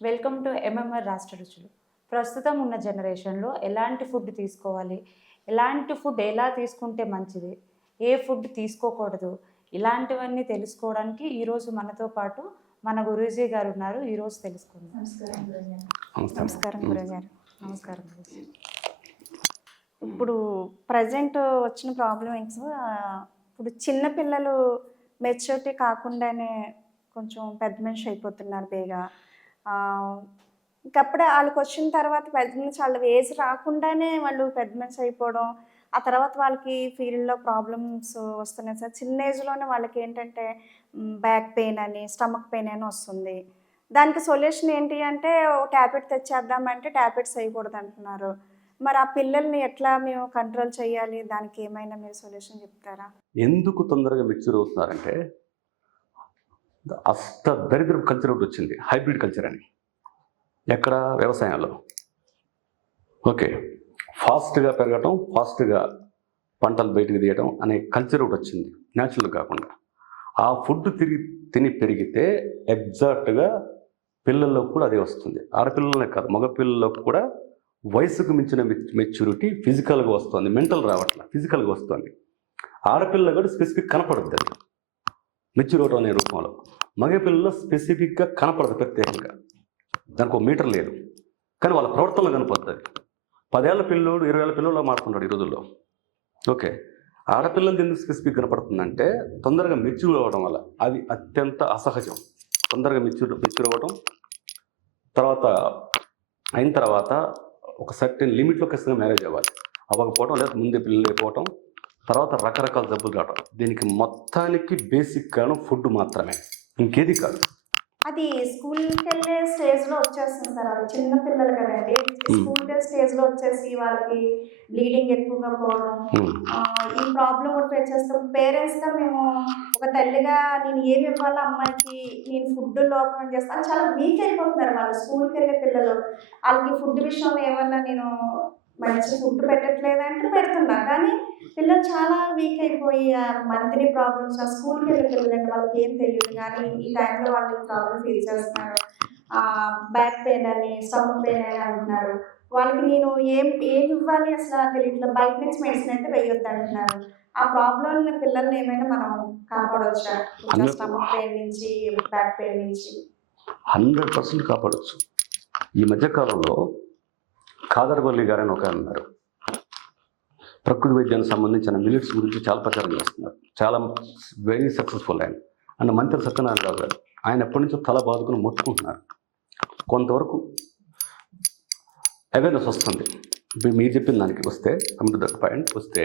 Welcome to MMR రాష్ట్ర రుచులు. ప్రస్తుతం ఉన్న జనరేషన్‌లో ఎలాంటి ఫుడ్ తీసుకోవాలి? ఎలాంటి ఫుడ్ ఎలా తీసుకుంటే మంచిది? ఏ ఫుడ్ తీసుకోకూడదు? ఇలాంటివన్నీ తెలుసుకోవడానికి ఈరోజు మనతో పాటు మన గురూజీ గారు ఉన్నారు. ఈరోజు తెలుసుకుందాం. నమస్కారం గురుగారు. నమస్కారం గురుగారు. నమస్కారం గురూజీ. ఇప్పుడు ప్రజెంట్ వచ్చిన ప్రాబ్లం ఏంటి ఇప్పుడు చిన్న పిల్లలు మెచ్యూరిటీ కాకుండానే కొంచెం పెద్ద మనిషి అయిపోతున్నారు బేగా. ఇంకప్పుడే వాళ్ళకి వచ్చిన తర్వాత పెద్ద మనిషి వాళ్ళ ఏజ్ రాకుండానే వాళ్ళు పెద్ద మనిషి అయిపోవడం, ఆ తర్వాత వాళ్ళకి ఫీల్డ్లో ప్రాబ్లమ్స్ వస్తున్నాయి సార్. చిన్న ఏజ్లోనే వాళ్ళకి ఏంటంటే బ్యాక్ పెయిన్ అని, స్టమక్ పెయిన్ అని వస్తుంది. దానికి సొల్యూషన్ ఏంటి అంటే ట్యాబ్లెట్ తెచ్చేద్దామంటే ట్యాబ్లెట్స్ వేయకూడదు అంటున్నారు. మరి ఆ పిల్లల్ని ఎట్లా మేము కంట్రోల్ చేయాలి? దానికి ఏమైనా మీరు సొల్యూషన్ చెప్తారా? ఎందుకు తొందరగా మెచ్యూర్ అవుతున్నారంటే అష్ట దరిద్రపు కల్చర్ ఒకటి వచ్చింది, హైబ్రిడ్ కల్చర్ అని. ఎక్కడ? వ్యవసాయంలో. ఓకే, ఫాస్ట్గా పెరగటం, ఫాస్ట్గా పంటలు బయటకు తీయటం అనే కల్చర్ ఒకటి వచ్చింది, న్యాచురల్ కాకుండా. ఆ ఫుడ్ తిని పెరిగితే ఎగ్జాక్ట్గా పిల్లల్లో కూడా అదే వస్తుంది. ఆడపిల్లలనే కాదు, మగపిల్లల్లో కూడా వయసుకు మించిన మెచ్యూరిటీ ఫిజికల్గా వస్తుంది, మెంటల్ రావట్ల, ఫిజికల్గా వస్తుంది. ఆడపిల్ల కూడా స్పెసిఫిక్ కనపడుద్ది అది మెచ్యూర్ అవటం అనే రూపంలో. మగపిల్లల్లో స్పెసిఫిక్గా కనపడదు ప్రత్యేకంగా, దానికి ఒక మీటర్ లేదు, కానీ వాళ్ళ ప్రవర్తనలో కనపడుతుంది. 10 ఏళ్ల పిల్లోడు 20 ఏళ్ల పిల్లోడు మాట్లాడుతున్నాడు ఈ రోజుల్లో. ఓకే, ఆడపిల్లలు ఎందుకు స్పెసిఫిక్ కనపడుతుందంటే తొందరగా మెచ్యూర్ అవ్వడం వల్ల. అది అత్యంత అసహజం. తొందరగా మెచ్యూర్ అవ్వడం, తర్వాత అయిన తర్వాత ఒక సర్టెన్ లిమిట్లో ఖచ్చితంగా మ్యారేజ్ అవ్వాలి. అవ్వకపోవడం, లేదా ముందే పిల్లలు అయిపోవటం, తర్వాత రకరకాల జబ్బులు రావడం. దీనికి మొత్తానికి బేసిక్ కారణం ఫుడ్ మాత్రమే, ఇంకేది కాదు. అది స్కూల్కి వెళ్ళే స్టేజ్లో వచ్చేస్తుంది సార్. అది చిన్న పిల్లలు కదండి, స్కూల్కి వెళ్ళే స్టేజ్లో వచ్చేసి వాళ్ళకి బ్లీడింగ్ ఎక్కువగా పోవడం, ఈ ప్రాబ్లం కూడా ఫేస్ చేస్తాం. పేరెంట్స్గా మేము ఒక తల్లిగా నేను ఏమి ఇవ్వాలో అమ్మాయికి, నేను ఫుడ్ లోపం చేస్తాను, చాలా వీక్ అయిపోతున్నారు వాళ్ళు. స్కూల్కి వెళ్ళే పిల్లలు వాళ్ళకి ఫుడ్ విషయంలో ఏమన్నా నేను మంచి ఫుడ్ పెట్టట్లేదంటే పెడుతున్నా, కానీ పిల్లలు చాలా వీక్ అయిపోయి మంత్లీ ప్రాబ్లమ్స్. ఆ స్కూల్కి వెళ్ళే పిల్లలంటే వాళ్ళకి ఏం తెలియదు, కానీ ఈ టైంలో వాళ్ళు ప్రాబ్లమ్ ఫేస్ చేస్తున్నారు. బ్యాక్ పెయిన్ అని, స్టమక్ పెయిన్ అని అంటున్నారు. వాళ్ళకి నేను ఏం ఇవ్వాలి అసలు తెలియట్లేదు. బయట నుంచి మెడిసిన్ అయితే వేయొద్దు అంటున్నారు. ఆ ప్రాబ్లం పిల్లల్ని ఏమైనా మనం కాపాడవచ్చా? స్టమక్ పెయిన్ నుంచి, బ్యాక్ పెయిన్ నుంచి 100% కాపాడవచ్చు. ఈ మధ్యకాలంలో కాదర్వల్లి గారని ఒక ఉన్నారు, ప్రకృతి వైద్యానికి సంబంధించిన మిలిట్స్ గురించి చాలా ప్రచారం చేస్తున్నారు. చాలా వెరీ సక్సెస్ఫుల్ ఆయన. అండ్ మంత్రి సత్యనారాయణ గారు, ఆయన ఎప్పటి నుంచో తల బాదుకుని మొత్తుకుంటున్నారు. కొంతవరకు అవేర్నెస్ వస్తుంది. ఇప్పుడు మీరు చెప్పిన దానికి వస్తే, కమ్ టు దట్ పాయింట్ వస్తే,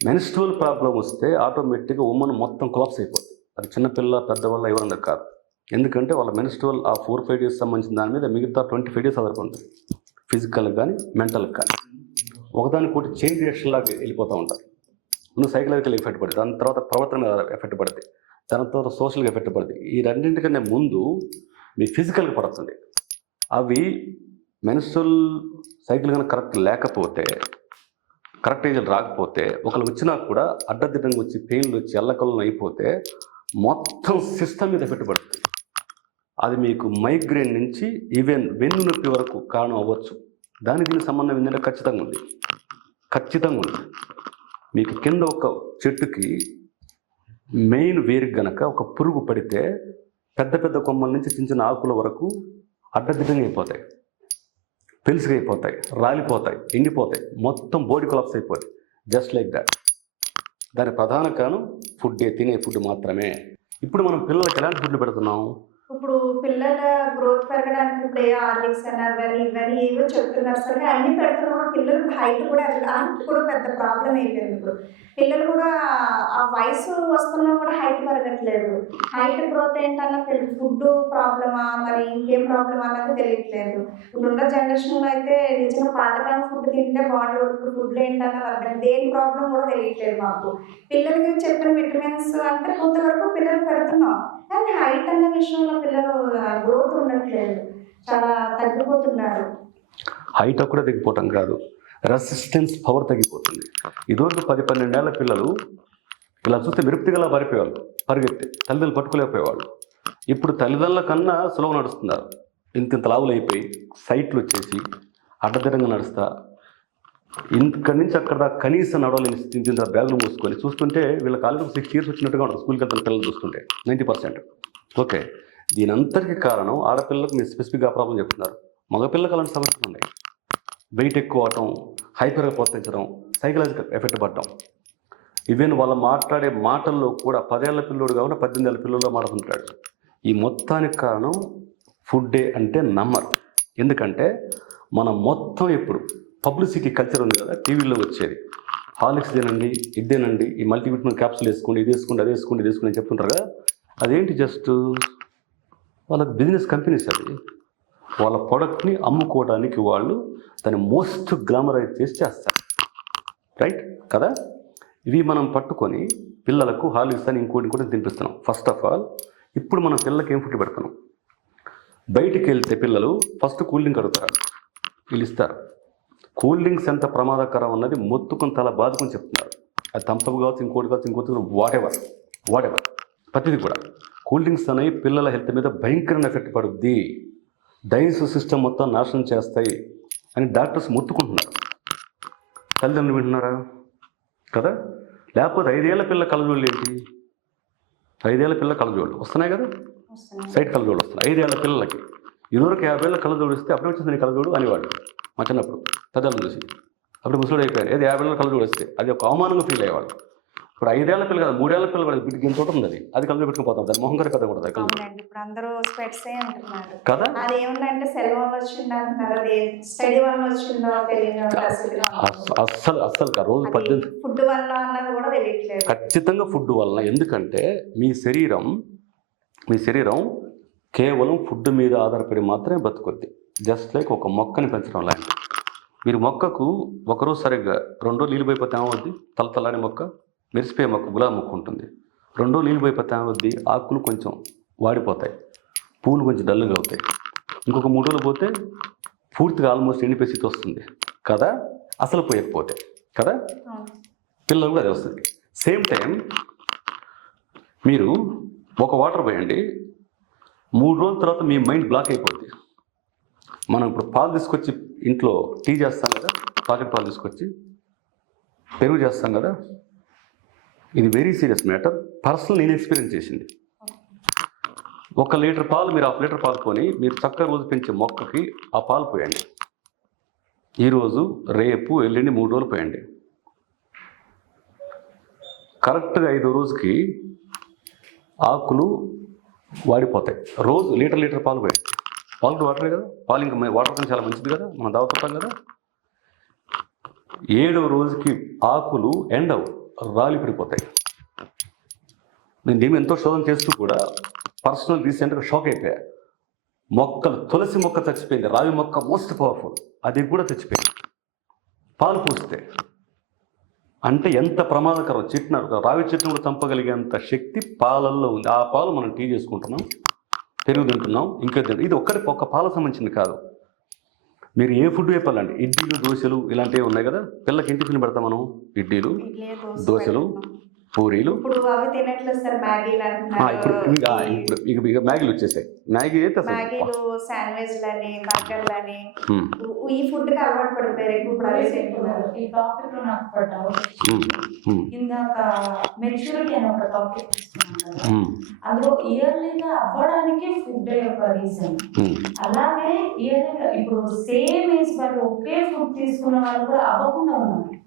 మెన్స్ట్రువల్ ప్రాబ్లం వస్తే ఆటోమేటిక్గా ఉమ్మన్ మొత్తం కొలాప్స్ అయిపోతుంది. అది చిన్నపిల్ల, పెద్దవాళ్ళ ఎవరన్నా కాదు. ఎందుకంటే వాళ్ళ మెన్స్ట్రువల్ ఆ 4-5 డేస్ సంబంధించిన దాని మీద మిగతా 25 డేస్ ఆధారపడుతుంది, ఫిజికల్గా కానీ మెంటల్కి కానీ. ఒకదానికి ఒకటి చైన్ రియాక్షన్ లాగా వెళ్ళిపోతూ ఉంటారు. ముందు సైకలాజికల్ ఎఫెక్ట్ పడుతుంది, దాని తర్వాత ప్రవర్తన మీద ఎఫెక్ట్ పడుతుంది, దాని తర్వాత సోషల్గా ఎఫెక్ట్ పడుతుంది. ఈ రెండింటికన్నా ముందు మీ ఫిజికల్గా పడుతుంది. అవి మెన్స్ట్రువల్ సైకిల్ కనుక కరెక్ట్ లేకపోతే, కరెక్ట్ ఏజ్ రాకపోతే, ఒకళ్ళు వచ్చినా కూడా అడ్డదిడ్డంగా వచ్చి పెయిన్లు వచ్చి ఎల్లకల్లం అయిపోతే మొత్తం సిస్టమ్ మీద ఎఫెక్ట్ పడుతుంది. అది మీకు మైగ్రేన్ నుంచి ఈవెన్ వెన్ను నొప్పి వరకు కారణం అవ్వచ్చు. దీనికి సంబంధం ఏంటంటే ఖచ్చితంగా ఉంది. మీకు కింద ఒక చెట్టుకి మెయిన్ వేరుకి గనక ఒక పురుగు పడితే పెద్ద పెద్ద కొమ్మల నుంచి చిన్న చిన్న ఆకుల వరకు అడ్డదిడ్డంగా అయిపోతాయి, పెలుసుగా అయిపోతాయి, రాలిపోతాయి, ఎండిపోతాయి, మొత్తం బాడీ కొలాప్స్ అయిపోతాయి. Just like that. దాని ప్రధాన కారణం తినే ఫుడ్ మాత్రమే. ఇప్పుడు మనం పిల్లలకి ఎలాంటి ఫుడ్లు పెడుతున్నాం? ఇప్పుడు పిల్లల గ్రోత్ పెరగడానికి ఇప్పుడు హార్లిక్స్ అన్నారు కానీ ఇవన్నీ ఏవో చెప్తున్నారు సరే, అన్ని పెడుతున్నారు. పిల్లలు హైట్ కూడా పెద్ద ప్రాబ్లం అయిపోయింది. ఇప్పుడు పిల్లలు కూడా ఆ వయసు వస్తున్నా కూడా హైట్ పెరగట్లేదు. హైట్ గ్రోత్ ఏంటన్నా తెలియదు. ఫుడ్ ప్రాబ్లమా మరి ఇంకేం ప్రాబ్లమ్ అన్నది తెలియట్లేదు. ఇప్పుడున్న జనరేషన్లో అయితే నిజంగా పాతకాలం ఫుడ్ తింటే బాగుంటుంది. ఇప్పుడు ఫుడ్ ఏంటన్నది అర్థం, దేని ప్రాబ్లం కూడా తెలియట్లేదు మాకు. పిల్లలకి చెప్పిన విటమిన్స్ అంటే కొంతవరకు పిల్లలు పెడుతున్నాం, కానీ హైట్ అన్న విషయంలో పిల్లలు గ్రోత్ ఉండట్లేదు, చాలా తగ్గిపోతున్నారు. హైట్ కూడా తగ్గిపోవటం కాదు, రెసిస్టెన్స్ పవర్ తగ్గిపోతుంది. ఈరోజు 10-12 ఏళ్ల పిల్లలు ఇలా చూస్తే విరక్తిగల పారిపోయేవాళ్ళు, పరిగెత్తి తల్లిదండ్రులు పట్టుకోలేకపోయేవాళ్ళు. ఇప్పుడు తల్లిదండ్రుల కన్నా సులభం నడుస్తున్నారు. ఇంత లావులు అయిపోయి సైట్లు వచ్చేసి అడ్డదిరంగా నడుస్తా ఇక్కడి నుంచి అక్కడ దాకా కనీసం నడవలేని ఇంత బ్యాగులు మూసుకొని చూస్తుంటే వీళ్ళ కాలేజీ 6 years వచ్చినట్టుగా ఉంటుంది స్కూల్కి వెళ్తున్న పిల్లలు చూస్తుంటే 90%. ఓకే, దీని అంతటికి కారణం ఆడపిల్లలకు మీరు స్పెసిఫిక్గా ప్రాబ్లం చెప్తున్నారు. మగపిల్లలకు అలాంటి సమస్యలు ఉన్నాయి. వెయిట్ ఎక్కువ అవటం, హైపర్గా ప్రవర్తించడం, సైకలాజికల్ ఎఫెక్ట్ పడటం. ఈవెన్ వాళ్ళు మాట్లాడే మాటల్లో కూడా 10 ఏళ్ల పిల్లోడు కాకుండా 18 ఏళ్ల పిల్లల్లో మాట్లాడుతుంటాడు. ఈ మొత్తానికి కారణం ఫుడ్డే అంటే నమ్మరు. ఎందుకంటే మనం మొత్తం ఇప్పుడు పబ్లిసిటీ కల్చర్ ఉంది కదా, టీవీలో వచ్చేది హార్లిక్స్ తినండి, ఇదేనండి, ఈ మల్టీవిటమిన్ క్యాప్సూల్ వేసుకోండి, ఇది వేసుకోండి, అది వేసుకోండి, ఇది వేసుకోండి అని చెప్తుంటారు కదా. అదేంటి, జస్ట్ వాళ్ళకి బిజినెస్ కంపెనీస్. అది వాళ్ళ ప్రోడక్ట్ని అమ్ముకోవడానికి వాళ్ళు దాన్ని మోస్ట్ గ్లామరైజ్ చేసి చేస్తారు, రైట్ కదా. ఇవి మనం పట్టుకొని పిల్లలకు హార్లిక్స్ అని ఇంకోటి తినిపిస్తున్నాం. ఫస్ట్ ఆఫ్ ఆల్ ఇప్పుడు మనం పిల్లలకి ఏం ఫుడ్ పెడుతున్నాం? బయటికి వెళ్తే పిల్లలు ఫస్ట్ కూల్ డ్రింక్ అడుగుతారు, వీళ్ళు ఇస్తారు. కూల్ డ్రింక్స్ ఎంత ప్రమాదకరం అన్నది మొత్తుకొని తల బాదుకొని చెప్తున్నారు. అది థమ్స్అప్ కావచ్చు, ఇంకోటి వాట్ ఎవర్ ప్రతిదీ కూడా. కూల్ డ్రింక్స్ అనేవి పిల్లల హెల్త్ మీద భయంకరమైన ఎఫెక్ట్ పడుద్ది, డైజెస్టివ్ సిస్టమ్ మొత్తం నాశనం చేస్తాయి అని డాక్టర్స్ మొత్తుకుంటున్నారు. తల్లిదండ్రులు వింటున్నారా కదా? లేకపోతే 5 ఏళ్ల పిల్ల కళ్ళజోళ్ళు ఏంటి? 5 ఏళ్ల పిల్ల కళ్ళజోళ్ళు వస్తున్నాయి కదా, సైట్ కళ్ళజోళ్ళు వస్తున్నాయి 5 ఏళ్ల పిల్లలకి. ఇదివరకు 50 ఏళ్ళ కళ్ళజోడు ఇస్తే అప్పుడే వచ్చింది నీ కళ్ళజోడు అనేవాడు మా చిన్నప్పుడు పెద్దలు చూసి. అప్పుడు ముసలుడు అయిపోయారు. ఏది 50 ఏళ్ళ కళ్ళజోడు వస్తే అది ఒక అవమానంగా ఫీల్ అయ్యేవాడు. ఇప్పుడు 5 ఏళ్ల పిల్ల కదా, 3 ఏళ్ల పిల్ల కూడా వీటికి ఎంత ఉంటుంది, అది కళ్ళజోడు పెట్టుకుని పోతాం, దాని మొహం గారి పెద్ద కూడా ఇప్పుడు అందరూ స్పెట్సే అంటున్నారు కదా. అది ఏముందంటే సెల్ వల్ల వచ్చింది అంటున్నారు, అది స్టడీ వల్ల వచ్చిందో తెలియని పరిస్థితిలో అస్సలు రోజు 18 ఫుడ్ వల్ల అన్నది కూడా తెలియట్లేదు. ఖచ్చితంగా ఫుడ్ వలన. ఎందుకంటే మీ శరీరం కేవలం ఫుడ్ మీద ఆధారపడి మాత్రమే బతుకుద్ది. జస్ట్ లైక్ ఒక మొక్కని పెంచడం లాంటి. మీరు మొక్కకు ఒకరోజు సరిగ్గా 2 రోజులు నీళ్ళు పోయిపోతే ఏమవుద్ది? తలతలాని మొక్క, మెరిసిపోయే మొక్క, గులాబీ మొక్క ఉంటుంది. 2 రోజులు నీళ్ళు పోయిపోతే ఏమవుద్ది? ఆకులు కొంచెం వాడిపోతాయి, పూలు కొంచెం డల్లుగా అవుతాయి. ఇంకొక 3 రోజులు పోతే పూర్తిగా ఆల్మోస్ట్ ఎండిపోయే స్థితి వస్తుంది కదా, అసలు పోయకపోతే కదా. పిల్లలు కూడా అదే వస్తుంది. సేమ్ టైం మీరు ఒక వాటర్ పోయండి, 3 రోజుల తర్వాత మీ మైండ్ బ్లాక్ అయిపోద్ది. మనం ఇప్పుడు పాలు తీసుకొచ్చి ఇంట్లో టీ చేస్తాం కదా, పాకెట్ పాలు తీసుకొచ్చి పెరుగు చేస్తాం కదా, ఇది వెరీ సీరియస్ మ్యాటర్. పర్సనల్ నేను ఎక్స్పీరియన్స్ చేసింది. 1 లీటర్ పాలు మీరు 1/2 లీటర్ పాలు కొని మీరు చక్కగా రోజు పెంచే మొక్కకి ఆ పాలు పోయండి. ఈరోజు, రేపు, ఎల్లుండి 3 రోజులు పోయండి. కరెక్ట్గా 5వ రోజుకి ఆకులు వాడిపోతాయి. రోజు లీటర్ పాలు పోయండి. పాలు వాటరే కదా, పాలు ఇంకా వాటర్ కన్నా చాలా మంచిది కదా, మనం తాగుతుంటాం కదా. 7వ రోజుకి ఆకులు ఎండవు, రాలి పడిపోతాయి. నేను ఎంతో శోధన చేస్తూ కూడా పర్సనల్ రీసెంట్గా షాక్ అయిపోయా. తులసి మొక్క చచ్చిపోయింది, రావి మొక్క మోస్ట్ పవర్ఫుల్, అది కూడా చచ్చిపోయింది పాలు పూస్తే. అంటే ఎంత ప్రమాదకరం. రావి చెట్టును కూడా చంపగలిగేంత శక్తి పాలల్లో ఉంది. ఆ పాలు మనం టీ చేసుకుంటున్నాం, పెరుగు తింటున్నాం, ఇంకా తింటాం. ఇది ఒక్క పాలకు సంబంధించింది కాదు. మీరు ఏ ఫుడ్ చెప్పాలండి, ఇడ్లీలు, దోశలు ఇలాంటివి ఉన్నాయి కదా, పిల్లలకి ఇంటి తిని పెడతాం మనం. ఇడ్లీలు, దోశలు, పూరీలు. ఇప్పుడు అవి తినట్లేదు సార్, మ్యాగీలు అంటున్నారు. ఇప్పుడు మ్యాగీలు వచ్చేసాయి. మ్యాగీ అయితే మ్యాగీలు, శాండ్విచ్లని, బర్గర్లని, ఈ ఫుడ్ కి అలవాటు పడిపోయారు. ఈ టాపిక్ లో నాకు ఒక డౌట్ వచ్చింది. ఇందాక మెచ్యూరిటీ అని ఒక టాపిక్ తీసుకున్నాం కదా, అందులో ఇయర్లీగా అవ్వడానికి ఫుడ్ ఒక రీజన్. అలాగే ఇయర్లీగా ఇప్పుడు సేమ్ ఏజ్ వాళ్ళు ఒకే ఫుడ్ తీసుకున్న వాళ్ళు కూడా అవ్వకుండా ఉన్నారు.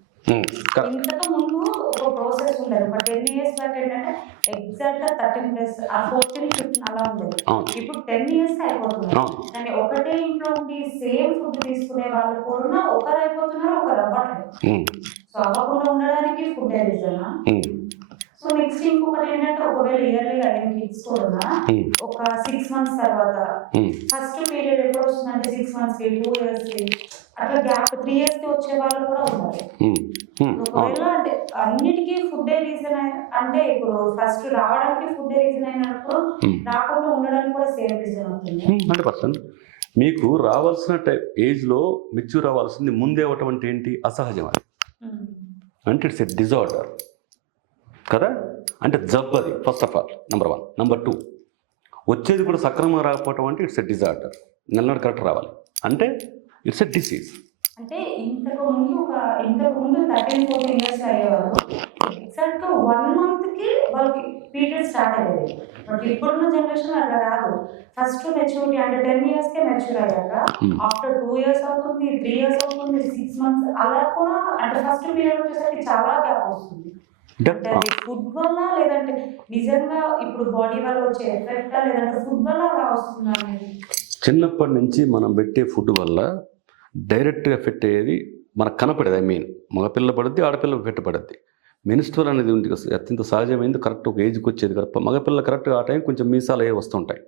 ఇంతకు ముందు ఒక ప్రాసెస్ ఉండదు. ఒక 10 years బ్యాక్ ఏంటంటే ఎగ్జాక్ట్ గా 13+ 14, 15 అలా ఉండదు. ఇప్పుడు 10 years అయిపోతుంది. కానీ ఒకటే ఇంట్లో ఉండి సేమ్ ఫుడ్ తీసుకునే వాళ్ళు కూడా ఒకరు అయిపోతున్నారు, ఒకరు అవ్వట్లేదు. సో అవ్వకుండా ఉండడానికి ఫుడ్ రీజనా? సో నెక్స్ట్ ఇంకొకటి ఏంటంటే, ఒకవేళ ఇయర్లీగా కిడ్స్ కూడా ఒక 6 months తర్వాత ఫస్ట్ పీరియడ్ ఎప్పుడు వస్తుందంటే 6 months కి, 2 years కి, అట్లా గ్యాప్ 3 years కి వచ్చే వాళ్ళు కూడా ఉన్నారు. ఒకవేళ అంటే అన్నిటికీ ఫుడ్ రీజన్ అంటే, ఇప్పుడు ఫస్ట్ రావడానికి ఫుడ్ రీజన్ అయినప్పుడు రాకుండా ఉండడానికి కూడా సేమ్ రీజన్ అవుతుంది. 100%. మీకు రావాల్సిన ఏజ్లో మెచ్యూర్ అవ్వాల్సింది ముందే అవ్వటం అంటే ఏంటి? అసహజం. అది అంటే ఇట్స్ ఎ డిజార్డర్ కదా, అంటే జబ్బు. అది first of all number 1. Number 2, వచ్చేది కూడా సక్రమంగా రాకపోవటం అంటే ఇట్స్ ఎ డిజార్డర్. నెలనాడు కరెక్ట్ రావాలి అంటే ఇట్స్ ఎ డిసీజ్. అంటే ఇంతకు ముందు 13-14 ఇయర్స్ అయ్యేవారు ఎగ్జాక్ట్గా 1 మంత్కి వాళ్ళకి పీరియడ్ స్టార్ట్ అయ్యేది. బట్ ఇప్పుడున్న జనరేషన్ అట్లా కాదు. ఫస్ట్ మెచ్యూరిటీ అంటే 10 ఇయర్స్కే మెచ్యూర్ అయ్యాక ఆఫ్టర్ 2 ఇయర్స్ అవుతుంది, 3 ఇయర్స్ అవుతుంది, 6 మంత్స్ అలా కూడా అంటే ఫస్ట్ పీరియడ్ వచ్చేసరికి చాలా గ్యాప్ వస్తుంది. అంటే అది ఫుడ్ వల్ల లేదంటే నిజంగా ఇప్పుడు బాడీ వల్ల వచ్చే ఎఫెక్టా లేదంటే ఫుడ్ వల్ల అలా వస్తుందా అనేది? చిన్నప్పటి నుంచి మనం పెట్టే ఫుడ్ వల్ల డైరెక్ట్గా ఎఫెక్ట్ అయ్యేది మనకు కనపడేది. మగపిల్ల పడుద్ది, ఆడపిల్ల పెట్టబడుద్ది. మెన్స్ట్రువల్ అనేది ఉంది అత్యంత సహజమైంది. కరెక్ట్ ఒక ఏజ్కి వచ్చేది కదా. మగపిల్ల కరెక్ట్గా ఆ టైం కొంచెం మీసాలు అయ్యే వస్తుంటాయి.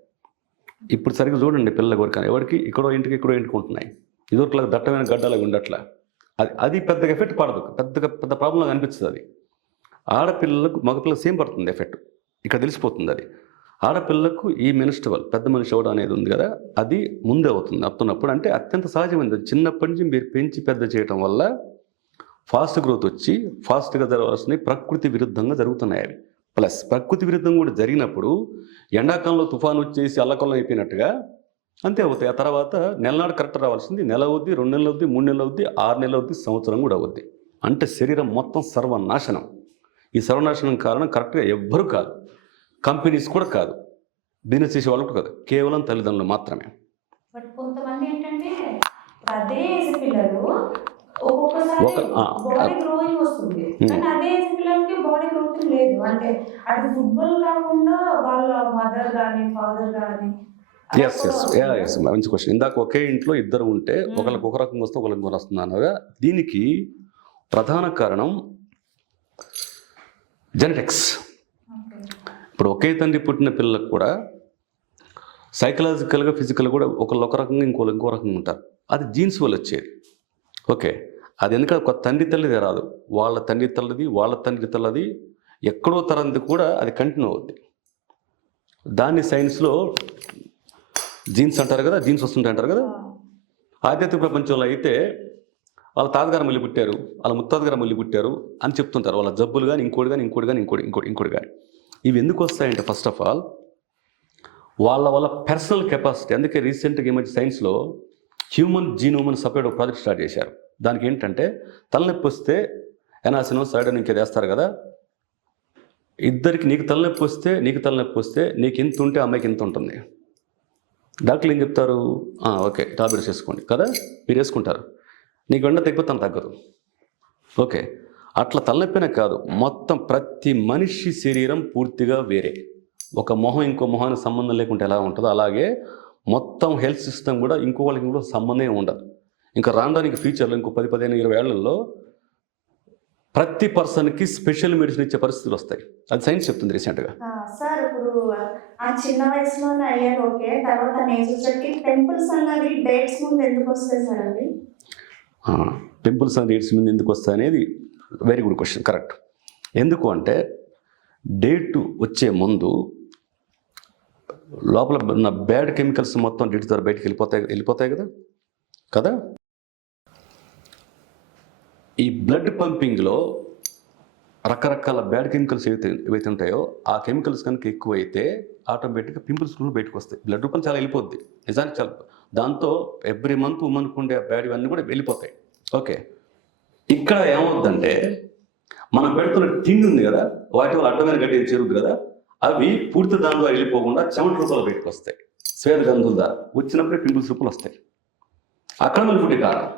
ఇప్పుడు సరిగ్గా చూడండి పిల్ల ఎవరికి ఇక్కడో ఇంటికి ఉంటున్నాయి. ఇదివరకులాగా దట్టమైన గడ్డలాగా ఉండట్లా. అది పెద్దగా ఎఫెక్ట్ పడదు, పెద్ద ప్రాబ్లం అనిపిస్తుంది. అది ఆడపిల్లలకు మగపిల్లలకు సేమ్ పడుతుంది ఎఫెక్ట్. ఇక్కడ తెలిసిపోతుంది అది. ఆడపిల్లకు ఈ మెన్స్ట్రువల్ పెద్ద మనిషి అవ్వడం అనేది ఉంది కదా, అది ముందే అవుతుంది అవుతున్నప్పుడు. అంటే అత్యంత సహజమైనది. చిన్నప్పటి నుంచి మీరు పెంచి పెద్ద చేయడం వల్ల ఫాస్ట్ గ్రోత్ వచ్చి ఫాస్ట్గా జరగాల్సినవి ప్రకృతి విరుద్ధంగా జరుగుతున్నాయి అవి. ప్లస్ ప్రకృతి విరుద్ధంగా కూడా జరిగినప్పుడు ఎండాకాలంలో తుఫాను వచ్చేసి అల్లకొల్లం అయిపోయినట్టుగా అంతే అవుతాయి. ఆ తర్వాత నెలనాడు కరెక్ట్ రావాల్సింది నెల అవుద్ది, 2 నెలలు అవుద్ది, 3 నెలలు అవుద్ది, 6 నెలలు అవుద్ది, సంవత్సరం కూడా అవుద్ది. అంటే శరీరం మొత్తం సర్వనాశనం. ఈ సర్వనాశనం కారణం కరెక్ట్గా ఎవ్వరూ కాదు, కంపెనీస్ కూడా కాదు, బిజినెస్ చేసే వాళ్ళు కూడా కాదు, కేవలం తల్లిదండ్రులు మాత్రమే. బట్ కొంతమంది ఏంటంటే అదే ఏజ్ పిల్లలు ఒక్కొక్కసారి బాడీ గ్రోయింగ్ వస్తుంది, కానీ అదే ఏజ్ పిల్లలకి బాడీ గ్రోయింగ్ లేదు. అంటే అది ఫుట్బాల్ కాకుండా వాళ్ళ మదర్ కానీ ఫాదర్ కానీ. ఎస్ మంచి క్వశ్చన్. ఇందాక ఒకే ఇంట్లో ఇద్దరు ఉంటే ఒకరికి ఒక రకంగా వస్తే ఒకరికి ఇంకో వస్తుంది అన్నగా. దీనికి ప్రధాన కారణం జెనెటిక్స్. ఇప్పుడు ఒకే తండ్రి పుట్టిన పిల్లలకు కూడా సైకలాజికల్గా ఫిజికల్గా కూడా ఒకళ్ళు ఒక రకంగా ఇంకో రకంగా ఉంటారు. అది జీన్స్ వల్ల వచ్చేది. ఓకే, అది ఎందుకంటే ఒక తండ్రి తల్లిదే రాదు, వాళ్ళ తండ్రి తల్లిది, వాళ్ళ తండ్రి తల్లిది, ఎక్కడో తరంది కూడా అది కంటిన్యూ అవుద్ది. దాన్ని సైన్స్లో జీన్స్ అంటారు కదా, జీన్స్ వస్తుంటాయి అంటారు కదా. ఆధ్యాత్మిక ప్రపంచంలో అయితే వాళ్ళ తాతగారు మళ్ళీ పుట్టారు, వాళ్ళ ముత్తాతగారు మళ్ళీ పుట్టారు అని చెప్తుంటారు. వాళ్ళ జబ్బులు కానీ ఇంకోటి కానీ. ఇవి ఎందుకు వస్తాయంటే ఫస్ట్ ఆఫ్ ఆల్ వాళ్ళ పర్సనల్ కెపాసిటీ. అందుకే రీసెంట్గా ఈ మధ్య సైన్స్లో హ్యూమన్ జీనోమ్ అని సపరేట్ ఒక ప్రాజెక్ట్ స్టార్ట్ చేశారు. దానికి ఏంటంటే తలనొప్పి వస్తే ఎనాసినో సైడన్ ఇంకేది వేస్తారు కదా, ఇద్దరికి నీకు తలనొప్పి వస్తే నీకు ఎంత ఉంటే అమ్మాయికి ఎంత ఉంటుంది. డాక్టర్లు ఏం చెప్తారు, ఓకే టాబ్లెట్స్ వేసుకోండి కదా, మీరు వేసుకుంటారు, నీకు వెంట తగ్గిపోతే తను తగ్గదు. ఓకే, అట్లా తలనొప్పినే కాదు, మొత్తం ప్రతి మనిషి శరీరం పూర్తిగా వేరే. ఒక మొహం ఇంకో మొహానికి సంబంధం లేకుంటే ఎలా ఉంటుందో అలాగే మొత్తం హెల్త్ సిస్టమ్ కూడా ఇంకో వాళ్ళకి కూడా సంబంధం ఉండదు. ఇంకా రావడానికి ఫ్యూచర్లో ఇంకో 10, 15, 20 ఏళ్లలో ప్రతి పర్సన్కి స్పెషల్ మెడిసిన్ ఇచ్చే పరిస్థితులు వస్తాయి. అది సైన్స్ చెప్తుంది రీసెంట్గా. సార్ ఇప్పుడు ఆ చిన్న వయసులోనే అయ్యారు, ఓకే, తర్వాత ఏజ్ వచ్చేసరికి టెంపుల్స్ అన్నది డేట్స్ ముందు ఎందుకు వస్తాయి సార్? అది టెంపుల్స్ అండ్ డేట్స్ ముందు ఎందుకు వస్తాయి అనేది వెరీ గుడ్ క్వశ్చన్. కరెక్ట్. ఎందుకు అంటే డేట్ వచ్చే ముందు లోపల ఉన్న బ్యాడ్ కెమికల్స్ మొత్తం డేట్ ద్వారా బయటకు వెళ్ళిపోతాయి కదా. ఈ బ్లడ్ పంపింగ్లో రకరకాల బ్యాడ్ కెమికల్స్ ఏవైతే ఉంటాయో ఆ కెమికల్స్ కనుక ఎక్కువైతే ఆటోమేటిక్గా పింపుల్స్ కూడా బయటకు వస్తాయి. బ్లడ్ రూపం చాలా వెళ్ళిపోద్ది నిజానికి. చాలా దాంతో ఎవ్రీ మంత్ ఉమెన్కు ఉండే బ్యాడ్ ఇవన్నీ కూడా వెళ్ళిపోతాయి. ఓకే, ఇక్కడ ఏమవుద్దంటే మనం పెడుతున్న తిండి ఉంది కదా, వాటి వల్ల అడ్డమైన గడ్డి చేరుద్ది కదా, అవి పూర్తి దానిలో వెళ్ళిపోకుండా చెమట రూపాలు బయటకు వస్తాయి. స్వేద గంధుల ద్వారా వచ్చినప్పుడే పింపుల్స్ రూపాలు వస్తాయి. అక్కడ మళ్ళీ ఫుడ్ కారణం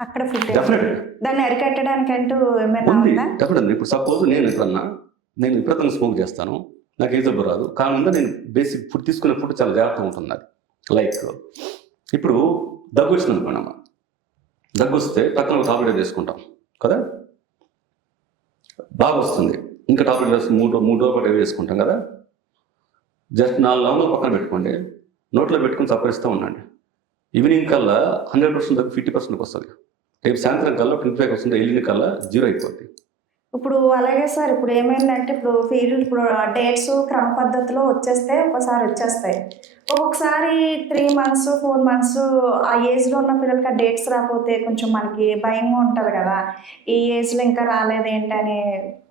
అక్కడ ఫుడ్ డెఫినెట్ దాన్ని అరికట్టడానికి అంటూ ఏమైనా ఉంది. ఉందా? డెఫినెట్. ఇప్పుడు సపోజ్ నేను విపరీతంగా స్మోక్ చేస్తాను, నాకు ఏ జబ్బు రాదు, కారణంగా నేను బేసిక్ ఫుడ్ తీసుకునే ఫుడ్ చాలా జాగ్రత్తగా ఉంటుంది. అది లైక్ ఇప్పుడు దగ్గు వచ్చింది అనుకోండి, దగ్గు వస్తే పక్కన ఒక టాబ్లెట్ వేసుకుంటాం కదా, బాగా వస్తుంది, ఇంకా టాబ్లెట్ వేసి 3 రోజులు వేసుకుంటాం కదా. జస్ట్ 4 లవంగాలు పక్కన పెట్టుకోండి, నోట్లో పెట్టుకుని సపరిస్తూ ఉండండి. ఈవినింగ్ కల్లా 100% దగ్గు 50% వస్తుంది. రేపు సాయంత్రం కల్లా 25% వెళ్ళిన కల్లా 0 అయిపోద్ది. ఇప్పుడు అలాగే సార్, ఇప్పుడు ఏమైందంటే ఇప్పుడు డేట్స్ క్రమ పద్ధతిలో వచ్చేస్తే ఒకసారి వచ్చేస్తాయి, ఒక్కొక్కసారి 3 months 4 months ఆ ఏజ్లో ఉన్న పిల్లలకి ఆ డేట్స్ రాకపోతే కొంచెం మనకి భయంగా ఉంటుంది కదా, ఈ ఏజ్లో ఇంకా రాలేదు ఏంటని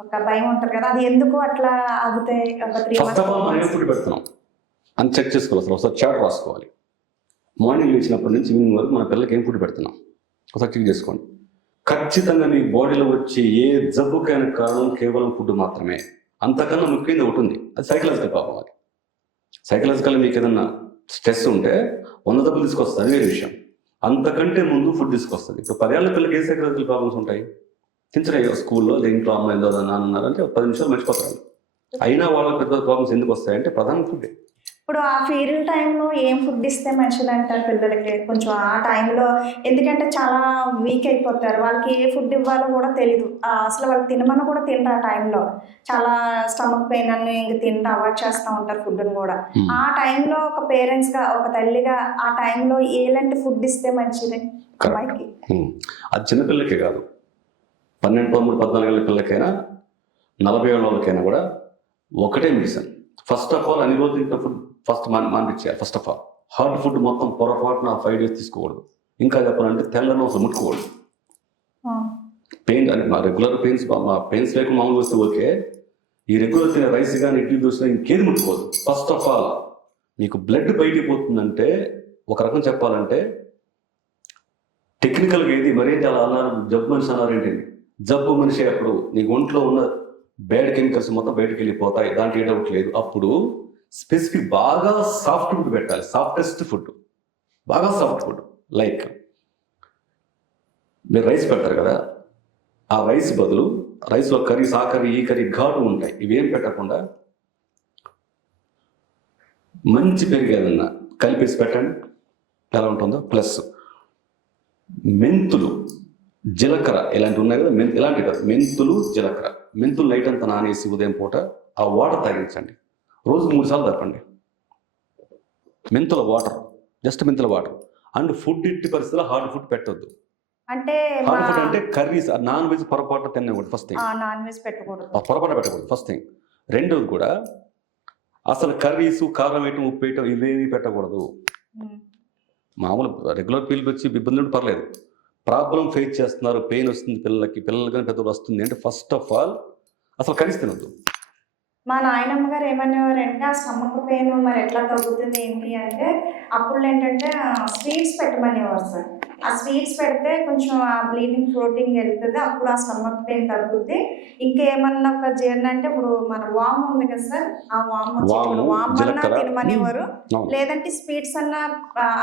ఒక భయం ఉంటుంది కదా, అది ఎందుకు అట్లా ఆగుతాయి? ఒక 3 months ఫుడ్ పెడుతున్నాం. అని చెక్ చేసుకోవాలి. అసలు ఒకసారి చాట్ రాసుకోవాలి. మార్నింగ్ లేచినప్పటి నుంచి ఈవినింగ్ వరకు మన పిల్లలకి ఏం ఫుడ్ పెడుతున్నాం ఒకసారి చెక్ చేసుకోండి. ఖచ్చితంగా మీ బాడీలో వచ్చే ఏ జబ్బుకైనా కారణం కేవలం ఫుడ్ మాత్రమే. అంతకన్నా ముఖ్యంగా ఒకటి ఉంది, అది సైకలాజికల్ ప్రాబ్లం. అది సైకలాజికల్ మీకు ఏదన్నా స్ట్రెస్ ఉంటే 100 జబ్బులు తీసుకొస్తుంది, అది వేరే విషయం. అంతకంటే ముందు ఫుడ్ తీసుకొస్తుంది. ఇప్పుడు 10 ఏళ్ల పిల్లలకి ఏ సైకలాజికల్ ప్రాబ్లమ్స్ ఉంటాయి? టీచర్ స్కూల్లో ఇంట్లో అమ్మ ఏదో అన్నారంటే 10 నిమిషాలు మర్చిపోతారు. అయినా వాళ్ళ పెద్ద ప్రాబ్లమ్స్ ఎందుకు వస్తాయంటే ప్రధాన ఫుడ్. ఇప్పుడు ఆ ఫీడింగ్ టైంలో ఏం ఫుడ్ ఇస్తే మంచిది అంటారు పిల్లలకి? కొంచెం ఆ టైంలో ఎందుకంటే చాలా వీక్ అయిపోతారు, వాళ్ళకి ఏ ఫుడ్ ఇవ్వాలో కూడా తెలీదు. అసలు వాళ్ళు తినమని కూడా తినరు ఆ టైంలో. చాలా స్టమక్ పెయిన్ అని ఇంక తింటూ అవాయిడ్ చేస్తూ ఉంటారు ఫుడ్ని కూడా. ఆ టైంలో ఒక పేరెంట్స్గా, ఒక తల్లిగా ఆ టైంలో ఎలాంటి ఫుడ్ ఇస్తే మంచిది అబ్బాయికి? అది చిన్నపిల్లలకే కాదు, 12, 13, 14 ఏళ్ళ పిల్లలకైనా 40 ఏళ్ళ వాళ్ళకైనా కూడా ఒకటే మెడిసిన్. ఫస్ట్ ఆఫ్ ఆల్ అన్ని రోజులు తింటే ఫుడ్ ఫస్ట్ మానిపించాలి. First of all hard food మొత్తం పొరపాటున 5 days తీసుకోకూడదు. ఇంకా చెప్పాలంటే తెల్లని అసలు ముట్టుకోకూడదు. పెయిన్ అంటే మా రెగ్యులర్ పెయిన్స్ లేకుండా మామూలు వస్తే ఓకే. ఈ రెగ్యులర్ తినే రైస్ కానీ ఇడ్లీ దోశ ఇంకేది ముట్టుకోదు. ఫస్ట్ ఆఫ్ ఆల్ మీకు బ్లడ్ బయటికి పోతుందంటే, ఒక రకం చెప్పాలంటే టెక్నికల్గా ఏది మరేంటి అలా అన్నారు, జబ్బు మనిషి అన్నారేంటి? జబ్బు మనిషి అప్పుడు నీకు ఒంట్లో ఉన్న బ్యాడ్ కెమికల్స్ మొత్తం బయటకు వెళ్ళిపోతాయి, దాంట్లో ఏ డౌట్ లేదు. అప్పుడు స్పెసిఫిక్ బాగా సాఫ్ట్ ఫుడ్ పెట్టాలి, సాఫ్టెస్ట్ ఫుడ్, బాగా సాఫ్ట్ ఫుడ్. లైక్ మీరు రైస్ పెడతారు కదా, ఆ రైస్ బదులు రైస్లో కర్రీస్, ఆ కర్రీ ఈ కర్రీ ఘాటు ఉంటాయి, ఇవేం పెట్టకుండా మంచి పెరుగు ఏదన్నా కలిపేసి పెట్టండి, ఎలా ఉంటుందో. ప్లస్ మెంతులు, జీలకర్ర ఇలాంటివి ఉన్నాయి కదా, ఇలాంటివి కాదు, మెంతులు, జీలకర్ర. మెంతులు నైట్ అంతా నానేసి ఉదయం పూట ఆ వాటర్ తాగించండి, రోజు 3 సార్లు తప్పండి. మెంతుల వాటర్, జస్ట్ మెంతుల వాటర్. అండ్ ఫుడ్ ఇట్టి పరిస్థితుల్లో హార్డ్ ఫుడ్ పెట్టొద్దు. అంటే హార్డ్ ఫుడ్ అంటే కర్రీస్, నాన్ వెజ్ పొరపాటు తినకూడదు. ఫస్ట్ థింగ్ నాన్ వెజ్ పెట్టకూడదు, పొరపాటు పెట్టకూడదు ఫస్ట్ థింగ్. రెండోది కూడా అసలు కర్రీస్, కారం వేయటం, ఉప్పు వేయటం ఇవేవి పెట్టకూడదు. మామూలు రెగ్యులర్ పీల్కి వచ్చి ఇబ్బందులు పర్లేదు, ప్రాబ్లం ఫేస్ చేస్తున్నారు, పెయిన్ వస్తుంది పిల్లలకి కానీ పెద్దలు వస్తుంది అంటే ఫస్ట్ ఆఫ్ ఆల్ అసలు కర్రీస్ తినొద్దు. మా నాయనమ్మ గారు ఏమనేవారంటే, ఆ స్టమక్ పెయిన్ మరి ఎట్లా తగ్గుతుంది ఏంటి అంటే, అప్పుడు ఏంటంటే స్వీట్స్ పెట్టమనేవారు సార్. ఆ స్వీట్స్ పెడితే కొంచెం ఆ బ్లీడింగ్ ఫ్లోటింగ్ వెళ్తుంది, అప్పుడు ఆ స్టమక్ పెయిన్ తగ్గుద్ది. ఇంకేమన్నా ఒక జీర్ణ అంటే ఇప్పుడు మన వామ్ ఉంది కదా సార్, ఆ వామ్ అన్నా తినమనేవారు, లేదంటే స్వీట్స్ అన్నా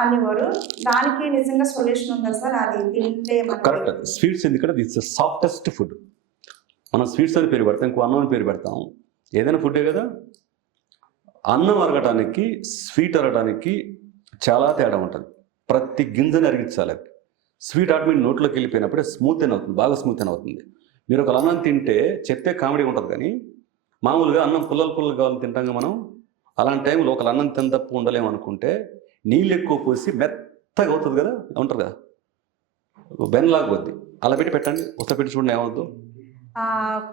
అనేవారు. దానికి నిజంగా సొల్యూషన్ ఉందా సార్? అది తింటే కరెక్ట్. స్వీట్స్ ఎందుకంటే ఇట్స్ సాఫ్టెస్ట్ ఫుడ్. మనం స్వీట్స్ అని పేరు పెడతాం, ఇంకో అన్నం అని పేరు పెడతాం, ఏదైనా ఫుడ్డే కదా. అన్నం అరగడానికి స్వీట్ అరగడానికి చాలా తేడా ఉంటుంది. ప్రతి గింజని అరిగించాలి. అది స్వీట్ ఆటోమేటిక్ నోట్లోకి వెళ్ళిపోయినప్పుడే స్మూత్ అని అవుతుంది, బాగా స్మూత్ అని అవుతుంది. మీరు ఒక అన్నం తింటే చెప్తే కామెడీ ఉంటుంది, కానీ మామూలుగా అన్నం పుల్లలు కావాలని తింటాం మనం. అలాంటి టైంలో ఒక అన్నం తిన తప్పు ఉండలేము అనుకుంటే నీళ్ళు ఎక్కువ పోసి మెత్తగా అవుతుంది కదా, ఉంటారు కదా, బెన్లాగా వద్ది అలా పెట్టండి. ఒకసారి పెట్టి చూడండి ఏమవుద్దు.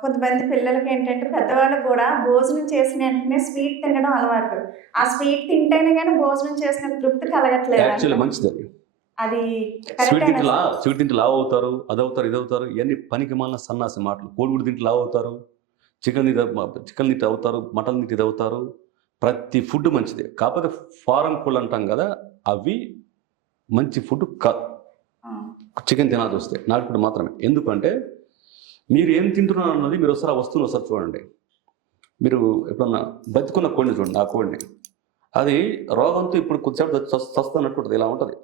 కొంతమంది పిల్లలకి ఏంటంటే, పెద్దవాళ్ళకి కూడా భోజనం చేసిన వెంటనే స్వీట్ తినడం అలవాటు. ఆ స్వీట్ తింటేనే కానీ భోజనం చేసిన తృప్తి కలగట్లేదు. యాక్చువల్లీ మంచిది అది. స్వీట్ తింటే లావు అవుతారు, అదవుతారు, ఇదవుతారు, ఇవన్నీ పనికి మాలిన సన్నాసి మాటలు. కోడిగుడ్డు తింటే లావు అవుతారు, చికెన్ తింటే అవుతారు, మటన్ తింటే ఇది అవుతారు. ప్రతి ఫుడ్ మంచిదే, కాకపోతే ఫారం కోళ్ళు అంటాం కదా, అవి మంచి ఫుడ్ కాదు. చికెన్ తినాల్సి వస్తే నాటుకోడి మాత్రమే. ఎందుకంటే మీరు ఏం తింటున్నారు అన్నది మీరు ఒకసారి ఆ వస్తువుని ఒకసారి చూడండి. మీరు ఎప్పుడన్నా బతుకున్న కోడిని చూడండి, ఆ కోడిని, అది రోగంతో ఇప్పుడు కొద్దిసేపు చస్తున్నట్టు ఉంటుంది, ఇలా ఉంటుంది,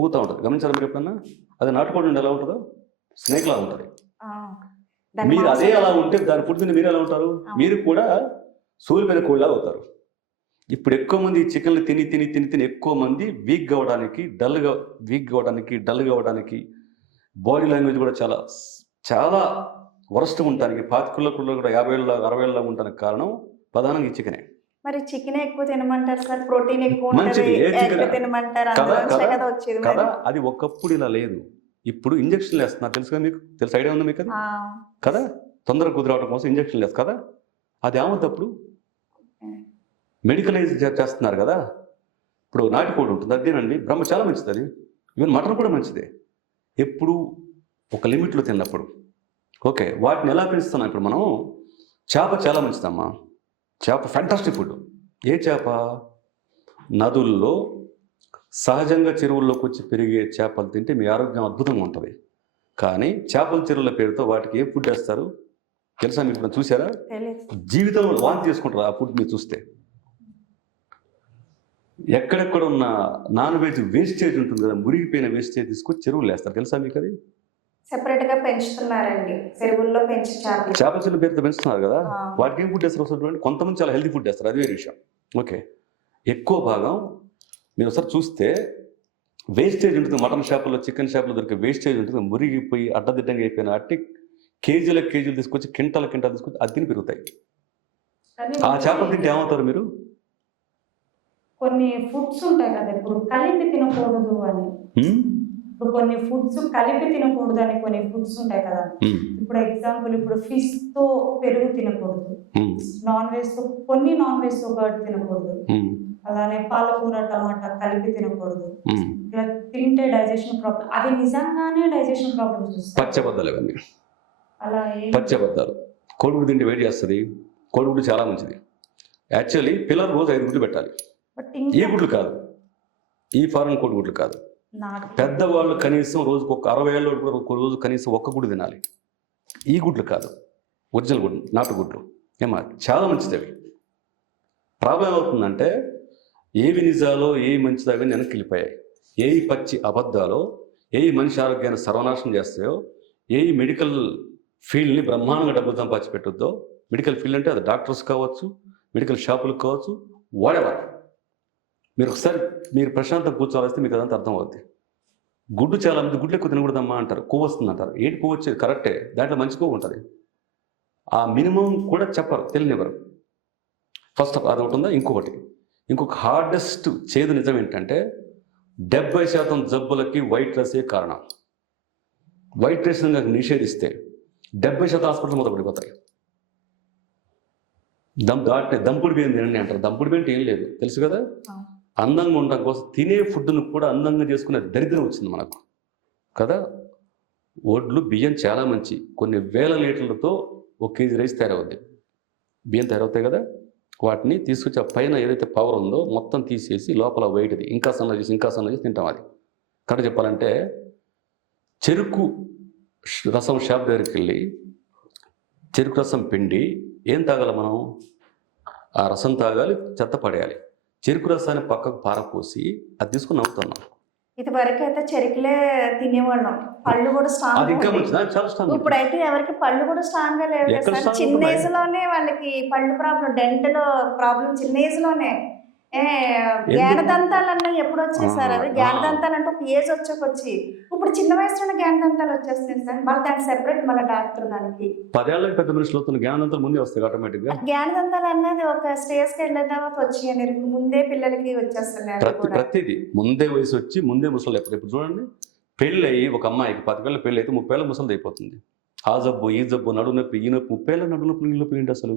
ఊగుతూ ఉంటుంది. గమనించారా మీరు ఎప్పుడన్నా? అది నాటుకోడి ఎలా ఉంటుందో స్నేక్ లాగా ఉంటుంది. మీరు అదే అలా ఉంటే దాని ఫుడ్ తిని మీరు ఎలా ఉంటారు? మీరు కూడా సూర్యుపైన కోడిలా అవుతారు. ఇప్పుడు ఎక్కువ మంది చికెన్లు తిని తిని తిని తిని ఎక్కువ మంది వీక్ కావడానికి, డల్ కావడానికి, బాడీ లాంగ్వేజ్ కూడా చాలా చాలా వరస్ట్ ఉండటానికి, 25 కూడా 50 ఏళ్ళ 60 ఏళ్ళ ఉండడానికి కారణం ప్రధానంగా ఈ చికెనే. మరి చికెన్ ఎక్కువ తినమంటారు సార్, ప్రోటీన్ ఎక్కువ తినమంటారు కదా. అది ఒకప్పుడు ఇలా లేదు, ఇప్పుడు ఇంజక్షన్లు వేస్తున్నారు, తెలుసు కదా మీకు? తెలుసు, ఐడియా ఉంది మీకు? అది కదా, తొందరగా కుదిరవడం కోసం ఇంజక్షన్లు వేస్తారు కదా. అది ఏమవుతుంది అప్పుడు? మెడికలైజ్ చేస్తున్నారు కదా. ఇప్పుడు నాటుకోడి ఉంటుంది, అదేనండి బ్రహ్మ చాలా మంచిది, అది ఈవెన్ మటన్ కూడా మంచిదే. ఎప్పుడు ఒక లిమిట్లో తిన్నప్పుడు ఓకే. వాటిని ఎలా పెంచుతున్నాం ఇప్పుడు మనం? చేప చాలా మంచిదమ్మా, చేప ఫ్యాంటాస్టిక్ ఫుడ్. ఏ చేప? నదుల్లో సహజంగా చెరువుల్లోకి వచ్చి పెరిగే చేపలు తింటే మీ ఆరోగ్యం అద్భుతంగా ఉంటుంది. కానీ చేపల చెరువుల పేరుతో వాటికి ఏ ఫుడ్ వేస్తారు తెలుసా? మీరు ఇప్పుడు చూసారా? తెలియదు. జీవితంలో వాంతి చేసుకుంటారు ఆ ఫుడ్ మీరు చూస్తే. ఎక్కడెక్కడ ఉన్న నాన్ వెజ్ వేస్టేజ్ ఉంటుంది కదా, మురిగిపోయిన వేస్టేజ్ తీసుకొచ్చి చెరువులు వేస్తారు. తెలుసా మీకు అది? సెపరేట్ గా పెంచుతున్నారండి, చెరువుల్లో పెంచి చేపలు. చేపల చెరువుల పేరుతో పెంచుతున్నారు కదా, ఆ. వాటికి ఏం ఫుడ్ వేస్తారు వస్తుంది? కొంతమంది చాలా హెల్తీ ఫుడ్ వేస్తారు, అది వేరే విషయం. ఓకే, ఎక్కువ భాగం మీరు ఒకసారి చూస్తే వేస్టేజ్ ఉంటుంది. మటన్ షాపుల్లో, చికెన్ షాపులో దొరికే వేస్టేజ్ ఉంటుంది, మురిగిపోయి అడ్డదిడ్డంగా అయిపోయిన అట్టి కేజీలు తీసుకొచ్చి కింటాలు తీసుకొచ్చి అది తిని పెరుగుతాయి. కానీ ఆ చేపలు తింటే ఏమవుతారు మీరు? కొన్ని ఫుడ్స్ ఉంటాయి కదా, ఇప్పుడు కలిపి తినకూడదు అని. హ్మ్? ఇప్పుడు కొన్ని ఫుడ్స్ కలిపి తినకూడదు అని కొన్ని ఫుడ్స్ ఉంటాయి కదా. హ్మ్. ఇప్పుడు ఎగ్జాంపుల్, ఇప్పుడు ఫిష్ తో పెరుగు తినకూడదు, హ్మ్. నాన్ వెజ్ తో కొన్ని నాన్ వెజ్ తో కర్డ్ తినకూడదు, హ్మ్. అలానే పాలకూర టమాటా కలిపి తినకూడదు. హ్మ్. ఇట్లా తింటే డైజెషన్ ప్రాబ్లం, అది నిజంగానే డైజెషన్ ప్రాబ్లమ్స్ వస్తాయి. పచ్చబద్దాలు ఇవన్నీ అలా పచ్చబద్దాలు. కోడిగుడ్డు తింటే వేడి చేస్తుంది. కోడిగుడ్డు చాలా మంచిది. యాక్చువల్లీ పిల్లలు రోజు 5 గుడ్లు పెట్టాలి. బట్ ఈ గుడ్లు కాదు, ఈ ఫారెన్ కోడిగుడ్లు కాదు. పెద్దవాళ్ళు కనీసం రోజుకు ఒక 60 ఏళ్ళు కూడా ఒక రోజు కనీసం ఒక్క గుడ్డు తినాలి. ఈ గుడ్లు కాదు, ఒరిజినల్ గుడ్లు, నాటు గుడ్లు. ఏమా చాలా మంచిది అవి. ప్రాబ్లం ఏమవుతుందంటే ఏవి నిజాలో ఏవి మంచిదో అవన్నీ వెనక్కి వెళ్ళిపోయాయి. ఏవి పచ్చి అబద్ధాలో, ఏవి మనిషి ఆరోగ్యాన్ని సర్వనాశనం చేస్తాయో, ఏవి మెడికల్ ఫీల్డ్ని బ్రహ్మాండంగా డబ్బులు సంపాదించి పెట్టుద్దో. మెడికల్ ఫీల్డ్ అంటే అది డాక్టర్స్ కావచ్చు, మెడికల్ షాపులకు కావచ్చు, వాడెవర్. మీరు ఒకసారి మీరు ప్రశాంతంగా కూర్చోవాల్స్తే మీకు అదంతా అర్థం అవుద్ది. గుడ్డు చాలా మంది గుడ్లు ఎక్కువ తినకూడదమ్మా అంటారు, కొవ్వు వస్తుంది అంటారు. ఏంటి కొవ్వు వచ్చేది? కరెక్టే, దాంట్లో మంచి కొవ్వు ఉంటుంది. ఆ మినిమం కూడా చెప్పరు, తెలియనివ్వరు. ఫస్ట్ ఆఫ్ అది ఒకటి ఉందా. ఇంకొక హార్డెస్ట్ చేదు నిజం ఏంటంటే 70% జబ్బులకి వైట్ రైసే కారణం. వైట్ రైస్ నిషేధిస్తే 70% హాస్పిటల్ మొదలుపడిపోతాయి. దంపుడు బియ్యం తినండి అంటారు. దంపుడు బియ్యం ఏం లేదు, తెలుసు కదా. అందంగా ఉండడం కోసం తినే ఫుడ్ను కూడా అందంగా చేసుకునే దరిద్రం వచ్చింది మనకు కదా. ఒడ్లు బియ్యం చాలా మంచి, కొన్ని వేల లీటర్లతో 1 కేజీ రైస్ తయారవుద్ది. బియ్యం తయారవుతాయి కదా, వాటిని తీసుకొచ్చి ఆ పైన ఏదైతే పవర్ ఉందో మొత్తం తీసేసి లోపల వెయిట్ది ఇంకా సన్న చేసి తింటాం. అది కరెక్ట్ చెప్పాలంటే చెరుకు రసం షాప్ దగ్గరికి వెళ్ళి చెరుకు రసం పిండి ఏం తాగాలి మనం? ఆ రసం తాగాలి, చెత్త పడేయాలి. చెరుకు రసాన్ని పక్కకు పారపోసి అది తీసుకుని నవ్వుతున్నాం. ఇది వరకు అయితే చెరుకులే తినేవాళ్ళం, పళ్ళు కూడా అది స్ట్రాంగ్. ఇంకా మంచిది, చాలా స్ట్రాంగ్. ఇప్పుడైతే ఎవరికి పళ్ళు కూడా స్ట్రాంగ్ గా లేవు ఎక్కడ సార్. strong చిన్న ఉన్నాయి? ఏజ్ లోనే వాళ్ళకి పళ్ళు ప్రాబ్లం, డెంటల్ ప్రాబ్లం చిన్న ఏజ్ లోనే. జ్ఞానదంతాలు అన్న ఎప్పుడు వచ్చాయి సార్? అవి జ్ఞానదంతాలు అంటే ఒక ఏజ్ వచ్చి ఇప్పుడు చిన్న వయసులోనే జ్ఞానదంతాలు వచ్చేస్తాయి సార్. మళ్ళీ దానికి సెపరేట్ మళ్ళీ డాక్టర్ దానికి. 10 ఏళ్ళకి పెద్ద మనుషులు అవుతున్న జ్ఞానంతో ముందే వస్తాయి ఆటోమేటిక్గా. జ్ఞానదంతాలు అన్నది ఒక స్టేజ్కి వెళ్ళిన తర్వాత వచ్చి ముందే పిల్లలకి వచ్చేస్తున్నాయి కూడా. ప్రతిదీ ముందే వయసు వచ్చి ముందే ముసలు. ఇప్పుడు చూడండి, పెళ్ళి అయ్యి ఒక అమ్మాయికి 10 ఏళ్ళ పెళ్ళి అయితే 30 ఏళ్ళ ముసలిది అయిపోతుంది. ఆ జబ్బు ఈ జబ్బు, నడువు నొప్పి ఈ నొప్పి. 30 ఏళ్ళ నడువు నొప్పి ఈ నొప్పి ఏంటి అసలు?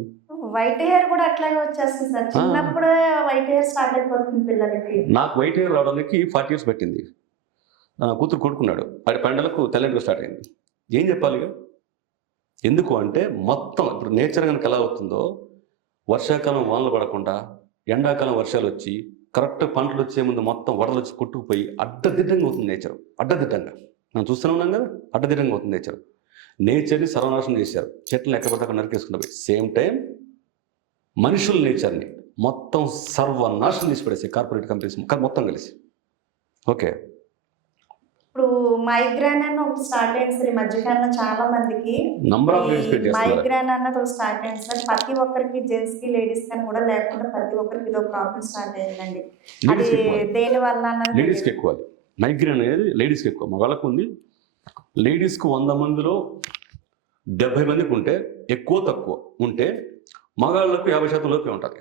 వైట్ హెయిర్ కూడా అట్లాగే వచ్చేస్తుంది సార్. చిన్నప్పుడే వైట్ హెయిర్ స్టార్ట్ అయిపోతుంది పిల్లలకి. నాకు వైట్ హెయిర్ రావడానికి 40 years పెట్టింది. నా కూతురు కొడుకున్నాడు, అది పండలకు తెల్లటిగా స్టార్ట్ అయింది. ఏం చెప్పాలి? ఎందుకు అంటే మొత్తం ఇప్పుడు నేచర్ కనుక ఎలా అవుతుందో, వర్షాకాలం వానలు పడకుండా ఎండాకాలం వర్షాలు వచ్చి కరెక్ట్ పంటలు వచ్చే ముందు మొత్తం వడలు వచ్చి కొట్టుకుపోయి అడ్డదిడ్డంగా అవుతుంది నేచర్. అడ్డదిడ్డంగా మనం చూస్తూనే ఉన్నాం కదా, అడ్డదిడ్డంగా అవుతుంది నేచర్. నేచర్ని సర్వనాశనం చేశారు, చెట్లను ఎక్కడ పడితే అక్కడ నరికేసుకుంటూ పోయి. సేమ్ టైం మనుషుల నేచర్ని మొత్తం సర్వనాశనం చేసి పడేసి కార్పొరేట్ కంపెనీస్ మొత్తం కలిసి. ఓకే, ఇప్పుడు మైగ్రేన్ అని ఒకటి స్టార్ట్ అయింది సార్ ఈ మధ్యకాలంలో చాలా మందికి. నంబర్ ఆఫ్ డేస్ పెట్టేస్తున్నారు. మైగ్రేన్ అన్నది ఒకటి స్టార్ట్ అయింది సార్. ప్రతి ఒక్కరికి, జెంట్స్ కి లేడీస్ కానీ కూడా లేకుండా ప్రతి ఒక్కరికి ఇది ఒక ప్రాబ్లం స్టార్ట్ అయిందండి. అది దేని వల్ల అన్నది లేడీస్కి ఎక్కువ. మైగ్రేన్ అనేది లేడీస్కి ఎక్కువ, మగవాళ్ళకు ఉంది. లేడీస్కు 100 మందిలో 70 మందికి ఉంటే, ఎక్కువ తక్కువ ఉంటే మగాళ్ళకు 50% లోపే ఉంటుంది.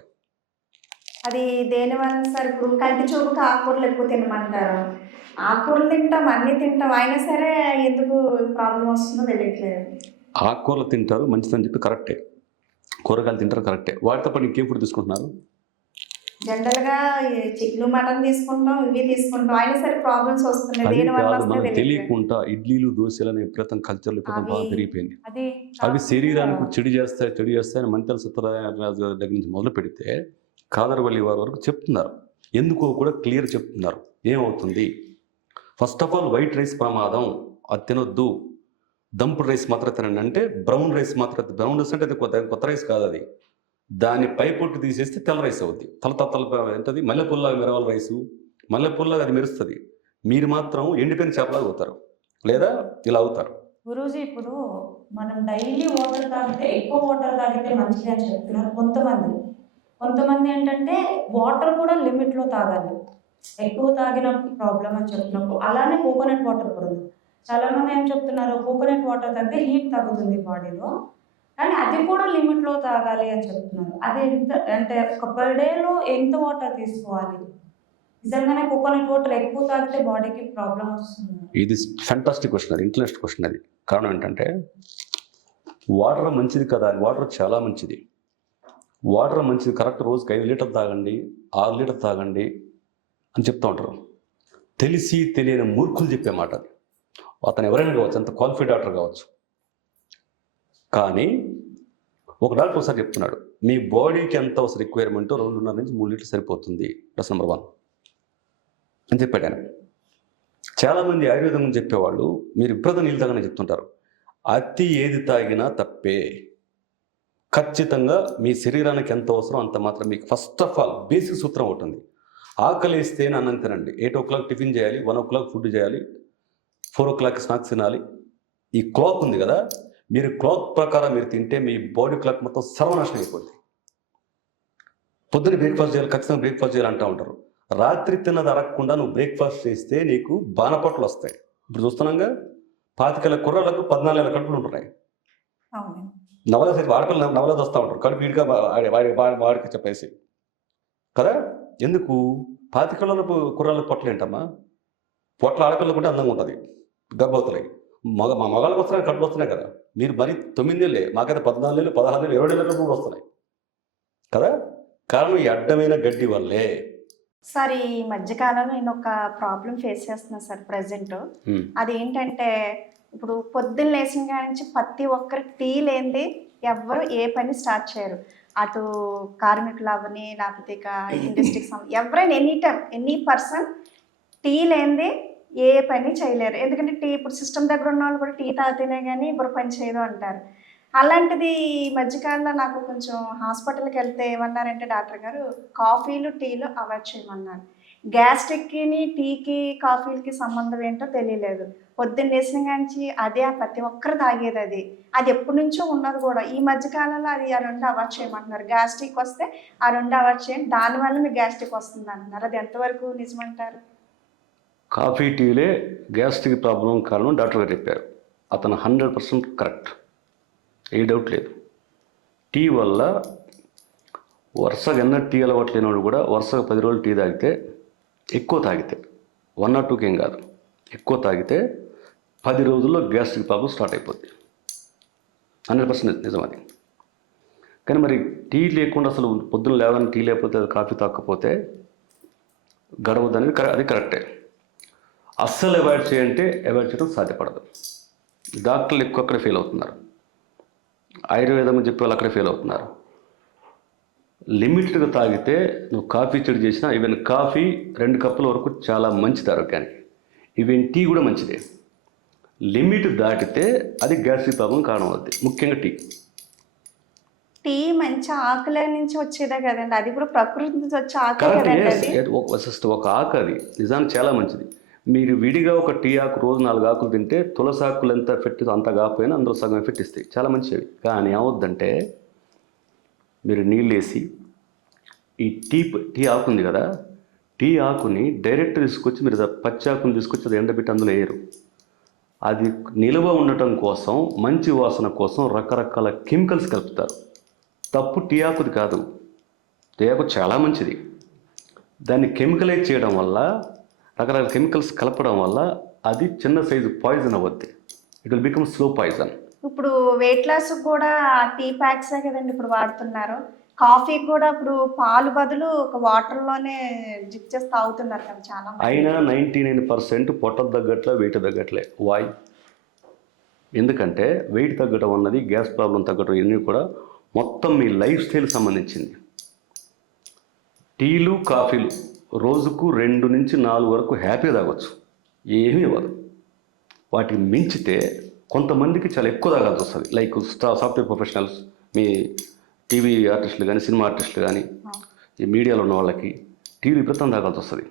అది దేని వల్ల సార్? ఇప్పుడు కంటి చూపుకి ఆకుకూరలు ఎక్కువ తినమంటారు. ఆకుకూరలు తింటాం, అన్ని తింటాం, అయినా సరే ఎందుకు ప్రాబ్లం వస్తుందో తెలియట్లేదు. ఆకుకూరలు తింటారు మంచిదని చెప్పి కరెక్టే, కూరగాయలు తింటారు కరెక్టే. వాటితో పాటు ఇంకేం ఫుడ్ తీసుకుంటున్నారు? జనరల్గా చికెన్ మటన్ తీసుకుంటాం, ఇవి తీసుకుంటాం, అయినా సరే ప్రాబ్లమ్స్ వస్తున్నాయి. దేని వల్ల వస్తుందో మనకు తెలియట్లేదు. తెలియకుండా ఇడ్లీలు దోశలు అనే విపరీతం కల్చర్లు బాగా పెరిగిపోయింది. అవి అది శరీరానికి చెడు చేస్తాయని మంతెల సత్యరాజు దగ్గర నుంచి మొదలు పెడితే కాదరవల్లి వారి వరకు చెప్తున్నారు. ఎందుకో కూడా క్లియర్ చెప్తున్నారు. ఏమవుతుంది? First of all white rice ప్రమాదం, అది తినొద్దు. దంపుడు రైస్ మాత్రం తినండి. అంటే బ్రౌన్ రైస్ మాత్రం, బ్రౌన్ రైస్ అంటే అది కొత్త రైస్ కాదు, అది దాని పై పొట్టు తీసేస్తే తెల్ల రైస్ అవుద్ది. తల ఎంతది మల్లెపూల్లాగా మెరవాల రైసు, మల్లెపూల్లాగా అది మెరుస్తుంది. మీరు మాత్రం ఎండిపోయిన చేపలాగా అవుతారు, లేదా ఇలా అవుతారు. గురూజీ, ఇప్పుడు మనం డైలీ వాటర్ తాగితే, ఎక్కువ వాటర్ తాగితే మంచిది అని చెప్తున్నారు కొంతమంది ఏంటంటే వాటర్ కూడా లిమిట్లో తాగాలి, ఎక్కువ తాగినప్పుడు ప్రాబ్లం అని చెప్తున్నప్పుడు. అలానే కోకోనట్ వాటర్ కూడా ఉంది. చాలామంది ఏం చెప్తున్నారు, కోకోనట్ వాటర్ తాగితే హీట్ తగ్గుతుంది బాడీలో, కానీ అది కూడా లిమిట్లో తాగాలి అని చెప్తున్నారు. అది ఎంత అంటే ఒక పర్ డేలో ఎంత వాటర్ తీసుకోవాలి? నిజంగానే కోకోనట్ వాటర్ ఎక్కువ తాగితే బాడీకి ప్రాబ్లం వస్తుంది? ఇది ఫ్యాంటాస్టిక్ క్వశ్చన్, అది ఇంట్రెస్ట్ క్వశ్చన్. అది కారణం ఏంటంటే వాటర్ మంచిది కదా, వాటర్ చాలా మంచిది. వాటర్ మంచిది కరెక్ట్, రోజుకి 5 లీటర్ తాగండి, 6 లీటర్ తాగండి అని చెప్తూ ఉంటారు. తెలిసి తెలియని మూర్ఖులు చెప్పే మాట అది. అతను ఎవరైనా కావచ్చు, అంత క్వాలిఫైడ్ డాక్టర్ కావచ్చు. కానీ ఒక డాక్టర్ ఒకసారి చెప్తున్నాడు, మీ బాడీకి ఎంత అవసరం రిక్వైర్మెంట్ 2.5 నుంచి 3 లీటర్ సరిపోతుంది, ప్లస్ నెంబర్ 1 అని చెప్పాడు ఆయన. చాలామంది ఆయుర్వేదం గురించి చెప్పేవాళ్ళు మీరు విపరీత నీళ్ళు తాగని చెప్తుంటారు. అతి ఏది తాగినా తప్పే. ఖచ్చితంగా మీ శరీరానికి ఎంత అవసరం అంత మాత్రం. మీకు ఫస్ట్ ఆఫ్ ఆల్ బేసిక్ సూత్రం ఉంటుంది, ఆకలి వేస్తేనే అన్నం తినండి. 8 o'clock టిఫిన్ చేయాలి, 1 o'clock ఫుడ్ చేయాలి, 4 o'clock స్నాక్స్ తినాలి. ఈ క్లాక్ ఉంది కదా, మీరు క్లాక్ ప్రకారం మీరు తింటే మీ బాడీ క్లాక్ మొత్తం సర్వనాశనం అయిపోతుంది. పొద్దున్న బ్రేక్ఫాస్ట్ చేయాలి, ఖచ్చితంగా బ్రేక్ఫాస్ట్ చేయాలి అంటూ ఉంటారు. రాత్రి తిన్నది అరగకుండా నువ్వు బ్రేక్ఫాస్ట్ చేస్తే నీకు బాణపట్లు వస్తాయి. ఇప్పుడు చూస్తున్నాగా 25 ఏళ్ల కుర్రాళ్ళకు 14 ఏళ్ల కడుపులు ఉంటున్నాయి. నవలస ఆడపిల్ల నవలస వస్తూ ఉంటారు, కడుపు వీడిగా వాడికి చెప్పేసి కదా. ఎందుకు 25 ఏళ్ల కుర్రాళ్ళకి పొట్టలు ఏంటమ్మా? పొట్ల ఆడపిల్ల కూడా అందంగా ఉంటుంది, గర్భవతులై. మా మగాళ్ళకి వస్తున్నాయి, కడుపులు వస్తున్నాయి కదా. మీరు మరి 9 ఏళ్ళే, మాకైతే 14 ఏళ్ళు, 16 ఏళ్ళు, 20 ఏళ్ళ కడుపులు కూడా వస్తున్నాయి కదా. కారణం ఈ అడ్డమైన గడ్డి వల్లే. సార్, ఈ మధ్యకాలంలో నేను ఒక ప్రాబ్లం ఫేస్ చేస్తున్నాను సార్ ప్రజెంట్. అదేంటంటే, ఇప్పుడు పొద్దున్న లేచిన కాడి నుంచి ప్రతి ఒక్కరికి టీ లేనిది ఎవరు ఏ పని స్టార్ట్ చేయరు. అటు కార్మికులు అవని, లేకపోతే ఇక ఇండస్ట్రీకి ఎవరైనా ఎనీ పర్సన్ టీ లేనిది ఏ పని చేయలేరు. ఎందుకంటే టీ ఇప్పుడు సిస్టమ్ దగ్గర ఉన్న వాళ్ళు కూడా టీ తాగితేనే కానీ ఇప్పుడు పని చేయదు అంటారు. అలాంటిది ఈ మధ్యకాలంలో నాకు కొంచెం హాస్పిటల్కి వెళ్తే ఏమన్నారంటే డాక్టర్ గారు, కాఫీలు టీలు అవాయిడ్ చేయమన్నారు. గ్యాస్ట్రిక్ని టీకి కాఫీలకి సంబంధం ఏంటో తెలియలేదు. పొద్దున్న లేచిన కాంచి అదే ప్రతి ఒక్కరు తాగేది. అది ఎప్పటి నుంచో ఉన్నది కూడా. ఈ మధ్యకాలంలో అది ఆ 2 అవాయిడ్ చేయమంటున్నారు. గ్యాస్ట్రిక్ వస్తే ఆ 2 అవాయిడ్ చేయండి, దానివల్ల మీకు గ్యాస్ట్రిక్ వస్తుంది అంటున్నారు. అది ఎంతవరకు నిజమంటారు? కాఫీ టీలే గ్యాస్ట్రిక్ ప్రాబ్లం కారణం డాక్టర్ గారు చెప్పారు. అతను 100% కరెక్ట్, ఏ డౌట్ లేదు. టీ వల్ల వరుసగా టీ అలవాటు లేని వాళ్ళు కూడా వరుసగా 10 రోజులు టీ తాగితే, ఎక్కువ తాగితే 1 or 2 ఏం కాదు, ఎక్కువ తాగితే 10 రోజుల్లో గ్యాస్ట్రిక్ ప్రాబ్లం స్టార్ట్ అయిపోద్ది. 100% నిజం అది. కానీ మరి టీ లేకుండా అసలు పొద్దున్న లేవని టీ లేకపోతే, కాఫీ తాగకపోతే గడవద్దు అనేది అది కరెక్టే. అస్సలు అవాయిడ్ చేయడం సాధ్యపడదు. డాక్టర్లు ఎక్కువ అక్కడ ఫెయిల్ అవుతున్నారు, ఆయుర్వేదం చెప్పే వాళ్ళు అక్కడే ఫెయిల్ అవుతున్నారు. లిమిటెడ్గా తాగితే నువ్వు కాఫీ చెడు చేసినా, ఈవెన్ కాఫీ 2 కప్పుల వరకు చాలా మంచిది ఆరోగ్యానికి. ఈవెన్ టీ కూడా మంచిదే. లిమిట్ దాటితే అది గ్యాస్ట్రిక్ ప్రాబ్లం కారణం అవుతుంది, ముఖ్యంగా టీ. టీ మంచి ఆకుల నుంచి వచ్చేదే కదండి, అది కూడా ప్రకృతి నుంచి వచ్చే ఆకు కదండి. ఒక ఆకు, అది నిజానికి చాలా మంచిది. మీరు విడిగా ఒక టీ ఆకు రోజు 4 ఆకులు తింటే తులసి ఆకులు ఎంత ఎఫెక్ట్ అంత కాకపోయినా అందులో సగం ఎఫెక్ట్ ఇస్తాయి, చాలా మంచివి. కానీ ఏమవుద్దంటే మీరు నీళ్ళు వేసి ఈ టీ ఆకు ఉంది కదా, టీ ఆకుని డైరెక్ట్ తీసుకొచ్చి మీరు పచ్చి ఆకుని తీసుకొచ్చి అది ఎండబెట్టి అందులో వేయరు. అది నిల్వ ఉండటం కోసం, మంచి వాసన కోసం రకరకాల కెమికల్స్ కలుపుతారు. తప్పు టీ ఆకుది కాదు, టీ ఆకు చాలా మంచిది. దాన్ని కెమికలైజ్ చేయడం వల్ల, రకరకాల కెమికల్స్ కలపడం వల్ల అది చిన్న సైజు పాయిజన్ అవ్వద్ది. It will become slow poison. ఇప్పుడు వెయిట్ లాస్ కూడా టీ ప్యాక్సే కదండి ఇప్పుడు వాడుతున్నారు. కాఫీ కూడా ఇప్పుడు పాలు బదులు ఒక వాటర్లోనే జిప్ చేసి తాగుతున్నారు కదా చాలా. అయినా 99% పొట్ట తగ్గట్లే, వెయిట్ తగ్గట్లే. వాయ్? ఎందుకంటే వెయిట్ తగ్గడం అన్నది, గ్యాస్ ప్రాబ్లం తగ్గడం, ఇవన్నీ కూడా మొత్తం మీ లైఫ్ స్టైల్ సంబంధించింది. టీలు కాఫీలు రోజుకు 2 నుంచి 4 వరకు హ్యాపీగా తాగొచ్చు, ఏమీ ఇవ్వదు. వాటిని మించితే కొంతమందికి చాలా ఎక్కువ తాగాల్సి వస్తుంది. లైక్ సాఫ్ట్వేర్ ప్రొఫెషనల్స్, మీ టీవీ ఆర్టిస్టులు కానీ, సినిమా ఆర్టిస్టులు కానీ, ఈ మీడియాలో ఉన్న వాళ్ళకి టీవీ విపరీతం తాగాల్సి వస్తుంది.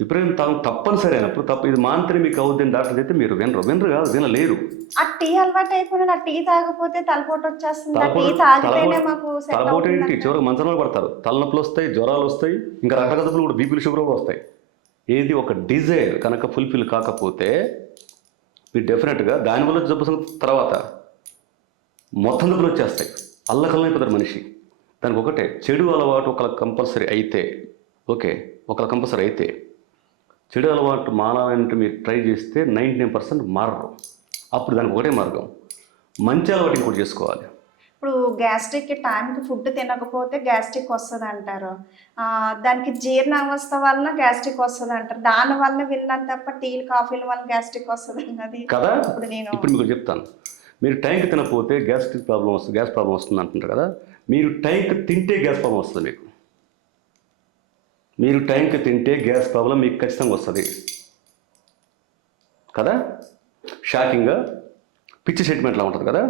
విపరీతం తాగడం తప్పనిసరి అయినప్పుడు ఇది మాత్రమే మీకు అవుద్దని డాక్టర్ అయితే మీరు వినరు కాదు, వినలేరు. ఆ టీ అలవాటు అయిపోయిన టీ తాగకపోతే తలపోటు వచ్చేస్తుంది. టీ తాగితేనే మాకు తలపోటు ఏంటి, చివరికి మంచంలో పడతారు, తలనొప్పులు వస్తాయి, జ్వరాలు వస్తాయి, ఇంకా రకరకాల కూడా బీపీలు షుగర్ కూడా వస్తాయి. ఏది ఒక డిజైర్ కనుక ఫుల్ఫిల్ కాకపోతే మీరు డెఫినెట్గా దానివల్ల జబ్బు తర్వాత మొత్తం జబ్బులు వచ్చేస్తాయి. అల్లకల్లం అయిపోతారు మనిషి. దానికి ఒకటే, చెడు అలవాటు ఒకళ్ళకి కంపల్సరీ అయితే, ఒకళ్ళకి కంపల్సరీ అయితే చెడు అలవాటు మారాలంటే మీరు ట్రై చేస్తే 99% మారరు. అప్పుడు దానికి ఒకటే మార్గం, మంచి అలవాటు ఇంకోటి చేసుకోవాలి. ఇప్పుడు గ్యాస్ట్రిక్ టైంకి ఫుడ్ తినకపోతే గ్యాస్ట్రిక్ వస్తుంది అంటారు. దానికి జీర్ణ అవస్థ వలన గ్యాస్ట్రిక్ వస్తుంది అంటారు. దానివల్ల విన్నాను తప్ప టీలు కాఫీల వల్ల గ్యాస్ట్రిక్ వస్తుంది అన్నది కదా. ఇప్పుడు మీకు చెప్తాను, మీరు టైంకి తినకపోతే గ్యాస్ట్రిక్ ప్రాబ్లం వస్తుంది, గ్యాస్ ప్రాబ్లం వస్తుంది అంటున్నారు కదా. మీరు టైంకి తింటే గ్యాస్ ప్రాబ్లం వస్తుంది. మీరు టైంకి తింటే గ్యాస్ ప్రాబ్లం మీకు ఖచ్చితంగా వస్తుంది కదా. షాకింగ్గా పిచ్చి సెంటిమెంట్లా ఉంటుంది కదా.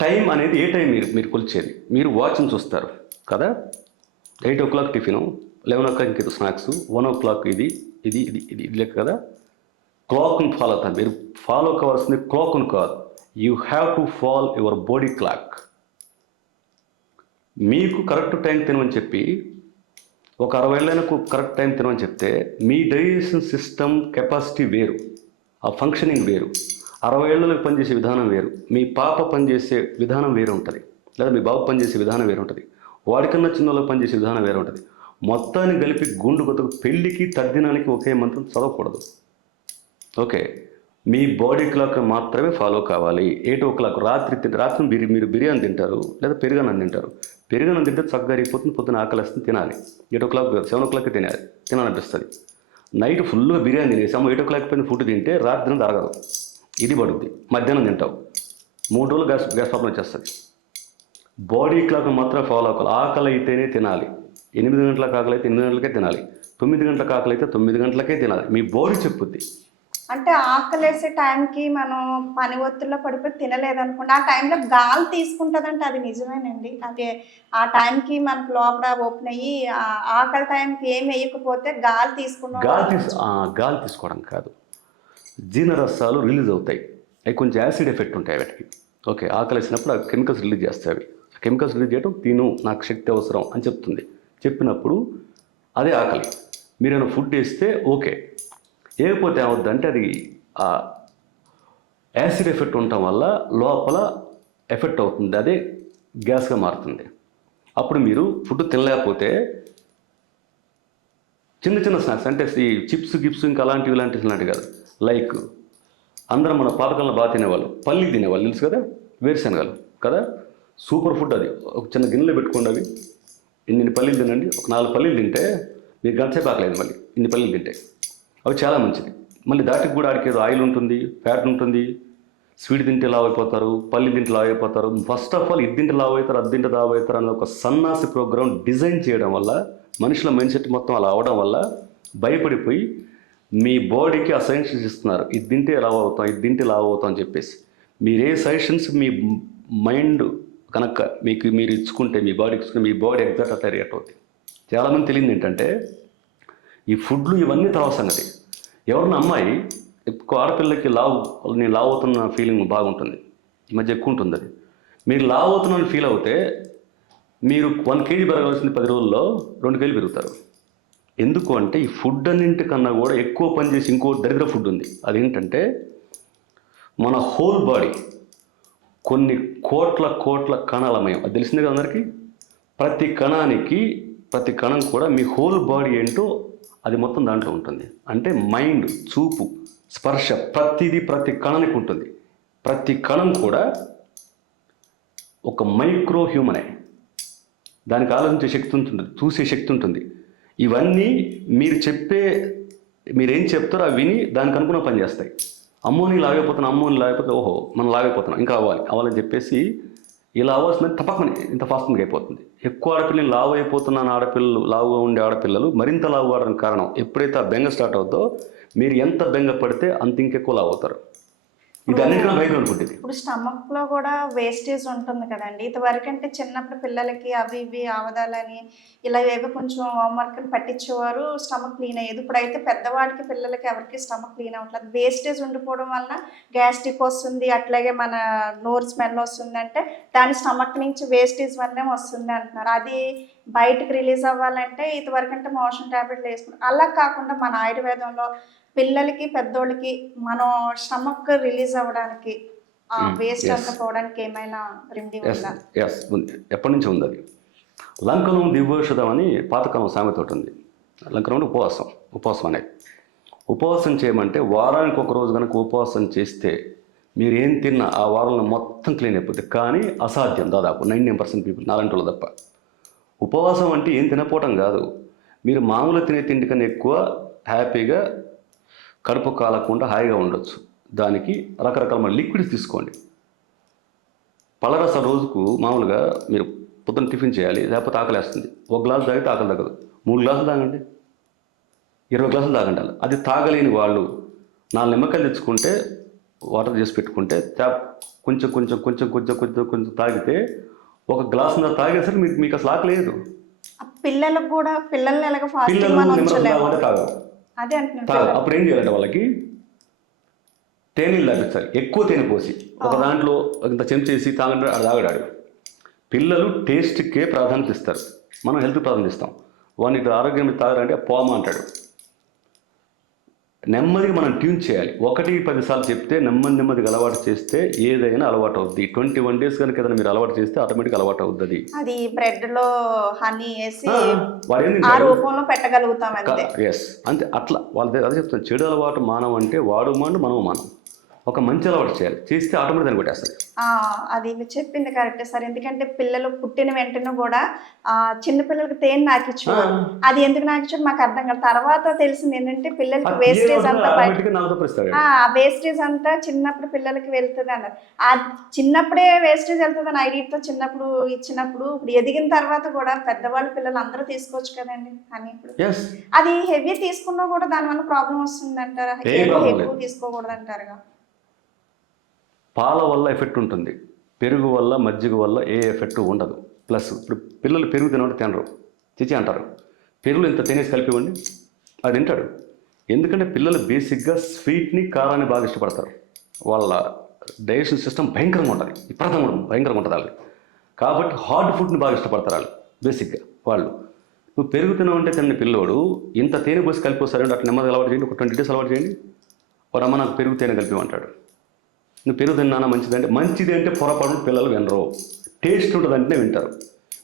టైం అనేది ఏ టైం మీరు కొలిచేది, మీరు వాచ్ని చూస్తారు కదా. 8 o'clock టిఫిను, 11 o'clock ఇంకేదో స్నాక్స్, 1 o'clock ఇది ఇది ఇది ఇది ఇది లెక్క కదా. క్లాక్ని ఫాలో అవుతారు. మీరు ఫాలో కావాల్సింది క్లాక్ను కాదు, you have to follow your body clock. మీకు కరెక్ట్ టైం తినమని చెప్పి ఒక 60 ఏళ్ళకు కరెక్ట్ టైం తినమని చెప్తే మీ డైజెషన్ సిస్టమ్ కెపాసిటీ వేరు, ఆ ఫంక్షనింగ్ వేరు. 60 ఏళ్ళకి పనిచేసే విధానం వేరు, మీ పాప పనిచేసే విధానం వేరు ఉంటుంది, లేదా మీ బాబు పనిచేసే విధానం వేరు ఉంటుంది, వాడికన్నా చిన్నోళ్ళకి పనిచేసే విధానం వేరు ఉంటుంది. మొత్తాన్ని కలిపి గుండు కొత్తకు పెళ్ళికి తద్దినానికి ఒకే మంత్రం చదవకూడదు. మీ బాడీ క్లాక్ మాత్రమే ఫాలో కావాలి. 8 o'clock రాత్రి మీరు బిర్యానీ తింటారు, లేదా పెరుగన్నం తింటారు. పెరుగన్నం తింటే చక్కగా అరిగిపోతుంది, పొద్దున ఆకలిస్తుంది, తినాలి. 8 o'clock 7 o'clock తినాలనిపిస్తుంది. నైట్ ఫుల్గా బిర్యానీ తినేసి 8 o'clock పైన ఫుడ్ తింటే రాత్రి అరగదు, ఇది పడుద్ది. మధ్యాహ్నం తింటావు, 3 రోజులు గ్యాస్ ప్రాబ్లం వచ్చేస్తుంది. బాడీ క్లాక్ మాత్రం ఫాలో అవ్వాలి. ఆకలి అయితేనే తినాలి. 8 గంటలకు ఆకలి అయితే 8 గంటలకే తినాలి, 9 గంటలకు ఆకలి అయితే 9 గంటలకే తినాలి. మీ బాడీ చెప్పుద్ది. అంటే ఆకలేసే టైంకి మనం పని ఒత్తిడిలో పడిపోయి తినలేదనుకోండి, ఆ టైంలో గాలి తీసుకుంటుందంటే అది నిజమేనండి. అంటే ఆ టైంకి మనకు లోపల ఓపెన్ అయ్యి ఆకలి టైంకి ఏం వేయకపోతే గాలి గాలి తీసుకోవడం కాదు, జీర్ణరసాలు రిలీజ్ అవుతాయి. అవి కొంచెం యాసిడ్ ఎఫెక్ట్ ఉంటాయి వాటికి. ఆకలి వేసినప్పుడు ఆ కెమికల్స్ రిలీజ్ చేస్తాయి. ఆ కెమికల్స్ రిలీజ్ చేయడం తిను, నాకు శక్తి అవసరం అని చెప్తుంది. చెప్పినప్పుడు అదే ఆకలి. మీరైనా ఫుడ్ వేస్తే ఏకపోతే ఏమవుద్దంటే అది ఆ యాసిడ్ ఎఫెక్ట్ ఉండటం వల్ల లోపల ఎఫెక్ట్ అవుతుంది, అదే గ్యాస్గా మారుతుంది. అప్పుడు మీరు ఫుడ్ తినలేకపోతే చిన్న చిన్న స్నాక్స్ అంటే ఈ చిప్స్ గిప్స్ ఇంకా ఇలాంటివి కాదు. లైక్ అందరం మన పాతకాలంలో బాగా తినేవాళ్ళు, పల్లి తినేవాళ్ళు, తెలుసు కదా, వేరుశనగలు కదా, సూపర్ ఫుడ్. అది ఒక చిన్న గిన్నెలో పెట్టుకోండి, అవి ఇన్ని పల్లీలు తినండి. ఒక 4 పల్లీలు తింటే మీకు గంటసేపు ఆకలేదు. మళ్ళీ ఇన్ని పల్లీలు తింటే అవి చాలా మంచిది. మళ్ళీ దాటికి కూడా ఆడికి ఆయిల్ ఉంటుంది, ఫ్యాట్ ఉంటుంది. స్వీట్ తింటే లావు అయిపోతారు, పల్లి తింటే లావు అయిపోతారు. ఫస్ట్ ఆఫ్ ఆల్ ఇది తింటే లావు అవుతారు, అది తింటే లావు అవుతారు అన్న ఒక సన్నాసి ప్రోగ్రామ్ డిజైన్ చేయడం వల్ల, మనుషుల మైండ్ సెట్ మొత్తం అలా అవడం వల్ల భయపడిపోయి మీ బాడీకి ఆ సజెషన్స్ ఇస్తున్నారు, ఇది తింటే లావు అవుతాం, ఇది తింటే లావు అవుతాం అని చెప్పేసి. మీరు ఏ సజెషన్స్ మీ మైండ్ కనుక మీరు ఇచ్చుకుంటే, మీ బాడీకి ఇచ్చుకుంటే మీ బాడీ ఎగ్జాక్ట్ అట్లా రియాక్ట్ అవుతుంది. చాలామంది తెలియదు ఏంటంటే ఈ ఫుడ్లు ఇవన్నీ తర్వాత సంగతి. ఎవరిన అమ్మాయి ఎక్కువ ఆడపిల్లకి నేను లావు అవుతున్న ఫీలింగ్ బాగుంటుంది, ఈ మధ్య ఎక్కువ ఉంటుంది. అది మీరు లావు అవుతున్నాను ఫీల్ అవుతే మీరు 1 kg పెరగాల్సింది 10 రోజుల్లో 2 kg పెరుగుతారు. ఎందుకు అంటే ఈ ఫుడ్ అన్నింటికన్నా కూడా ఎక్కువ పనిచేసి ఇంకో దరిద్ర ఫుడ్ ఉంది. అదేంటంటే మన హోల్ బాడీ కొన్ని కోట్ల కణాలమయం. అది తెలిసిందే కదా అందరికీ. ప్రతి కణం కూడా మీ హోల్ బాడీ ఏంటో అది మొత్తం దాంట్లో ఉంటుంది. అంటే మైండ్, చూపు, స్పర్శ, ప్రతి కణానికి ఉంటుంది. ప్రతి కణం కూడా ఒక మైక్రో హ్యూమనే. దానికి ఆలోచించే శక్తి ఉంటుంది, చూసే శక్తి ఉంటుంది. ఇవన్నీ మీరేం చెప్తారో అవి విని దానికి అనుకున్న పని చేస్తాయి. అమ్మోని లాగైపోతే ఓహో మనం లాగైపోతున్నాం, ఇంకా అవ్వాలని చెప్పేసి ఇలా అవ్వాల్సిందని తప్పకమని ఇంత ఫాస్టింగ్ అయిపోతుంది. ఎక్కువ ఆడపిల్లలు లావు అయిపోతున్నాను, ఆడపిల్లలు లావుగా ఉండే ఆడపిల్లలు మరింత లావు అవడానికి కారణం ఎప్పుడైతే ఆ బెంగ స్టార్ట్ అవుతుందో మీరు ఎంత బెంగ పడితే అంత ఇంకెక్కువ లావు అవుతారు. ఇది అన్నిటికన్నా భయం అనుకుంటుంది. ఇప్పుడు స్టమక్ లో కూడా వేస్టేజ్ ఉంటుంది కదండి. ఇదివరకు అంటే చిన్నప్పుడు పిల్లలకి అవి ఇవి ఆవదాలని ఇలా ఏవో కొంచెం హోంవర్క్ పట్టించేవారు, స్టమక్ క్లీన్ అయ్యేది. ఇప్పుడైతే పెద్దవాడికి పిల్లలకి ఎవరికి స్టమక్ క్లీన్ అవ్వట్లేదు. వేస్టేజ్ ఉండిపోవడం వల్ల గ్యాస్ట్రిక్ వస్తుంది, అట్లాగే మన నోరు స్మెల్ వస్తుంది. అంటే దాని స్టమక్ నుంచి వేస్టేజ్ వల్లే వస్తుంది అంటున్నారు. అది బయటకు రిలీజ్ అవ్వాలంటే ఇదివరకు అంటే మోషన్ ట్యాబ్లెట్లు వేసుకుంటాం. అలా కాకుండా మన ఆయుర్వేదంలో పిల్లలకి పెద్దోళ్ళకి మనం స్టమక్ రిలీజ్ అవ్వడానికి ఆ వేస్ట్ yes. అంతా పోవడానికి ఏమైనా రెమెడీ ఉందా? ఎస్ ఉంది, ఎప్పటి నుంచి ఉంది అది. లంకనం దివ్యోషధం అని పాతకాలం సామెత ఒకటి ఉంది. లంకనం అంటే ఉపవాసం అనేది. ఉపవాసం చేయమంటే వారానికి ఒక రోజు కనుక ఉపవాసం చేస్తే మీరు ఏం తిన్నా ఆ వారంలో మొత్తం క్లీన్ అయిపోతుంది. కానీ అసాధ్యం దాదాపు 99% పీపుల్, నాలాంటి వాళ్ళు తప్ప. ఉపవాసం అంటే ఏం తినపోవటం కాదు, మీరు మామూలు తినే తిండి కన్నా ఎక్కువ హ్యాపీగా కడుపు కాలకుండా హాయిగా ఉండొచ్చు. దానికి రకరకాల లిక్విడ్స్ తీసుకోండి. పళ్ళరసం రోజుకు మామూలుగా మీరు పొద్దున్న టిఫిన్ చేయాలి, లేకపోతే ఆకలేస్తుంది. 1 గ్లాసు తాగితే ఆకలి తగ్గదు, 3 గ్లాసులు తాగండి, 20 గ్లాసులు తాగండి. అది తాగలేని వాళ్ళు 4 నిమ్మకాయలు తెచ్చుకుంటే వాటర్ చేసి పెట్టుకుంటే కొంచెం కొంచెం కొంచెం కొంచెం కొంచెం కొంచెం తాగితే 1 గ్లాసు తాగేసరికి మీకు అసలు ఆకలేదు. పిల్లలకు కూడా పిల్లల్ని ఎలాగ ఫాస్టింగ్ మనం ఉంచలేము. అదే అంటున్నాను. అప్పుడు ఏం చేయాలంటే వాళ్ళకి తేనీళ్ళు తాగించాలి, ఎక్కువ తేనె పోసి. ఒక దాంట్లో ఇంత చెంచేసి తాగండి, అది తాగడాడు. పిల్లలు టేస్ట్కే ప్రాధాన్యత ఇస్తారు, మనం హెల్త్ ప్రాధాన్యత ఇస్తాం. వాడిని ఇటు ఆరోగ్యం తాగరంటే పోమ అంటాడు. నెమ్మదిగా మనం ట్యూన్ చేయాలి. 1-10 సార్లు చెప్తే నెమ్మదిగా అలవాటు చేస్తే ఏదైనా అలవాటు అవుద్ది. 21 days కనుక ఏదైనా మీరు అలవాటు చేస్తే ఆటోమేటిక్ అలవాటు అవుతుంది. అది బ్రెడ్ లో హనీ వేసి వాడు ఆ రూపంలో పెట్టగలుగుతాం అంతే. ఎస్ అంతే. అట్లా వాళ్ళ అదే చెప్తాను, చెడు అలవాటు మానవం అంటే వాడు మాండు మనము మానం. ఒక మంచి అలవాటు చేయాలి, చేస్తే ఆటోమేటిక్ దాన్ని కొట్టేస్తుంది. అది మీరు చెప్పింది కరెక్టే సార్. ఎందుకంటే పిల్లలు పుట్టిన వెంటనే కూడా చిన్న పిల్లలకి తేనె నాకిచ్చేవారు. అది ఎందుకు నాకిచ్చారు మాకు అర్థం కాదు. తర్వాత తెలిసింది ఏంటంటే పిల్లలకి వేస్టేజ్ అంతా వేస్టేజ్ అంతా చిన్నప్పుడు పిల్లలకి వెళ్తుంది అన్నారు. ఆ చిన్నప్పుడే వేస్టేజ్ వెళ్తుంది అని ఐడియాతో చిన్నప్పుడు ఇచ్చినప్పుడు ఇప్పుడు ఎదిగిన తర్వాత కూడా పెద్దవాళ్ళు పిల్లలు అందరూ తీసుకోవచ్చు కదండి అని. ఇప్పుడు అది హెవీ తీసుకున్నా కూడా దానివల్ల ప్రాబ్లం వస్తుంది అంటారా? ఎక్కువ తీసుకోకూడదు అంటారుగా. పాల వల్ల ఎఫెక్ట్ ఉంటుంది, పెరుగు వల్ల మజ్జిగ వల్ల ఏ ఎఫెక్ట్ ఉండదు. ప్లస్ ఇప్పుడు పిల్లలు పెరుగు తినడం తినరు, చిచి అంటారు. పెరుగులు ఇంత తినేసి కలిపివ్వండి, అది తింటాడు. ఎందుకంటే పిల్లలు బేసిక్గా స్వీట్ని కారాన్ని బాగా ఇష్టపడతారు. వాళ్ళ డైజెషన్ సిస్టమ్ భయంకరంగా ఉంటుంది, విపరీతంగా భయంకరంగా ఉంటుంది వాళ్ళకి. కాబట్టి హార్డ్ ఫుడ్ని బాగా ఇష్టపడతారు వాళ్ళు బేసిక్గా. వాళ్ళు నువ్వు పెరుగు తినవంటే తిన్న పిల్లోడు ఇంత తేనె పోసి కలిపిస్తారంటే అట్లా నెమ్మదిగా అలవాటు చేయండి. ఒక 20 days అలవాటు చేయండి. వాడు అమ్మ నాకు పెరుగు తేనె కలిపిమంటాడు. నువ్వు పెరుగు తిన్నానా మంచిది అంటే పొరపాటు పిల్లలు వినరు. టేస్ట్ ఉంటుందంటే వింటారు.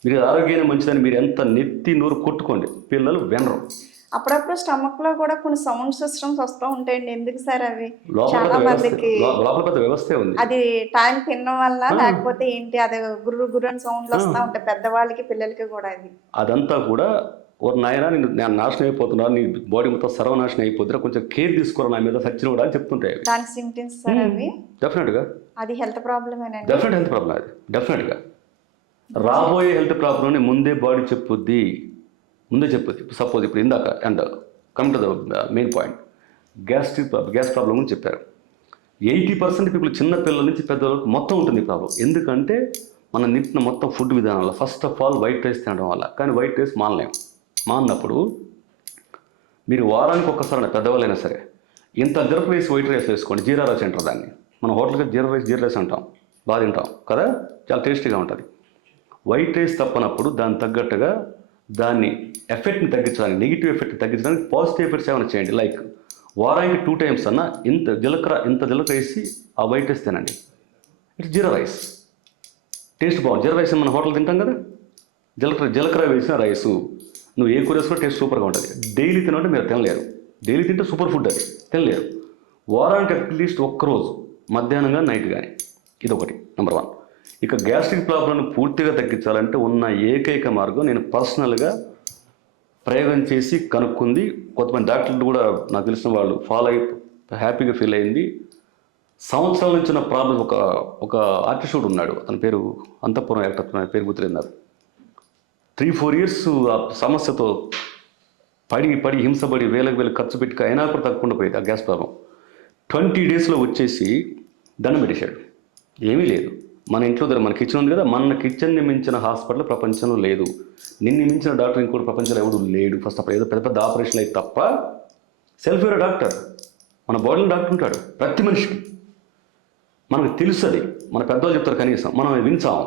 మీరు ఆరోగ్యాన్ని మంచిదని మీరు ఎంత నెత్తి నోరు కొట్టుకోండి, పిల్లలు వినరు. అప్పుడప్పుడు స్టమక్ లో కూడా కొన్ని సౌండ్ సిస్టమ్స్ వస్తూ ఉంటాయండి. ఎందుకు సార్ అవి? చాలా మందికి లోపల పెద్ద వ్యవస్థే ఉంది. అది టైం తినడం వల్ల లేకపోతే ఏంటి, అది గుర్రు గుర్రు అని సౌండ్లు వస్తూ ఉంటాయి పెద్దవాళ్ళకి పిల్లలకి కూడా. అదంతా కూడా ఒక నాయన నేను నాశనం అయిపోతున్నా, నీ బాడీ మొత్తం సర్వనాశనం అయిపోతున్నా, కొంచెం కేర్ తీసుకోరా నా మీద సచ్చిన కూడా అని చెప్తుంటాయి. దానికి సింప్టమ్స్ సార్ అవి? డెఫినెట్గా అది హెల్త్ ప్రాబ్లమేనండి. Definite health problem. అది డెఫినెట్గా రాబోయే హెల్త్ ప్రాబ్లమ్ని ముందే బాడీ చెప్పుద్ది. సపోజ్ ఇప్పుడు ఇందాక and come to the main point, gas problem గురించి చెప్పారు. 80% పీపుల్ చిన్న పిల్లల నుంచి పెద్దవాళ్ళకి మొత్తం ఉంటుంది ఈ ప్రాబ్లం. ఎందుకంటే మనం నింపిన మొత్తం ఫుడ్ విధానంలో first of all white rice తినడం వల్ల. కానీ వైట్ రైస్ మానప్పుడు మీరు వారానికి ఒక్కసారి పెద్దవాళ్ళైనా సరే ఇంత జరపు రైస్ వైట్ రైస్ వేసుకోండి. జీరా రైస్ అంటారు దాన్ని. మన హోటల్కి జీరా రైస్ అంటాం, బాగా తింటాం కదా, చాలా టేస్టీగా ఉంటుంది. వైట్ రైస్ తప్పనప్పుడు దానికి తగ్గట్టుగా దాన్ని ఎఫెక్ట్ని తగ్గించడానికి, నెగిటివ్ ఎఫెక్ట్ని తగ్గించడానికి పాజిటివ్ ఎఫెక్ట్స్ ఏమైనా చేయండి. లైక్ వారానికి 2 times అన్నా ఇంత జీలకర్ర వేసి ఆ వైట్ రైస్ తినండి. ఇట్స్ జీరా రైస్, టేస్ట్ బాగుంది. జీరా రైస్ మన హోటల్ తింటాం కదా, జీలకర్ర వేసిన రైసు నువ్వు ఏ కూర వేసుకున్నా టేస్ట్ సూపర్గా ఉంటుంది. డైలీ తినంటే మీరు తినలేరు. డైలీ తింటే సూపర్ ఫుడ్, అది తినలేరు. వారానికి అట్లీస్ట్ ఒక్కరోజు మధ్యాహ్నం కానీ నైట్ కానీ, ఇదొకటి నెంబర్ 1. ఇక గ్యాస్ట్రిక్ ప్రాబ్లంను పూర్తిగా తగ్గించాలంటే ఉన్న ఏకైక మార్గం నేను పర్సనల్గా ప్రయోగం చేసి కనుక్కుంది. కొంతమంది డాక్టర్లు కూడా నాకు తెలిసిన వాళ్ళు ఫాలో అయి హ్యాపీగా ఫీల్ అయింది. సంవత్సరాల నుంచి ఉన్న ప్రాబ్లం. ఒక ఆర్టిస్టుడు ఉన్నాడు, అతని పేరు అంతఃపురం యాక్టర్, పేరు గుర్తులేదు నాకు. 3-4 ఇయర్స్ ఆ సమస్యతో పడి హింసపడి వేలకు ఖర్చు పెట్టి అయినా కూడా తగ్గకుండా పోయేది ఆ గ్యాస్ ప్రాబ్లం. 20 డేస్లో వచ్చేసి దండం పెట్టేశాడు. ఏమీ లేదు, మన ఇంట్లో మన కిచెన్ ఉంది కదా, మన కిచెన్ని మించిన హాస్పిటల్ ప్రపంచంలో లేదు, నిన్ను మించిన డాక్టర్ ఇంకోటి ప్రపంచంలో ఎవడు లేడు. ఫస్ట్ ఆఫ్ ఆల్ ఏదో పెద్ద పెద్ద ఆపరేషన్లు అయితే తప్ప సెల్ఫ్ వేర్ డాక్టర్, మన బాడీలో డాక్టర్ ఉంటాడు ప్రతి మనిషికి. మనకు తెలుస్తుంది, మన పెద్దవాళ్ళు చెప్తారు, కనీసం మనం వించాం.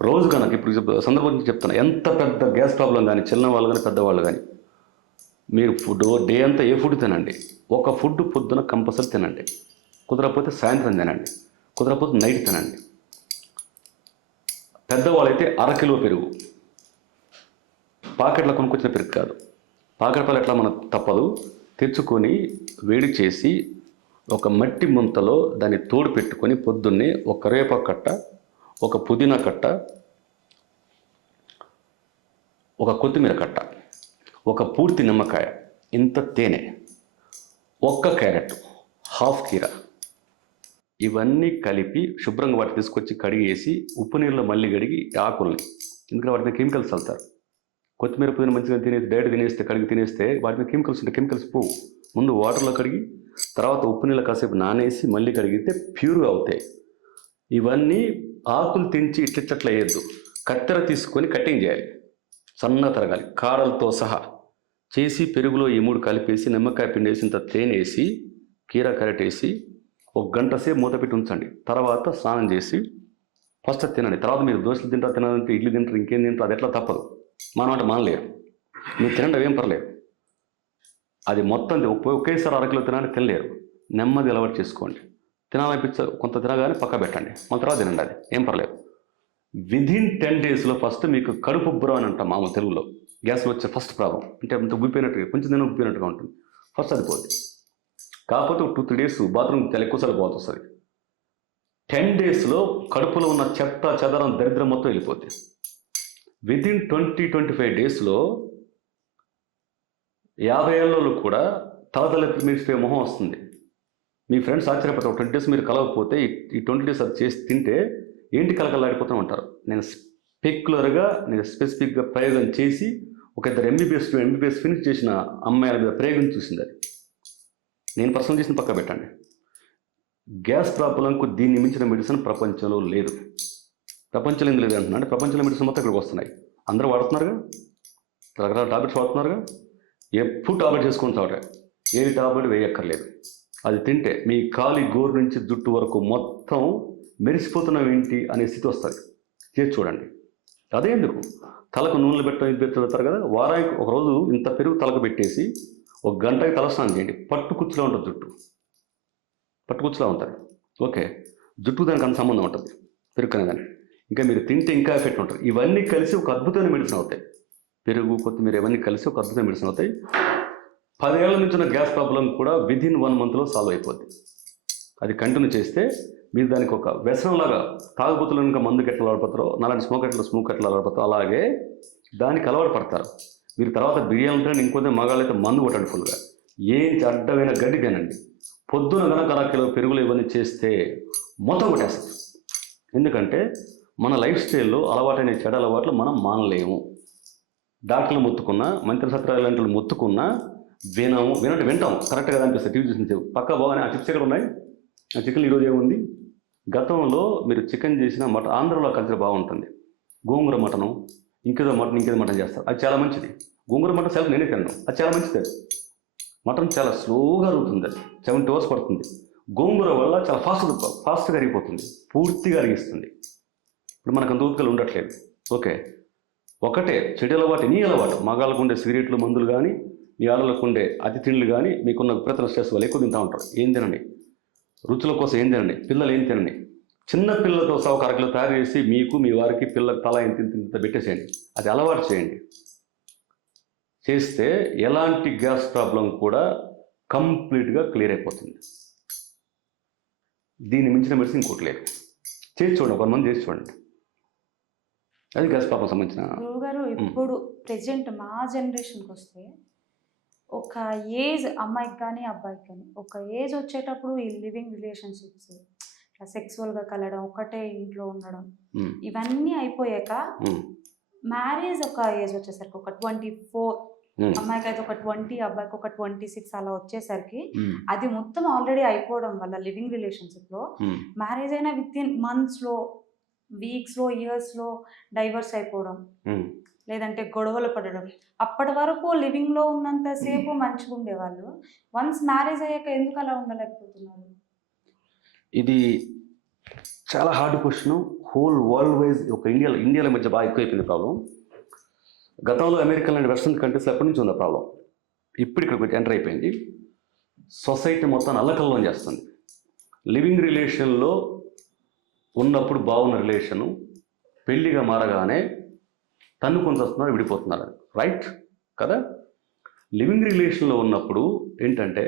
రోజు కనుక ఇప్పుడు సందర్భం చెప్తున్నా, ఎంత పెద్ద గ్యాస్ ప్రాబ్లం కానీ చిన్న వాళ్ళు కానీ పెద్దవాళ్ళు కానీ మీరు ఫుడ్ డే అంతా ఏ ఫుడ్ తినండి, ఒక ఫుడ్ పొద్దున కంపల్సరీ తినండి, కుదరకపోతే సాయంత్రం తినండి, కుదరకపోతే నైట్ తినండి. పెద్దవాళ్ళైతే 1/2 కిలో పెరుగు, పాకెట్లో కొనుక్కొచ్చిన పెరుగు కాదు, పాకెట్ పాలు ఎట్లా మనకు తప్పదు, తెచ్చుకొని వేడి చేసి ఒక మట్టి ముంతలో దాన్ని తోడు పెట్టుకొని పొద్దున్నే ఒక కరివేపాకు కట్ట, ఒక పుదీనా కట్ట, ఒక కొత్తిమీర కట్ట, ఒక పూర్తి నిమ్మకాయ, ఇంత తేనె, ఒక్క క్యారెట్, హాఫ్ కీర, ఇవన్నీ కలిపి శుభ్రంగా వాటిని తీసుకొచ్చి కడిగేసి ఉప్పు నీళ్ళలో మళ్ళీ కడిగి ఆకుల్ని, ఎందుకంటే వాటి మీద కెమికల్స్ చల్లుతారు. కొత్తిమీర పుదీనా మంచిగా తినేసి డైరెక్ట్ తినేస్తే కడిగి తినేస్తే వాటి మీద కెమికల్స్ ఉంటాయి, కెమికల్స్ పోవు. ముందు వాటర్లో కడిగి తర్వాత ఉప్పు నీళ్ళ కాసేపు నానేసి మళ్ళీ కడిగితే ప్యూర్గా అవుతాయి. ఇవన్నీ ఆకులు తెంచి ఇట్లట్లా వేయద్దు, కత్తెర తీసుకొని కటింగ్ చేయాలి, సన్నగా తరగాలి, కాడలతో సహా చేసి పెరుగులో ఈ 3 కలిపేసి నిమ్మకాయ పిండేసి ఇంత తేనేసి కీర క్యారెట్ వేసి 1 గంట సేపు మూత పెట్టి ఉంచండి. తర్వాత స్నానం చేసి ఫస్ట్ తినండి. తర్వాత మీరు దోశలు తింటారు, తినాలంటే ఇడ్లీ తింటారు, ఇంకేం తింటారు, అది ఎట్లా తప్పదు, మనం అంటే మానలేరు. మీరు తినండి, అవేం పర్లేదు. అది మొత్తం ఒకేసారి 1/2 కిలో తినాలని తినలేరు, నెమ్మది అలవాటు చేసుకోండి. తినాలనిపించ కొంత తినగానే పక్క పెట్టండి, మన తర్వాత తినండి, అది ఏం పర్లేదు. విదిన్ 10 డేస్లో ఫస్ట్ మీకు కడుపు ఉబ్బరం అని అంటాం మామూలు తెలుగులో, గ్యాస్లో వచ్చే ఫస్ట్ ప్రాబ్లం. అంటే అంత ఉబ్బిపోయినట్టుగా కొంచెం తిన ఉబ్బిపోయినట్టుగా ఉంటుంది, ఫస్ట్ అది పోతుంది. కాకపోతే 2-3 డేస్ బాత్రూమ్ చాలా ఎక్కువసార్లు పోతూ వస్తుంది. 10 డేస్లో కడుపులో ఉన్న చెత్త చెదరం దరిద్రం మొత్తం వెళ్ళిపోతుంది. విదిన్ 20-25 డేస్లో 50 ఏళ్ళలో కూడా తలతలెత్తి మెరిసిపోయే మొహం వస్తుంది. మీ ఫ్రెండ్స్ ఆశ్చర్యపోతారు, 20 డేస్ మీరు కలవకపోతే ఈ 20 డేస్ అది చేసి తింటే ఏంటి కలకలాడిపోతూ ఉంటారు. నేను స్పెసిఫిక్గా ప్రయోగం చేసి ఒక 2 ఎంబీబీఎస్ ఫినిష్ చేసిన అమ్మాయిల మీద ప్రయోగం చూసింది. అది నేను పర్సనల్ చేసిన పక్క పెట్టండి. గ్యాస్ ప్రాబ్లంకు దీన్ని మించిన మెడిసిన్ ప్రపంచంలో లేదు. ప్రపంచంలో ఏం లేదు అంటున్నా అంటే ప్రపంచంలో మెడిసిన్ మొత్తం ఇక్కడికి వస్తున్నాయి, అందరూ వాడుతున్నారుగా, రకరకాల టాబ్లెట్స్ వాడుతున్నారుగా. ఎప్పుడు టాబ్లెట్ చేసుకుని చావట, ఏ టాబ్లెట్ వేయక్కర్లేదు. అది తింటే మీ కాలి గోరు నుంచి జుట్టు వరకు మొత్తం మెరిసిపోతున్నాం ఏంటి అనే స్థితి వస్తుంది. చేసి చూడండి. అదే ఎందుకు తలకు నూనెలు పెట్టడం ఇది పెడతారు కదా, వారానికి ఒక రోజు ఇంత పెరుగు తలకు పెట్టేసి 1 గంటకి తలస్నానం చేయండి. పట్టుకుచ్చులా ఉంటుంది జుట్టు, పట్టుకుచ్చులా ఉంటుంది. ఓకే, జుట్టు దానికి అంత సంబంధం ఉంటుంది పెరుగు అనేదాన్ని. ఇంకా మీరు తింటే ఇంకా ఎఫెక్ట్ ఉంటుంది. ఇవన్నీ కలిసి ఒక అద్భుతమైన మెడిసిన్ అవుతాయి. పెరుగు, కొత్తిమీర ఇవన్నీ కలిసి ఒక అద్భుతమైన మెడిసిన్ అవుతాయి. 10 ఏళ్ల నుంచి ఉన్న గ్యాస్ ప్రాబ్లం కూడా విదిన్ 1 మంత్లో సాల్వ్ అయిపోద్ది. అది కంటిన్యూ చేస్తే మీరు దానికి ఒక వ్యసనంలాగా, తాగుబోతులు ఇంకా మందుకి ఎట్లా అలవాటుపడతారో, నాలాంటి స్మోక్ ఎట్లా అలవాటుపడతారో అలాగే దానికి అలవాటు పడతారు. మీరు తర్వాత బిర్యానీ తినండి, ఇంకొంచెం మగాళ్ళైతే మందు కొట్టండి ఫుల్గా, ఏం అడ్డమైన గడ్డి తినండి. పొద్దున కనుక 1/2 కిలో పెరుగులు ఇవన్నీ చేస్తే మొత్తం కొట్టేస్తుంది. ఎందుకంటే మన లైఫ్ స్టైల్లో అలవాటైన చెడ అలవాట్లు మనం మానలేము. డాక్టర్లు మొత్తుకున్నా, మంత్రి సత్రాలు లాంటి మొత్తుకున్నా వింటాం, కరెక్ట్గా అనిపిస్తుంది. టీవీ చూసి పక్క బాగానే ఆ చిప్స్ ఎక్కడ ఉన్నాయి, ఆ చికెన్ ఈరోజు ఏముంది. గతంలో మీరు చికెన్ చేసిన మటన్, ఆంధ్రలో కల్చర్ బాగుంటుంది. గోంగూర మటను, ఇంకేదో మటన్ చేస్తారు, అది చాలా మంచిది. గోంగూర మటన్ సెల్ఫ్ నేనే తిన్నాను, అది చాలా మంచిది. మటన్ చాలా స్లోగా అరుగుతుంది, అది 70 hours పడుతుంది. గోంగూర వల్ల చాలా ఫాస్ట్గా అరిగిపోతుంది, పూర్తిగా అరిగిస్తుంది. ఇప్పుడు మనకు అంత ఊపికలు ఉండట్లేదు. ఓకే, ఒకటే చెడు అలవాటు, ఎనీ అలవాటు, మగాళ్ళకు ఉండే సిగరెట్లు, మందులు కానీ, మీ ఆడలకు ఉండే అతి తిండ్లు కానీ, మీకున్న విపరీత స్ట్రెస్ వల్ల ఎక్కువ తింటూ ఉంటారు. ఏం తినండి, రుచుల కోసం ఏం తినండి, పిల్లలు ఏం తినండి. చిన్న పిల్లలతో సహా 1/2 కిలో తయారు చేసి మీకు, మీ వారికి, పిల్లలకు తల ఇంత పెట్టేసేయండి. అది అలవాటు చేయండి. చేస్తే ఎలాంటి గ్యాస్ ప్రాబ్లం కూడా కంప్లీట్గా క్లియర్ అయిపోతుంది. దీన్ని మించిన మెడిసిన్ ఇంకోటి లేదు. చేసి చూడండి, 1 మంత్ చేసి చూడండి. అది గ్యాస్ ప్రాబ్లం సంబంధించిన. గురువుగారు, ఇప్పుడు ప్రెజెంట్ మా జనరేషన్కి వస్తే ఒక ఏజ్, అమ్మాయికి కానీ అబ్బాయికి కానీ ఒక ఏజ్ వచ్చేటప్పుడు ఈ లివింగ్ రిలేషన్షిప్స్, ఇట్లా సెక్సువల్గా కలవడం, ఒకటే ఇంట్లో ఉండడం, ఇవన్నీ అయిపోయాక మ్యారేజ్ ఒక ఏజ్ వచ్చేసరికి ఒక 24, అమ్మాయికి అయితే ఒక 20, అబ్బాయికి ఒక 26 అలా వచ్చేసరికి అది మొత్తం ఆల్రెడీ అయిపోవడం వల్ల లివింగ్ రిలేషన్షిప్లో మ్యారేజ్ అయిన విత్ ఇన్ మంత్స్లో, వీక్స్లో, ఇయర్స్లో డైవర్స్ అయిపోవడం, లేదంటే గొడవలు పడడం. అప్పటి వరకు లివింగ్లో ఉన్నంతసేపు మంచిగా ఉండేవాళ్ళు, వన్స్ మ్యారేజ్ అయ్యాక ఎందుకు అలా ఉండలేకపోతున్నారు? ఇది చాలా hard question. Whole world wise ఒక ఇండియాలో మధ్య బాగా ఎక్కువైపోయింది ప్రాబ్లం. గతంలో అమెరికా లాంటి వెస్ట్రన్ కంట్రీస్లో ఎప్పటి నుంచి ఉంది ప్రాబ్లం. ఇప్పుడు ఇక్కడికి ఎంటర్ అయిపోయింది. సొసైటీ మొత్తం అల్లకల్లం చేస్తుంది. లివింగ్ రిలేషన్లో ఉన్నప్పుడు బాగున్న రిలేషను పెళ్ళిగా మారగానే తన్నుకొని వస్తున్నారు, విడిపోతున్నారు. రైట్ కదా? లివింగ్ రిలేషన్లో ఉన్నప్పుడు ఏంటంటే,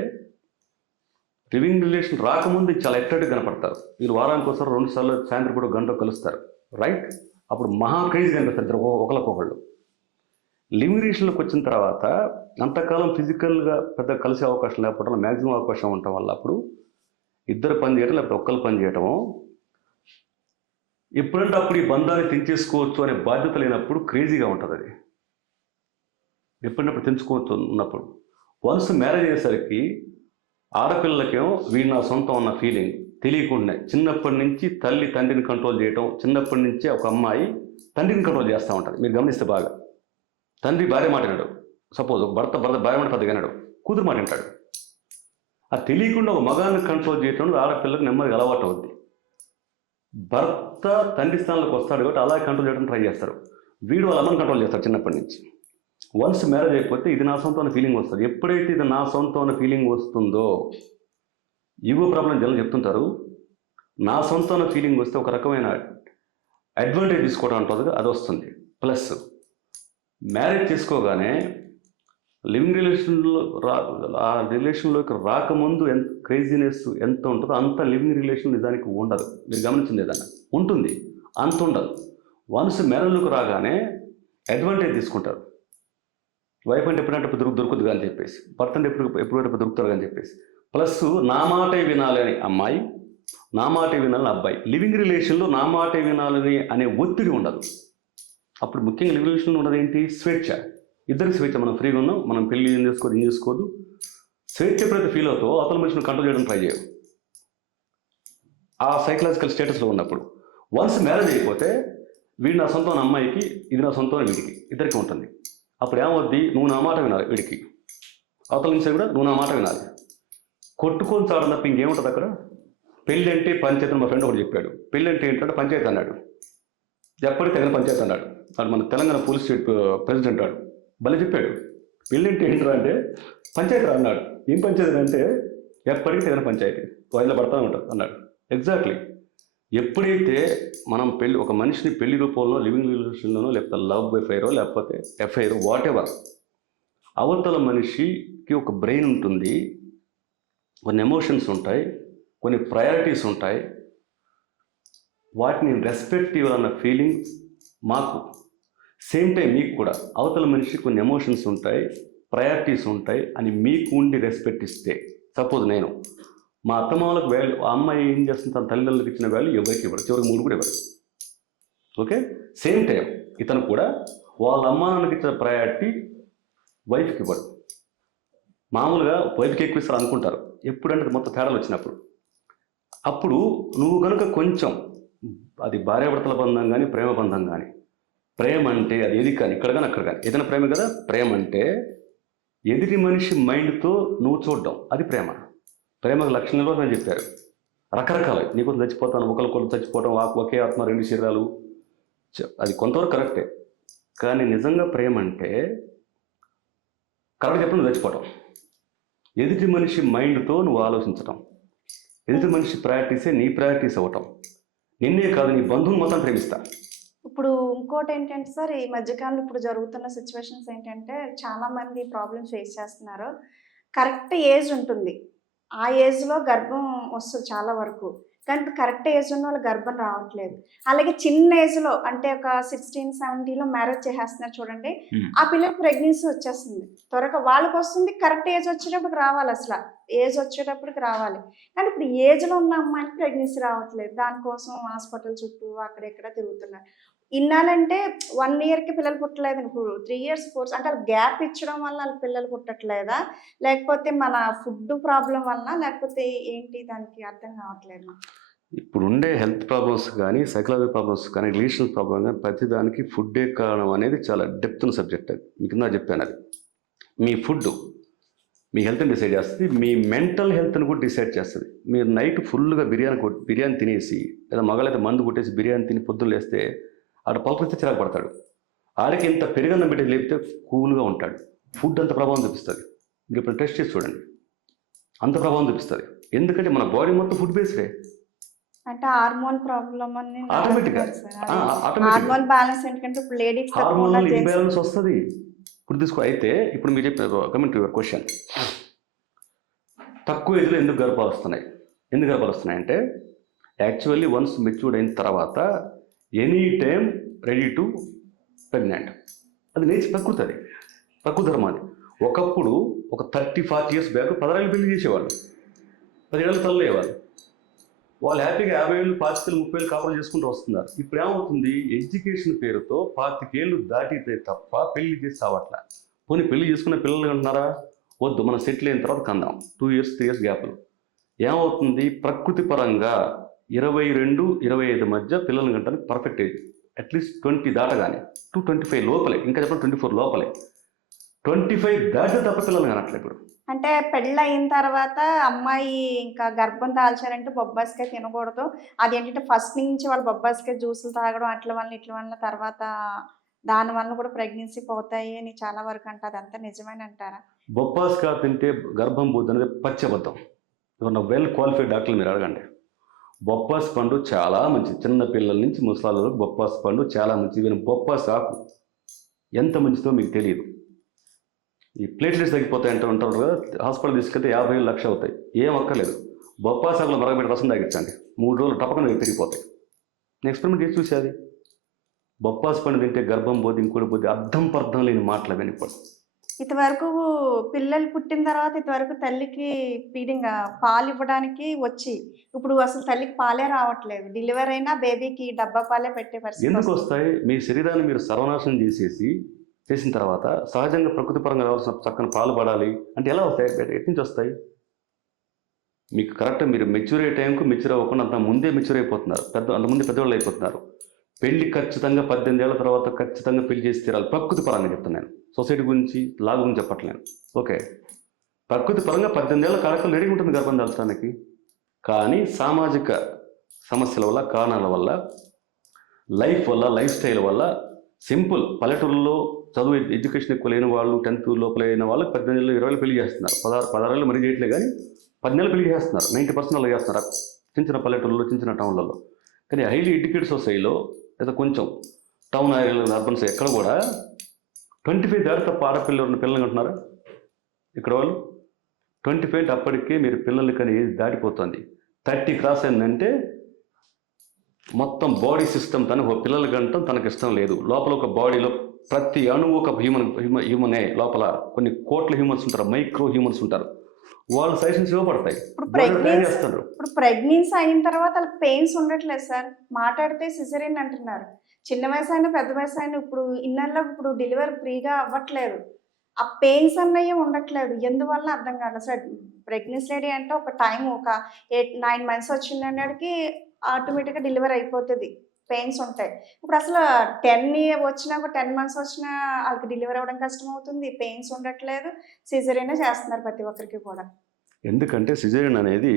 లివింగ్ రిలేషన్ రాకముందు చాలా అట్రాక్టివ్ కనపడతారు. వీళ్ళు వారానికి ఒకసారి 2 సార్లు సాయంత్రం కూడా గంట కలుస్తారు. రైట్? అప్పుడు మహా క్రేజ్ కనిపిస్తారు ఒకరికొకళ్ళు. లివింగ్ రిలేషన్లోకి వచ్చిన తర్వాత అంతకాలం ఫిజికల్గా పెద్ద కలిసే అవకాశం లేకపోవడం, మ్యాక్సిమం అవకాశం ఉండటం వల్ల అప్పుడు ఇద్దరు పని చేయడం లేకపోతే ఒక్కరు పని చేయటము, ఎప్పుడంటే అప్పుడు ఈ బంధాన్ని తెంచేసుకోవచ్చు అనే బాధ్యత లేనప్పుడు క్రేజీగా ఉంటుంది. అది ఎప్పుడప్పుడు తెంచుకోవచ్చు ఉన్నప్పుడు. వన్స్ మ్యారేజ్ అయ్యేసరికి ఆడపిల్లలకేమో వీడు నా సొంతం అన్న ఫీలింగ్ తెలియకుండా చిన్నప్పటి నుంచి తల్లి తండ్రిని కంట్రోల్ చేయటం, చిన్నప్పటి నుంచే ఒక అమ్మాయి తండ్రిని కంట్రోల్ చేస్తూ ఉంటుంది. మీరు గమనిస్తే బాగా తండ్రి భార్య మాట వినడు. సపోజ్ భర్త భార్య మాట పెద్దగా వినడు, కూతురు మాట వింటాడు. అది తెలియకుండా ఒక మగాన్ని కంట్రోల్ చేయటం ఆడపిల్లలకు నెమ్మదిగా అలవాటు అవుద్ది. భర్త తండ్రి స్థానంలోకి వస్తాడు కాబట్టి అలాగే కంట్రోల్ చేయడం ట్రై చేస్తారు. వీడు వాళ్ళ అమ్మని కంట్రోల్ చేస్తాడు చిన్నప్పటి నుంచి. వన్స్ మ్యారేజ్ అయిపోతే ఇది నా సొంతం అనే ఫీలింగ్ వస్తుంది. ఎప్పుడైతే ఇది నా సొంతం అనే ఫీలింగ్ వస్తుందో, ఈగో ప్రాబ్లం జనం చెప్తుంటారు, నా సొంతం అనే ఫీలింగ్ వస్తే ఒక రకమైన అడ్వాంటేజ్ తీసుకోవడం ఉంటుంది, అది వస్తుంది. ప్లస్ మ్యారేజ్ చేసుకోగానే లివింగ్ రిలేషన్లో ఆ రిలేషన్లోకి రాకముందు ఎంత క్రేజీనెస్ ఎంత ఉంటుందో అంత లివింగ్ రిలేషన్ నిజానికి ఉండదు. మీరు గమనించింది ఏదన్నా ఉంటుంది, అంత ఉండదు. వన్స్ మ్యారేజ్లోకి రాగానే అడ్వాంటేజ్ తీసుకుంటారు. వైఫ్ అంటే ఎప్పుడంటే దొరుకుతుంది అని చెప్పేసి, భర్త అంటే ఎప్పుడంటే దొరుకుతారు అని చెప్పేసి. ప్లస్ నా మాటే వినాలని అమ్మాయి, నా మాటే వినాలని అబ్బాయి. లివింగ్ రిలేషన్లో నా మాటే వినాలని అనే ఒత్తిడి ఉండదు. అప్పుడు ముఖ్యంగా లివింగ్ రిలేషన్లో ఉన్నది ఏంటి? స్వేచ్ఛ. ఇద్దరికి స్వేచ్ఛ. మనం ఫ్రీగా ఉన్నాం, మనం పెళ్ళి ఏం చేసుకోదు. స్వేచ్ఛ ఎప్పుడైతే ఫీల్ అవుతావో అవతల మనిషిని కంట్రోల్ చేయడం ట్రై చేయవు. ఆ సైకలాజికల్ స్టేటస్లో ఉన్నప్పుడు వన్స్ మ్యారేజ్ అయిపోతే వీడు నా సొంతం అమ్మాయికి, ఇది నా సొంతం వీడికి, ఇద్దరికి ఉంటుంది. అప్పుడు ఏమవుద్ది? నువ్వు నా మాట వినాలి వీడికి, అవతల నుంచి కూడా నువ్వు నా మాట వినాలి. కొట్టుకొని చావడం తప్ప ఇంకేముంటుంది అక్కడ? పెళ్ళి అంటే పంచాయతీ. మా ఫ్రెండ్ ఒకటి చెప్పాడు, పెళ్ళి అంటే ఏంటంటే పంచాయతీ అన్నాడు. ఎప్పటికీ తగిన పంచాయతీ అన్నాడు. వాడు మన తెలంగాణ పోలీస్ స్టేట్ ప్రెసిడెంట్ వాడు భలే చెప్పాడు. పెళ్ళి అంటే ఏంటరా అంటే పంచాయతీ అన్నాడు. ఏం పంచాయతీ అంటే ఎప్పటికీ తగిన పంచాయతీ, వాయిదా పడతా ఉంటుంది అన్నాడు. ఎగ్జాక్ట్లీ. ఎప్పుడైతే మనం ఒక మనిషిని పెళ్లి రూపంలో లివింగ్ రిలేషన్లోనో లేకపోతే లవ్ ఎఫైరో లేకపోతే ఎఫ్ఐఆర్ వాట్ ఎవర్, అవతల మనిషికి ఒక బ్రెయిన్ ఉంటుంది, కొన్ని ఎమోషన్స్ ఉంటాయి, కొన్ని ప్రయారిటీస్ ఉంటాయి. వాటిని రెస్పెక్ట్ ఇవ్వాలన్న ఫీలింగ్ మాకు, సేమ్ టైం మీకు కూడా అవతల మనిషికి కొన్ని ఎమోషన్స్ ఉంటాయి, ప్రయారిటీస్ ఉంటాయి అని మీకు ఉండి రెస్పెక్ట్ ఇస్తే, సపోజ్ నేను మా అత్తమామలకు వాల్యూ, ఆ అమ్మాయి ఏం చేస్తుంది తన తల్లిదండ్రులకు ఇచ్చిన వాల్యూ ఎవరికి ఇవ్వరు, చివరికి 3 కూడా ఇవ్వరు. ఓకే. సేమ్ టైం ఇతను కూడా వాళ్ళ అమ్మా నాన్నకి ఇచ్చిన ప్రయారిటీ వైఫ్కి ఇవ్వడు. మామూలుగా వైఫ్కి ఎక్కువ ఇస్తారు అనుకుంటారు, ఎప్పుడంటే మొత్తం తేడాలు వచ్చినప్పుడు. అప్పుడు నువ్వు కనుక కొంచెం, అది భార్యాభర్తల బంధం కానీ ప్రేమ బంధం కానీ, ప్రేమ అంటే అది ఏది కానీ ఇక్కడ కానీ అక్కడ కానీ ఏదైనా ప్రేమ కదా. ప్రేమ అంటే ఎదుటి మనిషి మైండ్తో నువ్వు చూడడం, అది ప్రేమ. ప్రేమకు లక్షణాలు అని చెప్పారు, రకరకాలు. నీకోసం చచ్చిపోతాను, ఒకరికొకరు చచ్చిపోవడం, ఒకే ఆత్మ 2 శరీరాలు, అది కొంతవరకు కరెక్టే. కానీ నిజంగా ప్రేమ అంటే కరెక్ట్ చెప్పడం, నువ్వు చచ్చిపోవటం, ఎదుటి మనిషి మైండ్తో నువ్వు ఆలోచించటం, ఎదుటి మనిషి ప్రాక్టీసే నీ ప్రాక్టీస్ అవ్వటం. నిన్నే కాదు, నీ బంధువులు మొత్తం ప్రేమిస్తా. ఇప్పుడు ఇంకోటి ఏంటంటే సార్, ఈ మధ్యకాలంలో ఇప్పుడు జరుగుతున్న సిచ్యువేషన్స్ ఏంటంటే చాలామంది ప్రాబ్లమ్స్ ఫేస్ చేస్తున్నారు. కరెక్ట్ ఏజ్ ఉంటుంది, ఆ ఏజ్లో గర్భం వస్తుంది చాలా వరకు, కానీ ఇప్పుడు కరెక్ట్ ఏజ్ ఉన్న వాళ్ళు గర్భం రావట్లేదు. అలాగే చిన్న ఏజ్లో అంటే ఒక 16, 17లో మ్యారేజ్ చేసేస్తున్నారు చూడండి, ఆ పిల్లకి ప్రెగ్నెన్సీ వచ్చేస్తుంది త్వరగా, వాళ్ళకి వస్తుంది. కరెక్ట్ ఏజ్ వచ్చేటప్పటికి రావాలి, అసలు ఏజ్ వచ్చేటప్పటికి రావాలి. కానీ ఇప్పుడు ఏజ్లో ఉన్న అమ్మాయికి ప్రెగ్నెన్సీ రావట్లేదు, దానికోసం హాస్పిటల్ చుట్టూ అక్కడెక్కడ తిరుగుతున్నారు. ఇన్నాళ్ళంటే 1 ఇయర్‌కి పిల్లలు పుట్టలేదు. ఇప్పుడు 3 ఇయర్స్, 4 అంటే గ్యాప్ ఇచ్చడం వల్ల ఆళ్ళకి పిల్లలు పుట్టట్లేదా? లేకపోతే మన ఫుడ్ ప్రాబ్లమ్ వలన? లేకపోతే ఏంటి దానికి అర్థం కావట్లేదు నాకు. ఇప్పుడు ఉండే హెల్త్ ప్రాబ్లమ్స్ కానీ, సైకలాజికల్ ప్రాబ్లమ్స్ కానీ, రిలేషనల్ ప్రాబ్లమ్ కానీ ప్రతిదానికి ఫుడ్డే కారణం అనేది చాలా డెప్త్ ఉన్న సబ్జెక్ట్ అది. మీకు ఇందాక చెప్పాను అది. మీ ఫుడ్ మీ హెల్త్ని డిసైడ్ చేస్తుంది, మీ మెంటల్ హెల్త్ని కూడా డిసైడ్ చేస్తుంది. మీరు నైట్ ఫుల్గా బిర్యానీ తినేసి, లేదా మగలైతే మందు కొట్టేసి బిర్యానీ తిని పొద్దున్న లేస్తే ఆడ పలకరిస్తే చిరాకు పడతాడు. ఆడికి ఇంత పెరుగన్నం పెట్టి లేపితే కూల్గా ఉంటాడు. ఫుడ్ అంత ప్రభావం చూపిస్తుంది. మీరు ఇప్పుడు టెస్ట్ చేసి చూడండి, అంత ప్రభావం చూపిస్తుంది. ఎందుకంటే మన బాడీ మొత్తం ఫుడ్ బేస్డే. అంటే హార్మోన్ ప్రాబ్లమ్ అని ఆటోమేటిక్గా హార్మోన్ బ్యాలెన్స్ ఎందుకంటే ఇప్పుడు లేడీస్ హార్మోనల్ ఇంబ్యాలెన్స్ వస్తుంది. ఇప్పుడు తీసుకో అయితే ఇప్పుడు మీరు చెప్పిన కమింగ్ టు యువర్ క్వశ్చన్, తక్కువ ఏజ్లో ఎందుకు గర్భాలు వస్తున్నాయి అంటే యాక్చువల్లీ వన్స్ మెచ్యూర్డ్ అయిన తర్వాత any time ready to pregnant. అది ప్రకృతి ధర్మం అది. ఒకప్పుడు ఒక 30-40 ఇయర్స్ బ్యాక్ 10 ఏళ్ళు పెళ్లి చేసేవాళ్ళు, 10 ఏళ్ళు తల్లు అయ్యేవాళ్ళు. వాళ్ళు హ్యాపీగా 50 ఏళ్ళు, 25 ఏళ్ళు, 30 ఏళ్ళు కాపురం చేసుకుంటూ వస్తున్నారు. ఇప్పుడు ఏమవుతుంది, ఎడ్యుకేషన్ పేరుతో 25 ఏళ్ళు దాటితే తప్ప పెళ్లి చేసి రావట్లే. పోనీ పెళ్లి చేసుకున్న పిల్లలు అంటున్నారా, వద్దు మనం సెటిల్ అయిన తర్వాత కందాం, 2 ఇయర్స్ 3 ఇయర్స్ గ్యాప్లు. ఏమవుతుంది, ప్రకృతి పరంగా 22-25 మధ్య పిల్లల్ని కంటానికి పర్ఫెక్ట్ ఏజ్. అట్లీస్ట్ 20 దాటగానే టు 25 లోపలే, ఇంకా చెప్పండి 24 లోపలే. 25 దాటితే తప్ప పిల్లలు కానట్లే ఇప్పుడు. అంటే పెళ్ళి అయిన తర్వాత అమ్మాయి ఇంకా గర్భం దాల్చారంటే బొబ్బాస్కాయ తినకూడదు. అదేంటంటే ఫస్ట్ నుంచి వాళ్ళు బొబ్బాస్కాయ జ్యూసులు తాగడం ఇట్ల వల్ల తర్వాత దానివల్ల కూడా ప్రెగ్నెన్సీ పోతాయి అని చాలా వరకు అంటారు. అదంతా నిజమేనంటారా? బొబ్బాస్కాయ తింటే గర్భం పోద్ది అనేది పచ్చబద్ధం. ఇవన్న వెల్ క్వాలిఫైడ్ డాక్టర్లు మీరు అడగండి. బొప్పాస్ పండు చాలా మంచిది. చిన్న పిల్లల నుంచి ముసలాళ్ళ వరకు బొప్పాస్ పండు చాలా మంచిది. ఈవెన్ బొప్పాస్ ఆకు ఎంత మంచిదో మీకు తెలియదు. ఈ ప్లేట్లెట్స్ తగ్గిపోతాయి ఉంటారు కదా, హాస్పిటల్ తీసుకెళ్తే 50,000 లక్ష అవుతాయి. ఏం అక్కర్లేదు, బొప్పాస్ ఆకులో మరగబెట్టి రసం తాగించండి, 3 రోజులు టపకన పెరిగిపోతాయి. నేను ఎక్స్పెరిమెంట్ చేసి చూసేది. బొప్పాస్ పండు తింటే గర్భం పోతే ఇంకోటి పోతే అర్థం పర్థం లేని మాటలు అవన్నీ ఇప్పుడు. ఇంతవరకు పిల్లలు పుట్టిన తర్వాత ఇంతవరకు తల్లికి ఫీడింగ్ పాలు ఇవ్వడానికి వచ్చి ఇప్పుడు అసలు తల్లికి పాలే రావట్లేదు. డెలివరీ అయినా బేబీకి డబ్బా పాలే పెట్టే పరిస్థితి. ఎందుకు వస్తాయి? మీ శరీరాన్ని మీరు సర్వనాశనం చేసిన తర్వాత సహజంగా ప్రకృతి పరంగా రావాల్సిన చక్కని పాలు పడాలి అంటే ఎలా వస్తాయి? ఎటు నుంచి వస్తాయి? మీకు కరెక్ట్ మీరు మెచ్యూర్ అయ్యే టైంకు మెచ్యూర్ అవ్వకుండా అంత ముందే మెచ్యూర్ అయిపోతున్నారు, అంతమంది పెద్దవాళ్ళు అయిపోతున్నారు. పెళ్లి ఖచ్చితంగా 18 ఏళ్ల తర్వాత ఖచ్చితంగా పెళ్లి చేసి తీరాలి. ప్రకృతి పరంగా చెప్తున్నాను, సొసైటీ గురించి లా గురించి చెప్పట్లేను. ఓకే, ప్రకృతి పరంగా 18 ఏళ్ళ కాలకం రెడీగా ఉంటుంది గర్భం దాల్చడానికి. కానీ సామాజిక సమస్యల వల్ల, కారణాల వల్ల, లైఫ్ స్టైల్ వల్ల, సింపుల్ పల్లెటూళ్ళలో చదువు ఎడ్యుకేషన్ ఎక్కువ లేని వాళ్ళు, 10th లోపల అయిన వాళ్ళు 18 ఏళ్ళు 20 ఏళ్ళు పెళ్లి చేస్తున్నారు. 16 ఏళ్ళు మరీ చేయట్లేదు కానీ 10 ఏళ్ళు పెళ్లి చేస్తున్నారు. 90% అలా చేస్తున్నారు చిన్న పల్లెటూళ్ళలో, చిన్న టౌన్లలో. కానీ హైలీ ఎడ్యుకేటెడ్ సొసైటీలో లేదా కొంచెం టౌన్ ఏరియాలో అర్బన్స్ ఎక్కడ కూడా 25 దాటి తప్ప ఆడపిల్లలు ఉన్న పిల్లలు అంటున్నారు. ఇక్కడ వాళ్ళు 25 అప్పటికే మీరు పిల్లలు కానీ ఏజ్ దాటిపోతుంది. 30 క్రాస్ అయిందంటే మొత్తం బాడీ సిస్టమ్ పిల్లల గంటం తనకు ఇష్టం లేదు. లోపల ఒక బాడీలో ప్రతి అణువు ఒక హ్యూమనే. లోపల కొన్ని కోట్ల హ్యూమన్స్ ఉంటారు, మైక్రో హ్యూమన్స్ ఉంటారు. వాళ్ళు సజెషన్స్ ఇవ్వబడతాయి. ఇప్పుడు ప్రెగ్నెన్సీ అయిన తర్వాత వాళ్ళకి పెయిన్స్ ఉండట్లేదు సార్. మాట్లాడితే సిజరీన్ అంటున్నారు. చిన్న వయసు అయినా పెద్ద వయసు అయినా ఇప్పుడు ఇన్నర్లో ఇప్పుడు డెలివరీ ఫ్రీగా అవ్వట్లేదు. ఆ పెయిన్స్ అన్నవి ఉండట్లేదు. ఎందువల్ల అర్థం కాదు సార్. ప్రెగ్నెన్సీ లేడీ అంటే ఒక టైం ఒక 8-9 మంత్స్ వచ్చిందనేటికి ఆటోమేటిక్గా డెలివరీ అయిపోతుంది. పెయిన్స్ ఉంటాయి. ఇప్పుడు అసలు 10 వచ్చినా ఒక 10 మంత్స్ వచ్చినా వాళ్ళకి డెలివరీ అవ్వడం కష్టం అవుతుంది. పెయిన్స్ ఉండట్లేదు. సిజరీనే చేస్తున్నారు ప్రతి ఒక్కరికి కూడా. ఎందుకంటే సిజరీన్ అనేది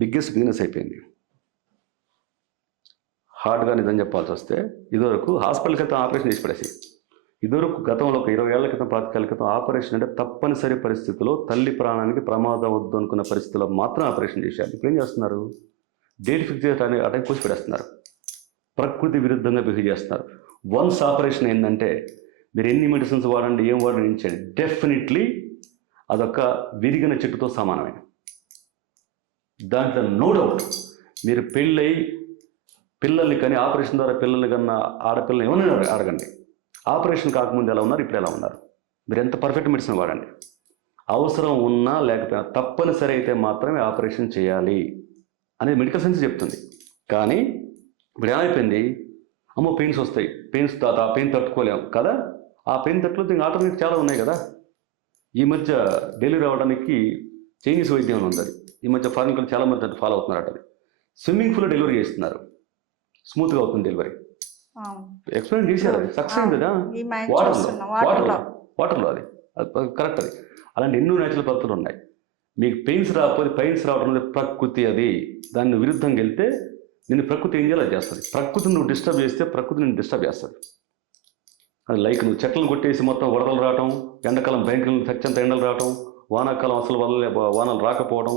బిగ్గెస్ట్ బిజినెస్ అయిపోయింది. హార్డ్గా నిజం చెప్పాల్సి వస్తే ఇదివరకు హాస్పిటల్ క్రితం ఆపరేషన్ చేసి పడేసి, ఇదివరకు గతంలో ఒక 20 ఏళ్ల క్రితం 25 ఏళ్ల క్రితం ఆపరేషన్ అంటే తప్పనిసరి పరిస్థితిలో తల్లి ప్రాణానికి ప్రమాదం వద్దు అనుకున్న పరిస్థితిలో మాత్రం ఆపరేషన్ చేశారు. ఇప్పుడు ఏం చేస్తున్నారు? డేట్ ఫిక్స్ చేయడానికి ఆ టైం కూర్చి పెడేస్తున్నారు. ప్రకృతి విరుద్ధంగా బిహేవ్ చేస్తున్నారు. వన్స్ ఆపరేషన్ ఏంటంటే మీరు ఎన్ని మెడిసిన్స్ వాడండి, ఏం వాడండి ఇచ్చేయండి, డెఫినెట్లీ అదొక విరిగిన చెట్టుతో సమానమే. దాంట్లో నో డౌట్. మీరు పెళ్ళై పిల్లల్ని కానీ ఆపరేషన్ ద్వారా పిల్లల్ని కన్నా ఆడపిల్లలు ఏమన్నా అడగండి, ఆపరేషన్ కాకముందు ఎలా ఉన్నారు, ఇప్పుడు ఎలా ఉన్నారు. మీరు ఎంత పర్ఫెక్ట్ మెడిసిన్ వాడండి, అవసరం ఉన్నా లేకపోయినా తప్పనిసరి అయితే మాత్రమే ఆపరేషన్ చేయాలి అనేది మెడికల్ సైన్స్ చెప్తుంది. కానీ ఇప్పుడు ఏమైపోయింది, అమ్మో పెయిన్స్ వస్తాయి, పెయిన్స్ తాత ఆ పెయిన్ తట్టుకోలేము కదా. ఆ పెయిన్ తట్టుకుంటే ఇంకా ఆల్టర్నేట్ చాలా ఉన్నాయి కదా. ఈ మధ్య డెలివరీ అవ్వడానికి చైనీస్ వైద్యం ఉంది. అది ఈ మధ్య ఫారిన్ కంట్రీ చాలా మంది ఫాలో అవుతున్నారు. అది స్విమ్మింగ్ పూల్లో డెలివరీ చేస్తున్నారు, స్మూత్గా అవుతుంది డెలివరీ. ఎక్స్ప్లెయిన్ చేశారు, అది సక్సెస్ అయింది కదా. వాటర్లో అది కరెక్ట్. అది అలాంటి ఎన్నో న్యాచురల్ పద్ధతులు ఉన్నాయి. మీకు పెయిన్స్ రావడం అనేది ప్రకృతి. అది దాన్ని విరుద్ధంగా వెళ్తే నిన్ను ప్రకృతి ఏం చేయాలి చేస్తుంది. ప్రకృతిని నువ్వు డిస్టర్బ్ చేస్తే ప్రకృతి నిన్ను డిస్టర్బ్ చేస్తుంది. అది లైక్ నువ్వు చెట్లను కొట్టేసి మొత్తం వరదలు రావటం, ఎండాకాలం భయంకరంగా చచ్చంత ఎండలు రావటం, వానాకాలం అసలు వానలు రాకపోవడం,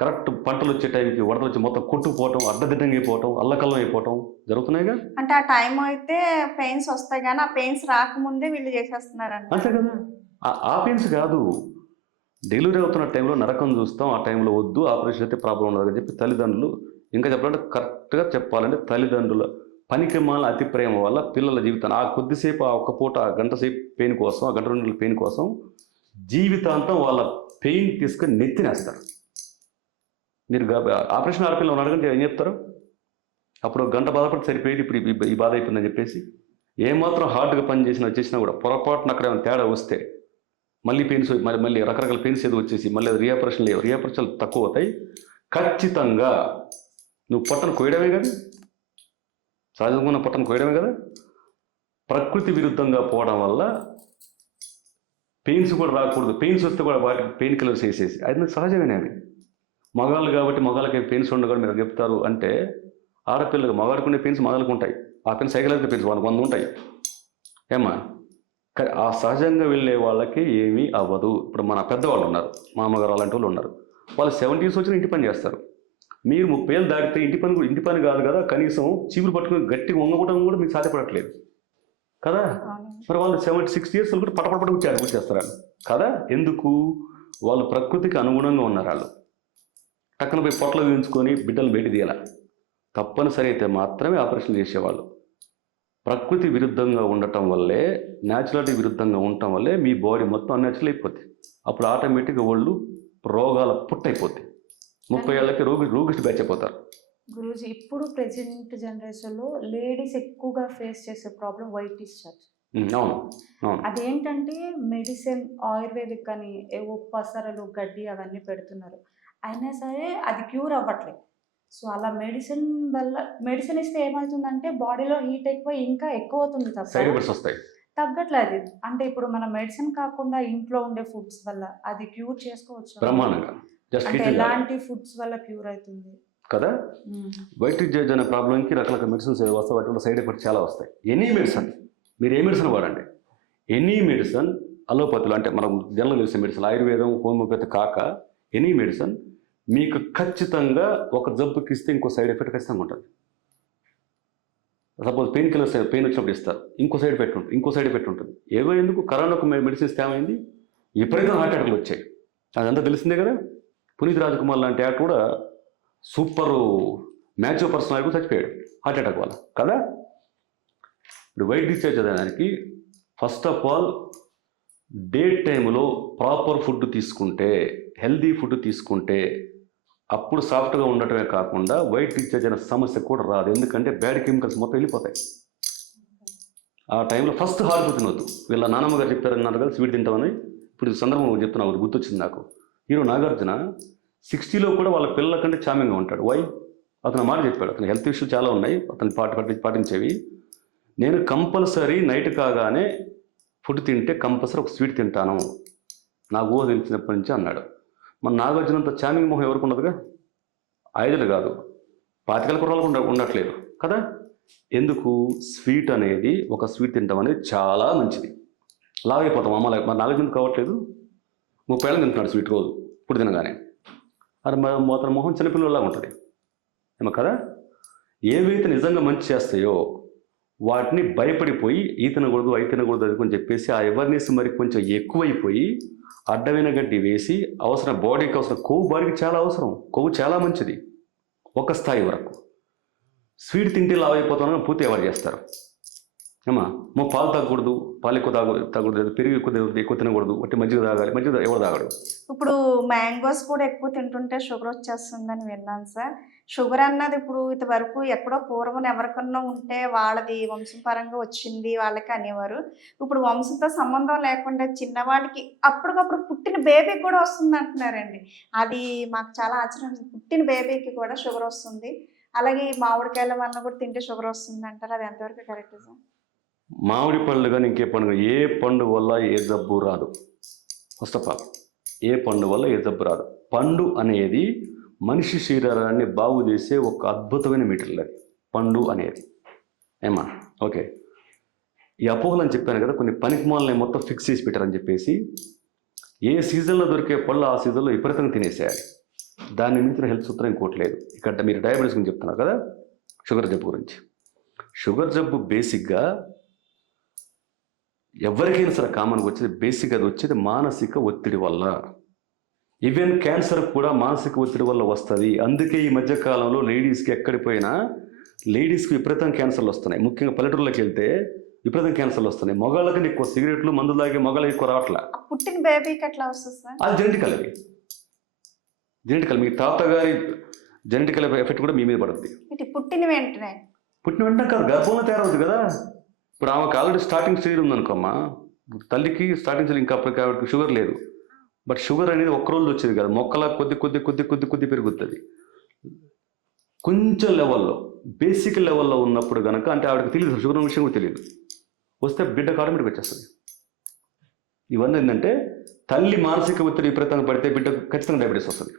కరెక్ట్ పంటలు వచ్చే టైంకి వరదలు వచ్చి మొత్తం కొట్టుకుపోవటం, అడ్డదిడ్డంగా అయిపోవటం, అల్లకల్లం అయిపోవటం జరుగుతున్నాయిగా. అంటే ఆ టైం అయితే పెయిన్స్ వస్తాయి కానీ ఆ పెయిన్స్ రాకముందే వీళ్ళు చేసేస్తున్నారండి. అంతే కదా. ఆ పెయిన్స్ కాదు, డెలివరీ అవుతున్న టైంలో నరకం చూస్తాం, ఆ టైంలో వద్దు, ఆపరేషన్ అయితే ప్రాబ్లం ఉండదు అని చెప్పి తల్లిదండ్రులు, ఇంకా చెప్పాలంటే కరెక్ట్గా చెప్పాలంటే తల్లిదండ్రుల పనికిమాల అతి ప్రేమ వల్ల పిల్లల జీవితాన్ని ఆ కొద్దిసేపు, ఆ ఒక్క పూట, ఆ గంట సేపు పెయిన్ కోసం, ఆ గంట 2 గంటల పెయిన్ కోసం జీవితాంతం వాళ్ళ పెయిన్ తీసుకొని నెత్తినేస్తారు. మీరు ఆపరేషన్ ఆడపిల్లలు అడగంటే ఏం చెప్తారు? అప్పుడు గంట బాధపడి సరిపోయేది, ఇప్పుడు ఈ బాధ అయిపోయిందని చెప్పేసి. ఏమాత్రం హార్డ్గా పని చేసినా కూడా పొరపాటున అక్కడ ఏమైనా తేడా వస్తే మళ్ళీ పెయిన్స్, మళ్ళీ రకరకాల పెయిన్స్ ఏదో వచ్చేసి మళ్ళీ రీఆపరేషన్లు తక్కువ అవుతాయి. ఖచ్చితంగా నువ్వు పొట్టను కోయడమే కదా, సహజంగా పొట్టను కోయడమే కదా. ప్రకృతి విరుద్ధంగా పోవడం వల్ల పెయిన్స్ కూడా రాకూడదు. పెయిన్స్ వస్తే కూడా వాటికి పెయిన్ కిల్లర్స్ వేసేసి, అది సహజమేనే. అవి మగాళ్ళు కాబట్టి మగాళ్ళకి పెయిన్స్ ఉండగా మీరు చెప్తారు అంటే, ఆడపిల్లలు మగాడికి ఉండే పెయిన్స్ మగాళ్ళకు ఉంటాయి. ఆ పెయిన్స్ సైకలాజికల్ పెయిన్స్ 100 ఉంటాయి ఏమా. ఆ సహజంగా వెళ్ళే వాళ్ళకి ఏమీ అవ్వదు. ఇప్పుడు మన పెద్దవాళ్ళు ఉన్నారు, మా అమ్మగారు అలాంటి వాళ్ళు ఉన్నారు, వాళ్ళు 70s వచ్చిన ఇంటి పని చేస్తారు. మీరు 30 ఏళ్ళు దాటితే ఇంటి పని కాదు కదా, కనీసం చీపురు పట్టుకుని గట్టిగా వంగకూడడం కూడా మీకు సాధ్యపడట్లేదు కదా. మరి వాళ్ళు 60 years కూడా పటపట వచ్చేస్తారు కదా. ఎందుకు? వాళ్ళు ప్రకృతికి అనుగుణంగా ఉన్నారు. వాళ్ళు టక్కన పోయి పొట్టలు వేయించుకొని బిడ్డలు బయట తీయాల. తప్పనిసరి అయితే మాత్రమే ఆపరేషన్ చేసేవాళ్ళు. ప్రకృతి విరుద్ధంగా ఉండటం వల్లే, న్యాచురాలిటీ విరుద్ధంగా ఉండటం వల్లే మీ బాడీ మొత్తం అన్యాచురల్ అయిపోద్ది. అప్పుడు ఆటోమేటిక్గా వాళ్ళు రోగాల పుట్టయిపోద్ది. 30 ఏళ్ళకి రోగిస్ట్ బ్యాచ్ అయిపోతారు. గురూజీ, ఇప్పుడు ప్రెజెంట్ జనరేషన్లో లేడీస్ ఎక్కువగా ఫేస్ చేసే ప్రాబ్లం వైట్ డిశ్చార్జ్. అవును అవును. అదేంటంటే మెడిసిన్, ఆయుర్వేదిక్ అని ఏవో పసరలు, గడ్డి అవన్నీ పెడుతున్నారు, అయినా సరే అది క్యూర్ అవ్వట్లేదు. సో అలా మెడిసిన్ ఇస్తే ఏమవుతుందంటే బాడీలో హీట్ ఇంకా ఎక్కువ అవుతుంది సైడ్ తప్ప ఎఫెక్ట్స్ వస్తాయి. తగ్గట్లేదు. అంటే ఇప్పుడు మన మెడిసిన్ కాకుండా ఇంట్లో ఉండే ఫుడ్స్ వల్ల అది క్యూర్ చేసుకోవచ్చు బ్రహ్మాండంగా. జస్ట్ అంటే ఎలాంటి ఫుడ్స్ వల్ల క్యూర్ అవుతుంది కదా. వైట్ డిశ్చార్జ్ అనే ప్రాబ్లంకి రకరకాల మెడిసిన్స్ వస్తాయి, వాటి వల్ల సైడ్ ఎఫెక్ట్స్ చాలా వస్తాయి. ఎనీ మెడిసిన్, మీరు ఏ మెడిసిన్ వాడండి, ఎనీ మెడిసిన్, అలోపతిలో అంటే మనం జనరల్ తెలిసే మెడిసిన్, ఆయుర్వేదం, హోమియోపతి కాక ఎనీ మెడిసిన్ మీకు ఖచ్చితంగా ఒక జబ్బుకి ఇస్తే ఇంకో సైడ్ ఎఫెక్ట్ ఖచ్చితంగా ఉంటుంది. సపోజ్ పెయిన్ కిల్లర్స్, పెయిన్ వచ్చినప్పుడు ఇస్తారు, ఇంకో సైడ్ ఎఫెక్ట్ ఉంటుంది. ఏవో ఎందుకు కరోనాకు మెడిసిన్ ఇస్తే ఏమైంది, విపరీతం హార్ట్ అటాక్లు వచ్చాయి. అదంతా తెలిసిందే కదా. పునీత్ రాజ్కుమార్ లాంటి యాక్టర్ కూడా సూపర్ మ్యాచో పర్సనాలిటీ చచ్చిపోయాడు హార్ట్ అటాక్ వల్ల కదా. ఇప్పుడు వైట్ డిశ్చార్జ్ అయ్యేదానికి ఫస్ట్ ఆఫ్ ఆల్ డే టైంలో ప్రాపర్ ఫుడ్ తీసుకుంటే, హెల్దీ ఫుడ్ తీసుకుంటే అప్పుడు సాఫ్ట్గా ఉండటమే కాకుండా వైట్ డిశ్చార్జ్ అనే సమస్య కూడా రాదు. ఎందుకంటే బ్యాడ్ కెమికల్స్ మొత్తం వెళ్ళిపోతాయి. ఆ టైంలో ఫస్ట్ హార్ట్ తినొద్దు. వీళ్ళ నాన్నమ్మ గారు చెప్పారన్నారు కదా స్వీట్ తింటామని. ఇప్పుడు సందర్భం చెప్తున్నా, గుర్తొచ్చింది నాకు. హీరో నాగార్జున 60లో కూడా వాళ్ళ పిల్లల కంటే చామింగ్గా ఉంటాడు. వై? అతను మాట చెప్పాడు, అతను హెల్త్ ఇష్యూస్ చాలా ఉన్నాయి, అతను పాటించేవి. నేను కంపల్సరీ నైట్ కాగానే ఫుడ్ తింటే కంపల్సరీ ఒక స్వీట్ తింటాను, నాకు ఊహ తెలిసినప్పటి నుంచి అన్నాడు. మన నాగార్జునంత చామింగ్ మొహం ఎవరికి ఉండదుగా. 5 కాదు 25 కుర్రాలకు ఉండట్లేదు కదా. ఎందుకు? స్వీట్ అనేది, ఒక స్వీట్ తింటాం అనేది చాలా మంచిది. లాగైపోతాం. మరి నాగార్జున కావట్లేదు, 30 ఏళ్ళు తింటున్నాడు స్వీట్ రోజు ఇప్పుడు తినగానే. అది అతని మొహం చిన్నపిల్లలాగా ఉంటుంది ఏమో కదా. ఏవైతే నిజంగా మంచి చేస్తాయో వాటిని భయపడిపోయి ఈ తినకూడదు అవి తినకూడదు అని చెప్పేసి ఆ అవేర్నెస్ మరి కొంచెం ఎక్కువైపోయి అడ్డమైన గడ్డి వేసి అవసరం బాడీకి అవసరం కొవ్వు, బాడీకి చాలా అవసరం, కొవ్వు చాలా మంచిది ఒక స్థాయి వరకు. స్వీట్ తింటే లావ్ అయిపోతామని పూర్తి అవాయిడ్ చేస్తారు. ఏమా పాలు తాగకూడదు, పాలు ఎక్కువ తాగకూడదు, పెరుగు ఎక్కువ తినకూడదు, అంటే మజ్జిగ తాగాలి, మజ్జిగ ఎవరు తాగడు. ఇప్పుడు మ్యాంగోస్ కూడా ఎక్కువ తింటుంటే షుగర్ వచ్చేస్తుందని విన్నాను సార్. షుగర్ అన్నది ఇప్పుడు ఇంతవరకు ఎక్కడో పూర్వం ఎవరికన్నా ఉంటే వాళ్ళది వంశపరంగా వచ్చింది వాళ్ళకి అనేవారు. ఇప్పుడు వంశంతో సంబంధం లేకుండా చిన్నవాడికి అప్పటికప్పుడు పుట్టిన బేబీకి కూడా వస్తుంది అంటున్నారండి. అది మాకు చాలా ఆశ్చర్యం వేసింది. పుట్టిన బేబీకి కూడా షుగర్ వస్తుంది. అలాగే ఈ మామిడికాయల వలన కూడా తింటే షుగర్ వస్తుంది అంటారు. అది ఎంతవరకు కరెక్ట్ సార్? మామిడి పళ్ళు కానీ ఇంకే పండు కానీ ఏ పండు వల్ల ఏ జబ్బు రాదు. ఫస్ట్ ఆఫ్ ఆల్ ఏ పండు వల్ల ఏ జబ్బు రాదు. పండు అనేది మనిషి శరీరాన్ని బాగు చేసే ఒక అద్భుతమైన మెటీరియల్ అది పండు అనేది. ఏమా ఓకే, ఈ అపోహలు అని చెప్పాను కదా, కొన్ని పనికిమాలని మొత్తం ఫిక్స్ చేసి పెట్టారని చెప్పేసి ఏ సీజన్లో దొరికే పళ్ళు ఆ సీజన్లో విపరీతంగా తినేసేయాలి. దాన్ని మించిన హెల్త్ సూత్రం ఇంకోటి లేదు. ఇక్కడ మీరు డయాబెటీస్ గురించి చెప్తున్నారు కదా, షుగర్ జబ్బు గురించి. షుగర్ జబ్బు బేసిక్గా ఎవరికైనా సరే కామన్గా వచ్చేది బేసిక్గా అది వచ్చేది మానసిక ఒత్తిడి వల్ల. ఈవెన్ క్యాన్సర్ కూడా మానసిక ఒత్తిడి వల్ల వస్తుంది. అందుకే ఈ మధ్యకాలంలో లేడీస్కి ఎక్కడికి పోయినా లేడీస్కి విపరీతం క్యాన్సర్లు వస్తున్నాయి. ముఖ్యంగా పల్లెటూరులోకి వెళ్తే విపరీతం క్యాన్సర్లు వస్తున్నాయి. మగాళ్ళకి ఎక్కువ సిగరెట్లు మందు తాగే మగాళ్ళకి ఎక్కువ రావట్లే. పుట్టిన బేబీకి ఎట్లా వస్తుంది సార్? అది జెనెటికల్. అది జెనెటికల్. మీ తాతగారి జెనెటికల్ ఎఫెక్ట్ కూడా మీ మీద పడుతుంది. పుట్టిన వెంటనే కాదు, గర్భంలో తయారవుతుంది కదా. ఇప్పుడు ఆమెకు ఆల్రెడీ స్టార్టింగ్ స్టేజ్ ఉందనుకోమ్మా, తల్లికి స్టార్టింగ్ స్టేజ్ ఇంకా అప్పటికి ఆవిడకి షుగర్ లేదు. బట్ షుగర్ అనేది ఒక్క రోజు వచ్చేది కదా, మొక్కల కొద్ది పెరుగుతుంది. కొంచెం లెవెల్లో బేసిక్ లెవెల్లో ఉన్నప్పుడు కనుక, అంటే ఆవిడకి తెలియదు షుగర్ విషయం కూడా తెలియదు, వస్తే బిడ్డకు ఆటోమేటిక్ వచ్చేస్తుంది. ఇవన్నీ ఏంటంటే తల్లి మానసిక ఒత్తిడి విపరీతంగా పడితే బిడ్డకు ఖచ్చితంగా డయాబెటీస్ వస్తుంది.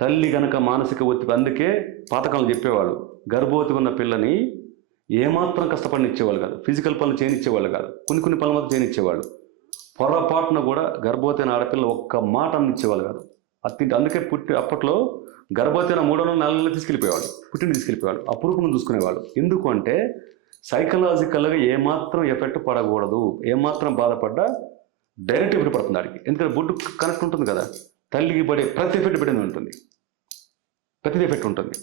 తల్లి కనుక మానసిక ఒత్తిడి, అందుకే పాతకాలం చెప్పేవాళ్ళు గర్భవతి ఉన్న పిల్లని ఏమాత్రం కష్టపడినిచ్చేవాళ్ళు కాదు, ఫిజికల్ పనులు చేయనిచ్చేవాళ్ళు కాదు, కొన్ని పనులు మాత్రం చేయనిచ్చేవాళ్ళు. పొరపాటున కూడా గర్భవతి అయిన ఆడపిల్ల ఒక్క మాట అనిచ్చేవాళ్ళు కాదు. అందుకే అప్పట్లో గర్భవతి అయిన 3 నెలలు తీసుకెళ్ళిపోయేవాళ్ళు, పుట్టిన తీసుకెళ్ళిపోయేవాళ్ళు, అపురూపం చూసుకునేవాళ్ళు. ఎందుకు అంటే సైకలాజికల్గా ఏమాత్రం ఎఫెక్ట్ పడకూడదు, ఏమాత్రం బాధపడ్డా డైరెక్ట్ ఎఫెక్ట్ పడుతుంది ఆడికి. ఎందుకంటే బొడ్డు కనెక్ట్ ఉంటుంది కదా, తల్లికి పడే ప్రతి ఎఫెక్ట్ పడింది ఉంటుంది, ప్రతిదీ ఎఫెక్ట్ ఉంటుంది.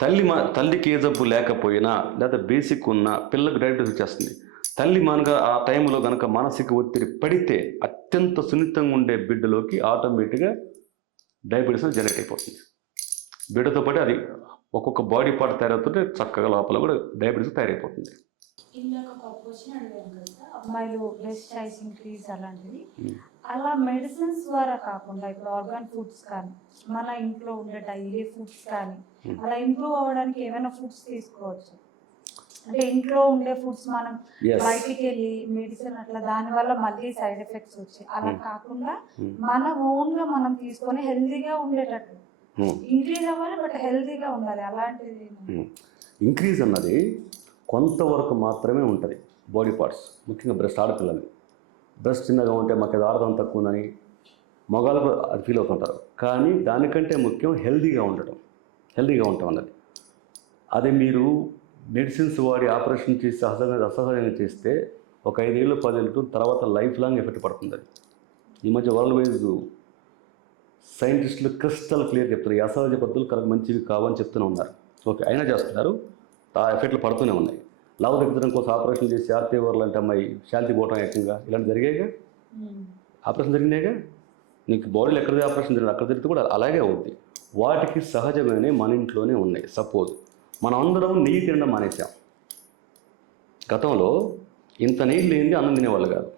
తల్లికి ఏ జబ్బు లేకపోయినా లేదా బేసిక్ ఉన్న పిల్లలకు డయాబెటీస్ వచ్చేస్తుంది. తల్లి ఆ టైంలో కనుక మానసిక ఒత్తిడి పడితే అత్యంత సున్నితంగా ఉండే బిడ్డలోకి ఆటోమేటిక్గా డయాబెటీస్ జనరేట్ అయిపోతుంది. బిడ్డతో పాటు అది ఒక్కొక్క బాడీ పార్ట్ తయారవుతుంటే చక్కగా లోపల కూడా డయాబెటీస్ తయారైపోతుంది. అమ్మాయిలు బ్రెస్ట్ సైజ్ ఇంక్రీజ్ అలాంటివి, అలా మెడిసిన్స్ ద్వారా కాకుండా ఇప్పుడు ఆర్గాన్ ఫుడ్స్ కానీ మన ఇంట్లో ఉండే డైలీ ఫుడ్స్ కానీ అలా ఇంప్రూవ్ అవ్వడానికి ఏమైనా ఫుడ్స్ తీసుకోవచ్చు. అంటే ఇంట్లో ఉండే ఫుడ్స్ మనం బయటికి వెళ్ళి మెడిసిన్ అట్లా దానివల్ల మళ్ళీ సైడ్ ఎఫెక్ట్స్ వచ్చాయి. అలా కాకుండా మన ఓన్గా మనం తీసుకొని హెల్తీగా ఉండేటట్టు ఇంక్రీజ్ అవ్వాలి, బట్ హెల్తీగా ఉండాలి. అలాంటిది ఇంక్రీజ్ అన్నది కొంతవరకు మాత్రమే ఉంటుంది. బాడీ పార్ట్స్ ముఖ్యంగా బ్రెస్ట్, ఆడపిల్లలు బ్రెస్ట్ చిన్నగా ఉంటే మాకు అది ఆడదాం తక్కువ ఉందని మగవాళ్ళకు అది ఫీల్ అవుతుంటారు. కానీ దానికంటే ముఖ్యం హెల్తీగా ఉండటం అన్నది. అదే మీరు మెడిసిన్స్ వాడి ఆపరేషన్ చేసి అసహజంగా చేస్తే ఒక 5 ఏళ్ళు 10 ఏళ్ళు తర్వాత లైఫ్ లాంగ్ ఎఫెక్ట్ పడుతుంది. అది ఈ మధ్య వరల్డ్ వైజ్ సైంటిస్టులు క్రిస్టల్ క్లియర్ చెప్తారు, ఈ అసహజ పద్ధతులు కరెక్ట్ మంచివి కావని చెప్తూనే ఉన్నారు. ఓకే, అయినా చేస్తున్నారు, ఆ ఎఫెక్ట్లు పడుతూనే ఉన్నాయి. లవ్ తగ్గించడం కోసం ఆపరేషన్ చేసి ఆర్తీవర్లు అంటే అమ్మాయి శాంతి పోవటం ఏకంగా ఇలాంటి జరిగాయిగా, ఆపరేషన్ జరిగినాయిగా. నీకు బాడీలో ఎక్కడ ఆపరేషన్ జరిగింది అక్కడ జరిగితే కూడా అలాగే అవుద్ది. వాటికి సహజంగానే మన ఇంట్లోనే ఉన్నాయి. సపోజ్ మనం అందరం నెయ్యి తినడం మానేసాం. గతంలో ఇంత నెయ్యి లేనిది అన్నం తినేవాళ్ళు కాదు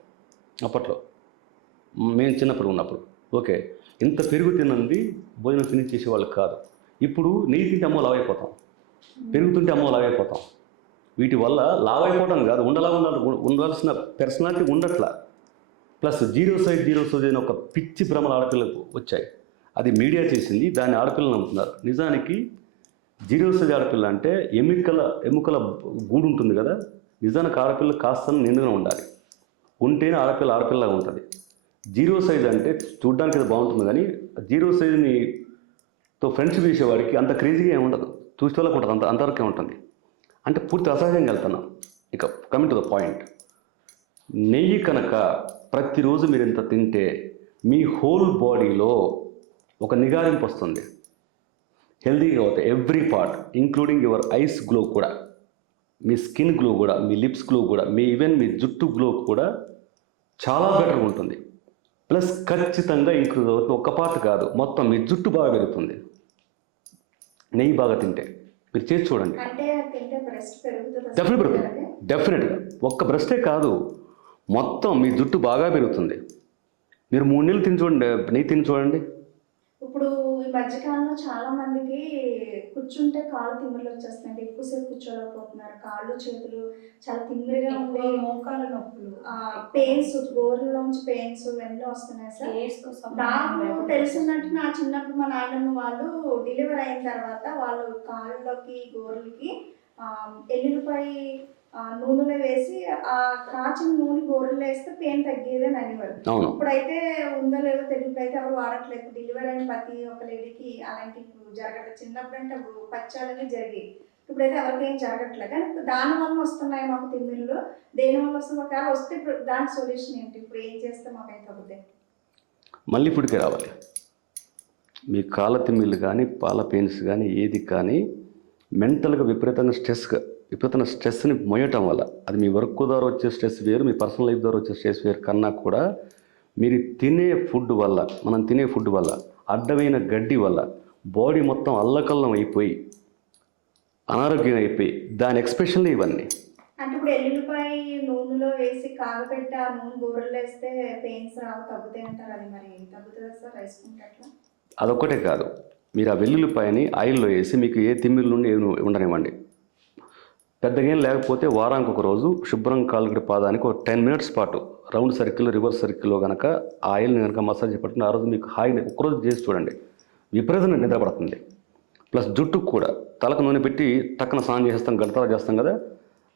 అప్పట్లో, మేము చిన్నప్పుడు ఉన్నప్పుడు. ఓకే, ఇంత పెరుగు తిన్నది భోజనం ఫినిష్ చేసేవాళ్ళు కాదు. ఇప్పుడు నెయ్యి తింటే అమ్మో లావైపోతాం, పెరుగుతుంటే అమ్మో లావైపోతాం. వీటి వల్ల లావైపోవడం కాదు, ఉండాల్సిన పర్సనాలిటీ ఉండట్లా. ప్లస్ జీరో సైజ్ అని ఒక పిచ్చి భ్రమలు ఆడపిల్లకు వచ్చాయి. అది మీడియా చేసింది, దాన్ని ఆడపిల్లలు నమ్ముతున్నారు. నిజానికి జీరో సైజ్ ఆడపిల్ల అంటే ఎముకల గూడు ఉంటుంది కదా, నిజానికి ఆడపిల్ల కాస్త నిండుగా ఉండాలి, ఉంటేనే ఆడపిల్లగా ఉంటుంది. జీరో సైజ్ అంటే చూడ్డానికి అది బాగుంటుంది, కానీ జీరో సైజ్తో ఫ్రెండ్షిప్ చేసేవాడికి అంత క్రేజీగా ఏమి ఉండదు, చూసే వాళ్ళకి ఉంటుంది, అంతవరకే ఉంటుంది. అంటే పూర్తి అసహజంగా వెళ్తున్నాం. ఇక కమింగ్ టు ద పాయింట్, నెయ్యి కనుక ప్రతిరోజు మీరు ఇంత తింటే మీ హోల్ బాడీలో ఒక నిగారింపు వస్తుంది, హెల్తీగా అవుతాయి. Every part including your eyes glow కూడా, మీ స్కిన్ గ్లో కూడా, మీ లిప్స్ గ్లో కూడా, ఈవెన్ మీ జుట్టు గ్లో కూడా చాలా బెటర్గా ఉంటుంది. ప్లస్ ఖచ్చితంగా ఇంక్లూడ్ అవుతుంది, ఒక్క పార్ట్ కాదు, మొత్తం మీ జుట్టు బాగా పెరుగుతుంది. నెయ్యి బాగా తింటే మీరు చేసి చూడండి. అంటే తింటే బ్రెస్ట్ పెరుగుతుంది డెఫినెట్ పెరుగుతుంది, డెఫినెట్గా. ఒక్క బ్రెస్టే కాదు, మొత్తం మీ జుట్టు బాగా పెరుగుతుంది. మీరు 3 నెలలు తిని చూడండి, నెయ్యి తిని చూడండి. ఇప్పుడు ఈ మధ్యకాలంలో చాలా మందికి కూర్చుంటే కాళ్ళు తిమ్మిర్లు వచ్చేస్తున్నాయి, ఎక్కువసేపు కూర్చోలేకపోతున్నారు, కాళ్ళు చేతులు చాలా తిమ్మిరిగా ఉండి మోకాళ్ళ నొప్పులు, పెయిన్స్, గోర్లలోంచి పెయిన్స్ ఇవన్నీ వస్తున్నాయి సార్. నాకు తెలిసినట్టు నా చిన్నప్పుడు మా నాయనమ్మ వాళ్ళు డెలివరీ అయిన తర్వాత వాళ్ళు కాళ్ళలోకి గోర్లకి ఎల్లుల్లిపాయ నూనెలో వేసి ఆ కాచిన నూనె గోర్రెలు వేస్తే పెయిన్ తగ్గేది అని అనేవారు. ఇప్పుడైతే ఉందో లేదో తెలియదు, అయితే ఎవరు వాడట్లేదు. డెలివరీ అయిన ప్రతి ఒక్క లేడీకి అలాంటి జరగదు. చిన్నప్పుడు అంటే పచ్చాలనే జరిగాయి, ఇప్పుడైతే ఎవరికి ఏం జరగట్లేదు. కానీ ఇప్పుడు దాని వల్ల వస్తున్నాయి మాకు తిమ్మిర్లు. దేని వల్ల వస్తుంది ఒకవేళ వస్తే ఇప్పుడు దాని సొల్యూషన్ ఏంటి? ఇప్పుడు ఏం చేస్తే మాకైతే తగ్గుతాయి? మళ్ళీ ఇప్పటికే రావాలి. మీ కాళ్ళ తిమ్మిళ్ళు కానీ పాల పెయిన్స్ కానీ ఏది కానీ మెంటల్గా విపరీతమైన స్ట్రెస్ని మోయటం వల్ల, అది మీ వర్క్ ద్వారా వచ్చే స్ట్రెస్ వేరు, మీ పర్సనల్ లైఫ్ ద్వారా వచ్చే స్ట్రెస్ వేరు కన్నా కూడా మీరు తినే ఫుడ్ వల్ల, మనం తినే ఫుడ్ వల్ల, అడ్డమైన గడ్డి వల్ల బాడీ మొత్తం అల్లకల్లం అయిపోయి అనారోగ్యం అయిపోయి దాని ఎక్స్ప్రెషన్లు ఇవన్నీ. అంటే ఇప్పుడు ఎల్లుల్లిపాయ నూనెలో వేసి కాగపెట్టి ఆ నూనె గోరెలు వేస్తే పెయిన్స్ రావు, తగ్గుతాయి అంటారు. అది మరి తగ్గుతుందా సార్ వేసుకుంటే అట్లా? అదొక్కటే కాదు, మీరు ఆ వెల్లుల్లిపాయని ఆయిల్లో వేసి మీకు ఏ తిమ్మిరి నుండి ఉండనివ్వండి. పెద్దగా ఏం లేకపోతే వారానికి ఒక రోజు శుభ్రం కాలుగడి పాదానికి ఒక 10 minutes పాటు రౌండ్ సర్కిల్, రివర్స్ సర్కిల్లో కనుక ఆయిల్ని కనుక మసాజ్ పట్టుకుని ఆ రోజు మీకు హాయిని ఒకరోజు చేసి చూడండి, విపరీతంగా నిద్రపడుతుంది. ప్లస్ జుట్టుకు కూడా తలకు నూనె పెట్టి టక్కన స్నానం చేసేస్తాం, గడతలా చేస్తాం కదా,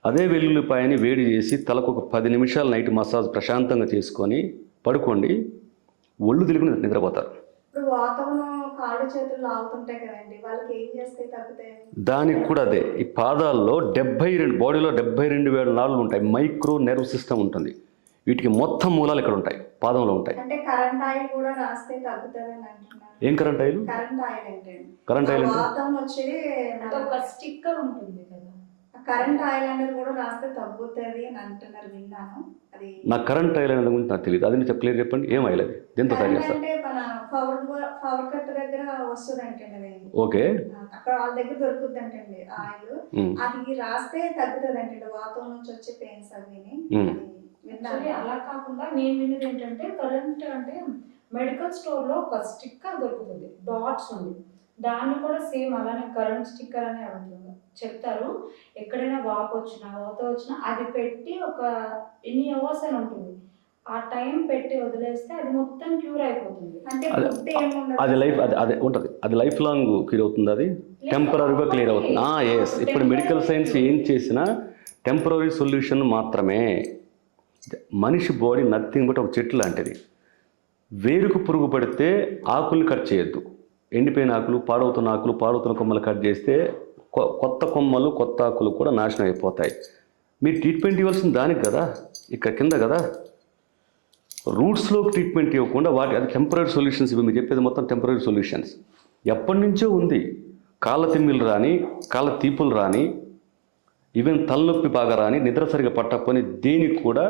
అదే వెల్లుల్లిపాయని వేడి చేసి తలకు ఒక 10 నిమిషాలు నైట్ మసాజ్ ప్రశాంతంగా చేసుకొని పడుకోండి, ఒళ్ళు తిరిగి నిద్రపోతారు. ఇప్పుడు వాతావరణం కాళ్ళు చేతులు లాగుతుంటాయి కదండి, వాళ్ళకి ఏం చేస్తే తగ్గుతాయి? దానికి కూడా అదే, ఈ పాదాల్లో 72 బాడీలో 72,000 నాడులు ఉంటాయి, మైక్రో నెర్వ్ సిస్టమ్ ఉంటుంది. వీటికి మొత్తం మూలాలు ఇక్కడ ఉంటాయి, పాదంలో ఉంటాయి. అంటే కరెంట్ ఆయిల్ కూడా రాస్తే తగ్గుతుంది అని అంటున్నారు. ఏం కరెంట్ ఆయిల్? కరెంట్ ఆయిల్ అంటే కరెంట్ ఆయిల్ వాతావరణం వచ్చేది ఒక స్టిక్కర్ ఉంటుంది కదా, కరెంట్ ఆయిల్ అనేది కూడా రాస్తే తగ్గుతుంది అని అంటున్నారు, విన్నాను. అది నాకు కరెంట్ ఆయిల్ అనేది గురించి నాకు తెలియదు, అది మీరు క్లియర్ చెప్పండి, ఏం ఆయిల్ అది, దీంతో తయారు చేస్తారు? అంటే మన పవర్ కట్ దగ్గర వస్తుంది అంటే ఓకే, అక్కడ వాళ్ళ దగ్గర దొరుకుద్ది అంటండి ఆయిల్, అది రాస్తే తగ్గుతుంది అంటే వాతావరణం నుంచి వచ్చే పెయిన్స్ అవి. అలా కాకుండా నేను విన్నది ఏంటంటే కరెంట్ అంటే మెడికల్ స్టోర్లో ఒక స్టిక్కర్ దొరుకుతుంది, డాట్స్ ఉంది, దాన్ని కూడా సేమ్ అలానే కరెంట్ స్టిక్కర్ అనే ఉంటుంది చెప్తారు. ఎక్కడైనా వాపు వచ్చినా వాత వచ్చినా అది పెట్టి ఒక ఎన్ని అవర్స్ అని ఉంటుంది, ఆ టైం పెట్టి వదిలేస్తే అది మొత్తం క్యూర్ అయిపోతుంది. అంటే అది లైఫ్ అదే ఉంటుంది, అది లైఫ్ లాంగ్ క్యూర్ అవుతుంది, అది టెంపరీగా క్లియర్ అవుతుంది. ఎస్, ఇప్పుడు మెడికల్ సైన్స్ ఏం చేసినా టెంపరీ సొల్యూషన్ మాత్రమే. మనిషి బాడీ నథింగ్ బట్ ఒక చెట్టు లాంటిది. వేరుకు పురుగు పడితే ఆకుల్ని కట్ చేయొద్దు, ఎండిపోయిన ఆకులు, పాడవుతున్న ఆకులు, పాడవుతున్న కొమ్మలు కట్ చేస్తే కొత్త కొమ్మలు, కొత్త ఆకులు కూడా నాశనం అయిపోతాయి. మీరు ట్రీట్మెంట్ ఇవ్వాల్సింది దానికి కదా, ఇక్కడ కింద కదా. రూట్స్లోకి ట్రీట్మెంట్ ఇవ్వకుండా అది టెంపరీ సొల్యూషన్స్. ఇవి మీరు చెప్పేది మొత్తం టెంపరీ సొల్యూషన్స్. ఎప్పటి నుంచో ఉంది, కాళ్ళ తిమ్మిలు రాని, కాళ్ళ తీపులు రాని, ఈవెన్ తలనొప్పి బాగా రాని, నిద్ర సరిగా పట్టకపోని, దేనికి కూడా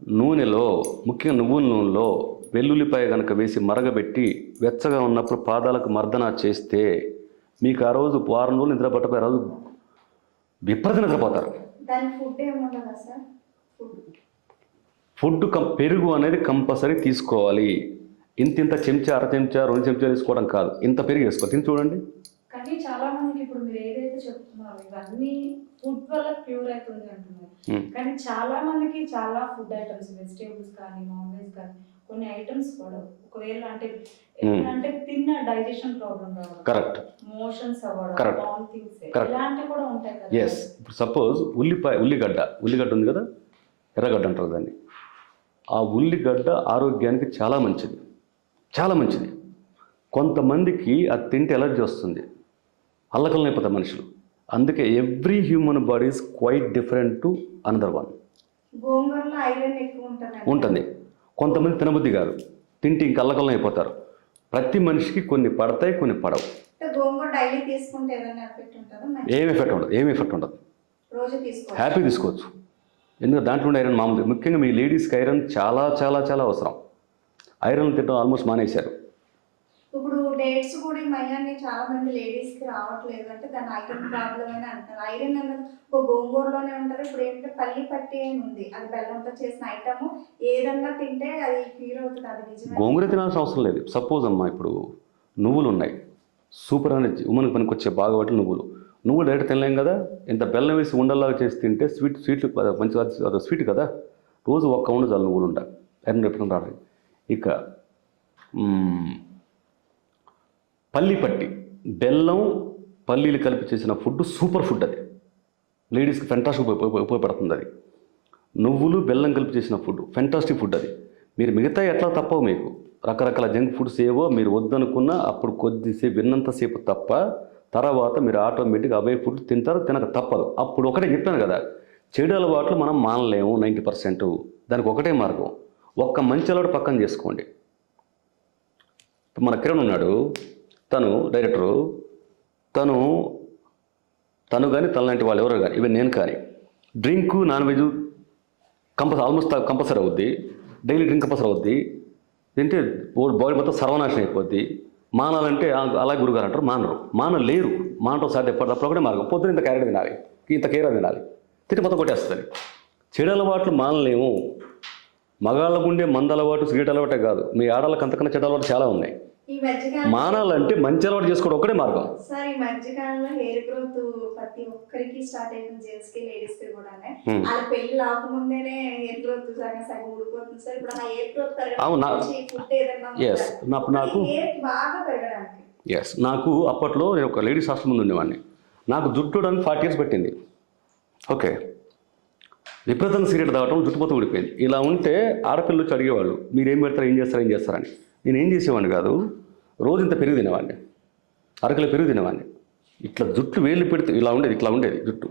నూనెలో, ముఖ్యంగా నువ్వుల నూనెలో వెల్లుల్లిపాయ కనుక వేసి మరగబెట్టి వెచ్చగా ఉన్నప్పుడు పాదాలకు మర్దన చేస్తే మీకు ఆ రోజు వారం రోజులు నిద్ర పట్టపోయి ఆ రోజు విపరీత నిద్రపోతారు. ఫుడ్ పెరుగు అనేది కంపల్సరీ తీసుకోవాలి. ఇంత చెంచా, అర చెంచా, 2 చెంచాలు వేసుకోవడం కాదు, ఇంత పెరుగు వేసుకో, తిని చూడండి. కానీ చాలా మందికి ఇప్పుడు మీరు ఏదైతే చెప్తున్నారో ఇవన్నీ ఫుడ్ వల్ల క్యూర్ అవుతుంది అంటున్నారు. కానీ చాలా మందికి చాలా ఫుడ్ ఐటమ్స్, వెజిటేబుల్స్ కానీ నాన్ వెజ్ కానీ కొన్ని ఐటమ్స్ కూడా ఒకవేళ అంటే తిన్న డైజెషన్ ప్రాబ్లం రావడం, కరెక్ట్, మోషన్స్ అవ్వడం, కరెక్ట్, వామిటింగ్స్ ఇలాంటివి కూడా ఉంటాయి కదా. ఎస్, ఇప్పుడు సపోజ్ ఉల్లిగడ్డ ఉంది కదా, ఎర్రగడ్డ అంటారు దాన్ని. ఆ ఉల్లిగడ్డ ఆరోగ్యానికి చాలా మంచిది, చాలా మంచిది. కొంతమందికి అది తింటే ఎలర్జీ వస్తుంది, అల్లకల్లం అయిపోతారు మనుషులు. అందుకే every human body is quite different to another one. గోంగూరలో ఐరన్ ఎక్కువ ఉంటుంది. కొంతమంది తినబుద్ధి కాదు, తింటే ఇంక అల్లకల్లం అయిపోతారు. ప్రతి మనిషికి కొన్ని పడతాయి, కొన్ని పడవు. గోంగూర డైలీ తీసుకుంటే ఏమైనా ఎఫెక్ట్ ఉంటుందా? ఏం ఎఫెక్ట్ ఉండదు, రోజు తీసుకోవచ్చు, హ్యాపీ తీసుకోవచ్చు. ఎందుకంటే దాంట్లో ఉండే ఐరన్ మామూలు, ముఖ్యంగా మీ లేడీస్కి ఐరన్ చాలా చాలా చాలా అవసరం. ఐరన్ తినడం ఆల్మోస్ట్ మానేశారు. ఇప్పుడు డేట్స్ కూడా ఈ మయాన్ని చాలా మంది లేడీస్ కి రావట్లేదు అంటే దాని ఐరన్ ప్రాబ్లం అని అంటారు. ఐరన్ అన్నది ఒక గోంగూరలోనే ఉంటది. ఇప్పుడు ఏంటంటే పల్లి పట్టి అని ఉంది, అది బెల్లంతో చేసిన ఐటమ్. ఏదన్నా తింటే అది క్యూర్ అవుతుంది, అది నిజమే. గోంగూర తినాల్సిన అవసరం లేదు. సపోజ్ అమ్మా, ఇప్పుడు నువ్వులు ఉన్నాయి, సూపర్ అనేది ఉమ్మనికి పనికి వచ్చే బాగా వాటి నువ్వులు డైరెక్ట్ తినలేం కదా. ఇంత బెల్లం వేసి ఉండల్లాగా చేసి తింటే స్వీట్ మంచి అది స్వీట్ కదా. రోజు ఒక్క ఉండు చాలు నువ్వులు ఉంటాయి, ఎర్ర ఎప్పుడు రావాలి. ఇక పల్లి పట్టి, బెల్లం పల్లీలు కలిపి చేసిన ఫుడ్ సూపర్ ఫుడ్. అది లేడీస్కి ఫెంటాస్టిక్ ఉపయోగపడుతుంది. అది నువ్వులు బెల్లం కలిపి చేసిన ఫుడ్ ఫెంటాస్టిక్ ఫుడ్. అది మీరు మిగతా ఎట్లా తప్పవు, మీకు రకరకాల జంక్ ఫుడ్స్ ఏవో మీరు వద్దనుకున్నా అప్పుడు కొద్దిసేపు విన్నంతసేపు తప్ప, తర్వాత మీరు ఆటోమేటిక్గా అవే ఫుడ్ తింటారు, తినక తప్పదు. అప్పుడు ఒకటే చెప్పాను కదా, చెడు అలవాట్లు మనం మానలేము 90%. దానికి ఒకటే మార్గం, ఒక్క మంచి అలవాటు పక్కన చేసుకోండి. మన కిరణ్ ఉన్నాడు, తను డైరెక్టరు, తను కానీ తనలాంటి వాళ్ళు ఎవరో కానీ, ఈవెన్ నేను కానీ, drink non veg almost compulsory అవుద్ది. డైలీ డ్రింక్ కంపల్సరీ అవుద్ది. తింటే బాడీ మొత్తం సర్వనాశనం అయిపోద్ది. మానాలంటే అలా గురుగారు అంటారు, మానలేరు. మానటం సాధ్యపడప్పుడు ఒకటే మార్గం, పొద్దున ఇంత క్యారెట్ తినాలి, ఇంత కీర తినాలి, తింటే మొత్తం కొట్టేస్తుంది. చెడు అలవాట్లు మానలేము. మగాళ్ళకు ఉండే మంద అలవాటు సిగరెట్ అలవాటే కాదు, మీ ఆడవాళ్ళకి అంతకన్నా చెడు అలవాటు చాలా ఉన్నాయి. ఈ మధ్యకాలం మానాలంటే మంచి అలవాటు చేసుకోవడం ఒకటే మార్గం. సార్ ఈ మధ్యకాలంలో హెయిర్ గ్రోత్ ప్రతి ఒక్కరికి స్టార్ట్ అయిపోయింది, జెంట్స్ కి లేడీస్ కి కూడా. వాళ్ళ పెళ్లి రాకముందేనే హెయిర్ గ్రోత్ సగం ఊడిపోతుంది సార్. ఇప్పుడు ఆ హెయిర్ గ్రోత్ ఫుడ్ ఏదన్నా నాకు బాగా పెరగడానికి. నాకు అప్పట్లో నేను ఒక లేడీస్ హాస్టల్ ముందు ఉండేవాడిని. నాకు జుట్టు ఊడడానికి 40 years పట్టింది. ఓకే, విపరీతంగా సిగరెట్ తాగటం, జుట్టుపోతూ ఊడిపోయింది. ఇలా ఉంటే ఆడపిల్లలు వచ్చి అడిగేవాళ్ళు, మీరు ఏం పెడతారు, ఏం చేస్తారని. నేను ఏం చేసేవాడిని కాదు, రోజు ఇంత పెరుగు తినేవాడిని, అరకిలో పెరుగు తినేవాడిని. ఇట్లా జుట్టు వేళ్ళు పెడితే ఇట్లా ఉండేది జుట్టు.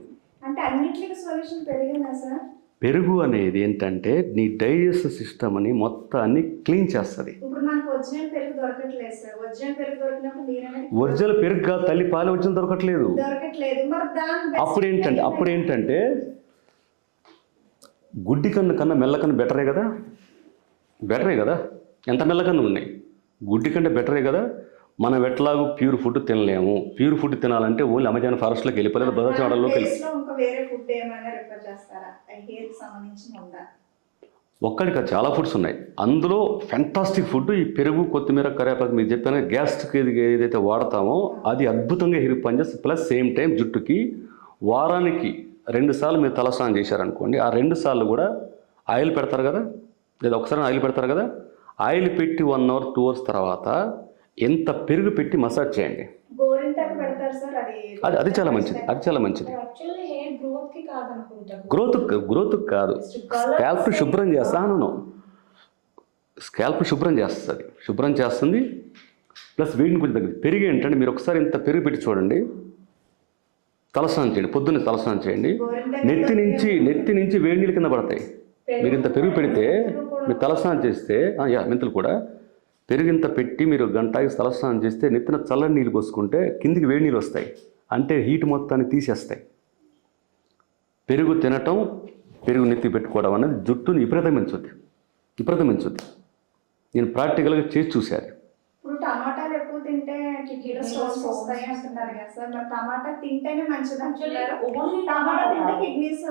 అంటే అన్నిటికీ సొల్యూషన్ పెరిగిందా సార్? పెరుగు అనేది ఏంటంటే నీ డైజెస్టివ్ సిస్టమ్ అని మొత్తాన్ని క్లీన్ చేస్తుంది. ఇప్పుడు మనకు ఒరిజినల్ పెరుగు దొరకట్లేదు సార్. ఒరిజినల్ పెరుగు దొరికినప్పుడు మీరేమైనా ఒరిజినల్ పెరుగు కాదు, తల్లి పాలు ఒరిజినల్ దొరకట్లేదు. మరి అప్పుడు ఏంటంటే గుడ్డి కన్నా మెల్లకన్నా బెటరే కదా. ఎంత మెల్లకన్నా ఉన్నాయి, గుడ్డి కంటే బెటరే కదా. మనం ఎట్లాగూ ప్యూర్ ఫుడ్ తినలేము. ప్యూర్ ఫుడ్ తినాలంటే ఓన్లీ అమెజాన్ ఫారెస్ట్లోకి వెళ్ళిపోలేదు, బజార్లోకి ఒక్కడికి చాలా ఫుడ్స్ ఉన్నాయి. అందులో ఫెంటాస్టిక్ ఫుడ్ ఈ పెరుగు, కొత్తిమీర, కరివేపాకు. మీకు చెప్పాను గ్యాస్ట్రిక్ ఏదైతే వాడతామో అది అద్భుతంగా హెల్ప్ పనిచేస్తుంది. ప్లస్ సేమ్ టైం జుట్టుకి వారానికి 2 సార్లు మీరు తలస్నానం చేశారనుకోండి, ఆ 2 సార్లు కూడా ఆయిల్ పెడతారు కదా, లేదా ఒకసారి ఆయిల్ పెడతారు కదా, ఆయిల్ పెట్టి 1 hour 2 hours తర్వాత ఎంత పెరుగు పెట్టి మసాజ్ చేయండి. అది చాలా మంచిది. గ్రోత్ కాదు, స్కాల్ప్ శుభ్రం చేస్తాను. స్కాల్ప్ శుభ్రం చేస్తుంది. ప్లస్ వేడిని కొంచెం తగ్గింది. పెరుగు ఏంటంటే మీరు ఒకసారి ఇంత పెరుగు పెట్టి చూడండి, తలస్నానం చేయండి, పొద్దున్నే తలస్నానం చేయండి, నెత్తి నుంచి వేడి నీళ్ళు కింద పడతాయి. మీరు ఇంత పెరుగు పెడితే మీరు తలస్నానం చేస్తే, మెంతులు కూడా పెరుగు ఇంత పెట్టి మీరు గంటకి తలస్నానం చేస్తే నెత్తిన చల్లని నీళ్ళు పోసుకుంటే కిందికి వేడి నీళ్ళు వస్తాయి. అంటే హీట్ మొత్తాన్ని తీసేస్తాయి. పెరుగు తినటం, పెరుగు నెత్తి పెట్టుకోవడం అనేది జుట్టుని విపరీతమించుద్ది. నేను ప్రాక్టికల్గా చేసి చూశాను. ఇప్పుడు టమాటాలు ఎక్కువ తింటే కిడ్నీలో స్టోన్స్ వస్తాయి అంటున్నారు కదా సార్. మరి టమాటా తింటేనే మంచిది అంటున్నారు. టమాటా తింటే కిడ్నీస్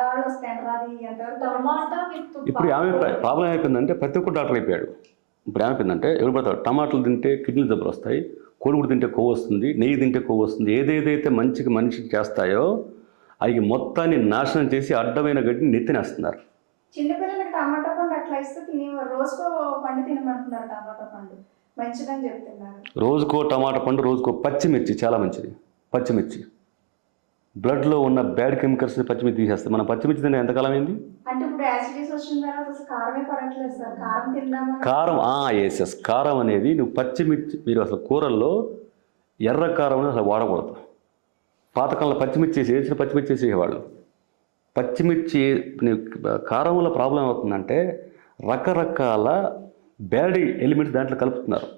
రాళ్ళు వస్తాయి అంటారు, అది ఎంతవరకు? టమాటా ఇప్పుడు ఆమె ప్రాబ్లం అయిపోయిందంటే ప్రతి ఒక్కరు డాక్టర్ అయిపోయాడు. ఇప్పుడు ఏమైపోయిందంటే ఎవరు పడతారు, టమాటాలు తింటే కిడ్నీ జబ్బులు వస్తాయి, కోడిగుడ్డు తింటే కొవ్వు వస్తుంది, నెయ్యి తింటే కొవ్వు వస్తుంది. ఏదేదైతే మనిషికి చేస్తాయో అవి మొత్తాన్ని నాశనం చేసి అడ్డమైన గడ్డిని నెత్తినేస్తున్నారు. చిన్నపిల్లలకి టమాటా పండు అట్లా ఇస్తే తినేవారు. రోజుకో పండు తినమంటున్నారు, టమాటా పండు మంచిదని చెప్తున్నారు. రోజుకో టమాటా పండు, రోజుకో పచ్చిమిర్చి చాలా మంచిది. పచ్చిమిర్చి బ్లడ్లో ఉన్న బ్యాడ్ కెమికల్స్ని పచ్చిమిర్చి తీసేస్తే. మనం పచ్చిమిర్చి తినే ఎంతకాలం అయింది? అంటే ఇప్పుడు యాసిడిటీస్ వచ్చిన తర్వాత కారమే పడట్లేదు సార్. కారం తిందామా? కారం అనేది నువ్వు పచ్చిమిర్చి, మీరు అసలు కూరల్లో ఎర్ర కారం అనేది అసలు వాడకూడదు. పాతకాలంలో పచ్చిమిర్చి వేసిన పచ్చిమిర్చి వేసేవాళ్ళు. పచ్చిమిర్చి కారం వల్ల ప్రాబ్లం అవుతుందంటే రకరకాల బ్యాడ్ ఎలిమెంట్స్ దాంట్లో కలుపుతున్నారు.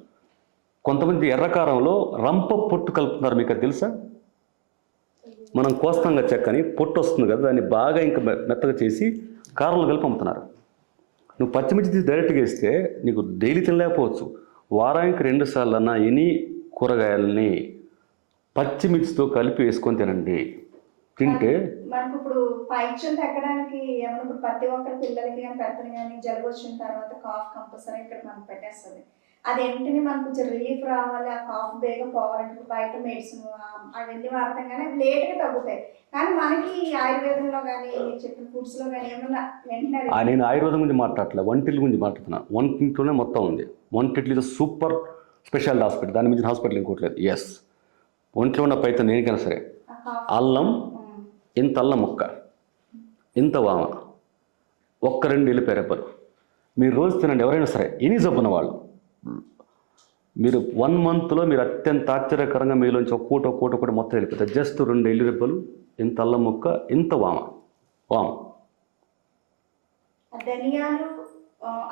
కొంతమంది ఎర్రకారంలో రంప పొట్టు కలుపుతున్నారు. మీకు అది తెలుసా? మనం కోస్తంగా చెక్కని పొట్టు వస్తుంది కదా, దాన్ని బాగా ఇంకా మెత్తగా చేసి కారంలో కలిపి అమ్ముతున్నారు. నువ్వు పచ్చిమిర్చి తీసి డైరెక్ట్గా వేస్తే నీకు డైలీ తినలేకపోవచ్చు. వారానికి 2 సార్లన్నా ఎనీ కూరగాయలని పచ్చిమిర్చితో కలిపి వేసుకొని తినండి. తింటే మనకు ఇప్పుడు పైత్యం తగ్గడానికి ఏమన్నా ఇప్పుడు ప్రతి ఒక్కరి పిల్లలకి కానీ పెద్దలు కానీ జలుబు వచ్చిన తర్వాత కాఫ్ కంపల్సరీ ఇక్కడ మనకు పెట్టేస్తుంది. అది వెంటనే మనకు కొంచెం రిలీఫ్ రావాలి, ఆ కాఫ్ బేగా పోవాలంటే ఇప్పుడు బయట మెడిసిన్ అవన్నీ వాడతాం కానీ అవి లేట్గా తగ్గుతాయి. కానీ మనకి ఆయుర్వేదంలో కానీ మీరు చెప్పిన ఫుడ్స్లో కానీ ఏమన్నా వెంటనే నేను ఆయుర్వేదం గురించి మాట్లాడలే, వంటిల్లు గురించి మాట్లాడుతున్నా. వంటింట్లోనే మొత్తం ఉంది. వంటిల్లు ఇస్ సూపర్ స్పెషాలిటీ హాస్పిటల్, దాని మించిన హాస్పిటల్ ఇంకోట్లేదు. ఎస్, ఒంట్లో ఉన్న పైతే దేనికైనా సరే అల్లం, ఇంత అల్లం ముక్క, ఇంత వామ, 1-2 ఎల్లిపాయ రెబ్బలు మీరు రోజు తినండి. ఎవరైనా సరే ఎనీ జబ్బున్న వాళ్ళు మీరు 1 మంత్లో మీరు అత్యంత ఆశ్చర్యకరంగా మీలోంచి ఒక్కోటి మొత్తం వెళ్ళిపోతాయి. జస్ట్ 2 ఎల్లి రెబ్బలు, ఇంత అల్లం ముక్క, ఇంత వామ. ధనియాలు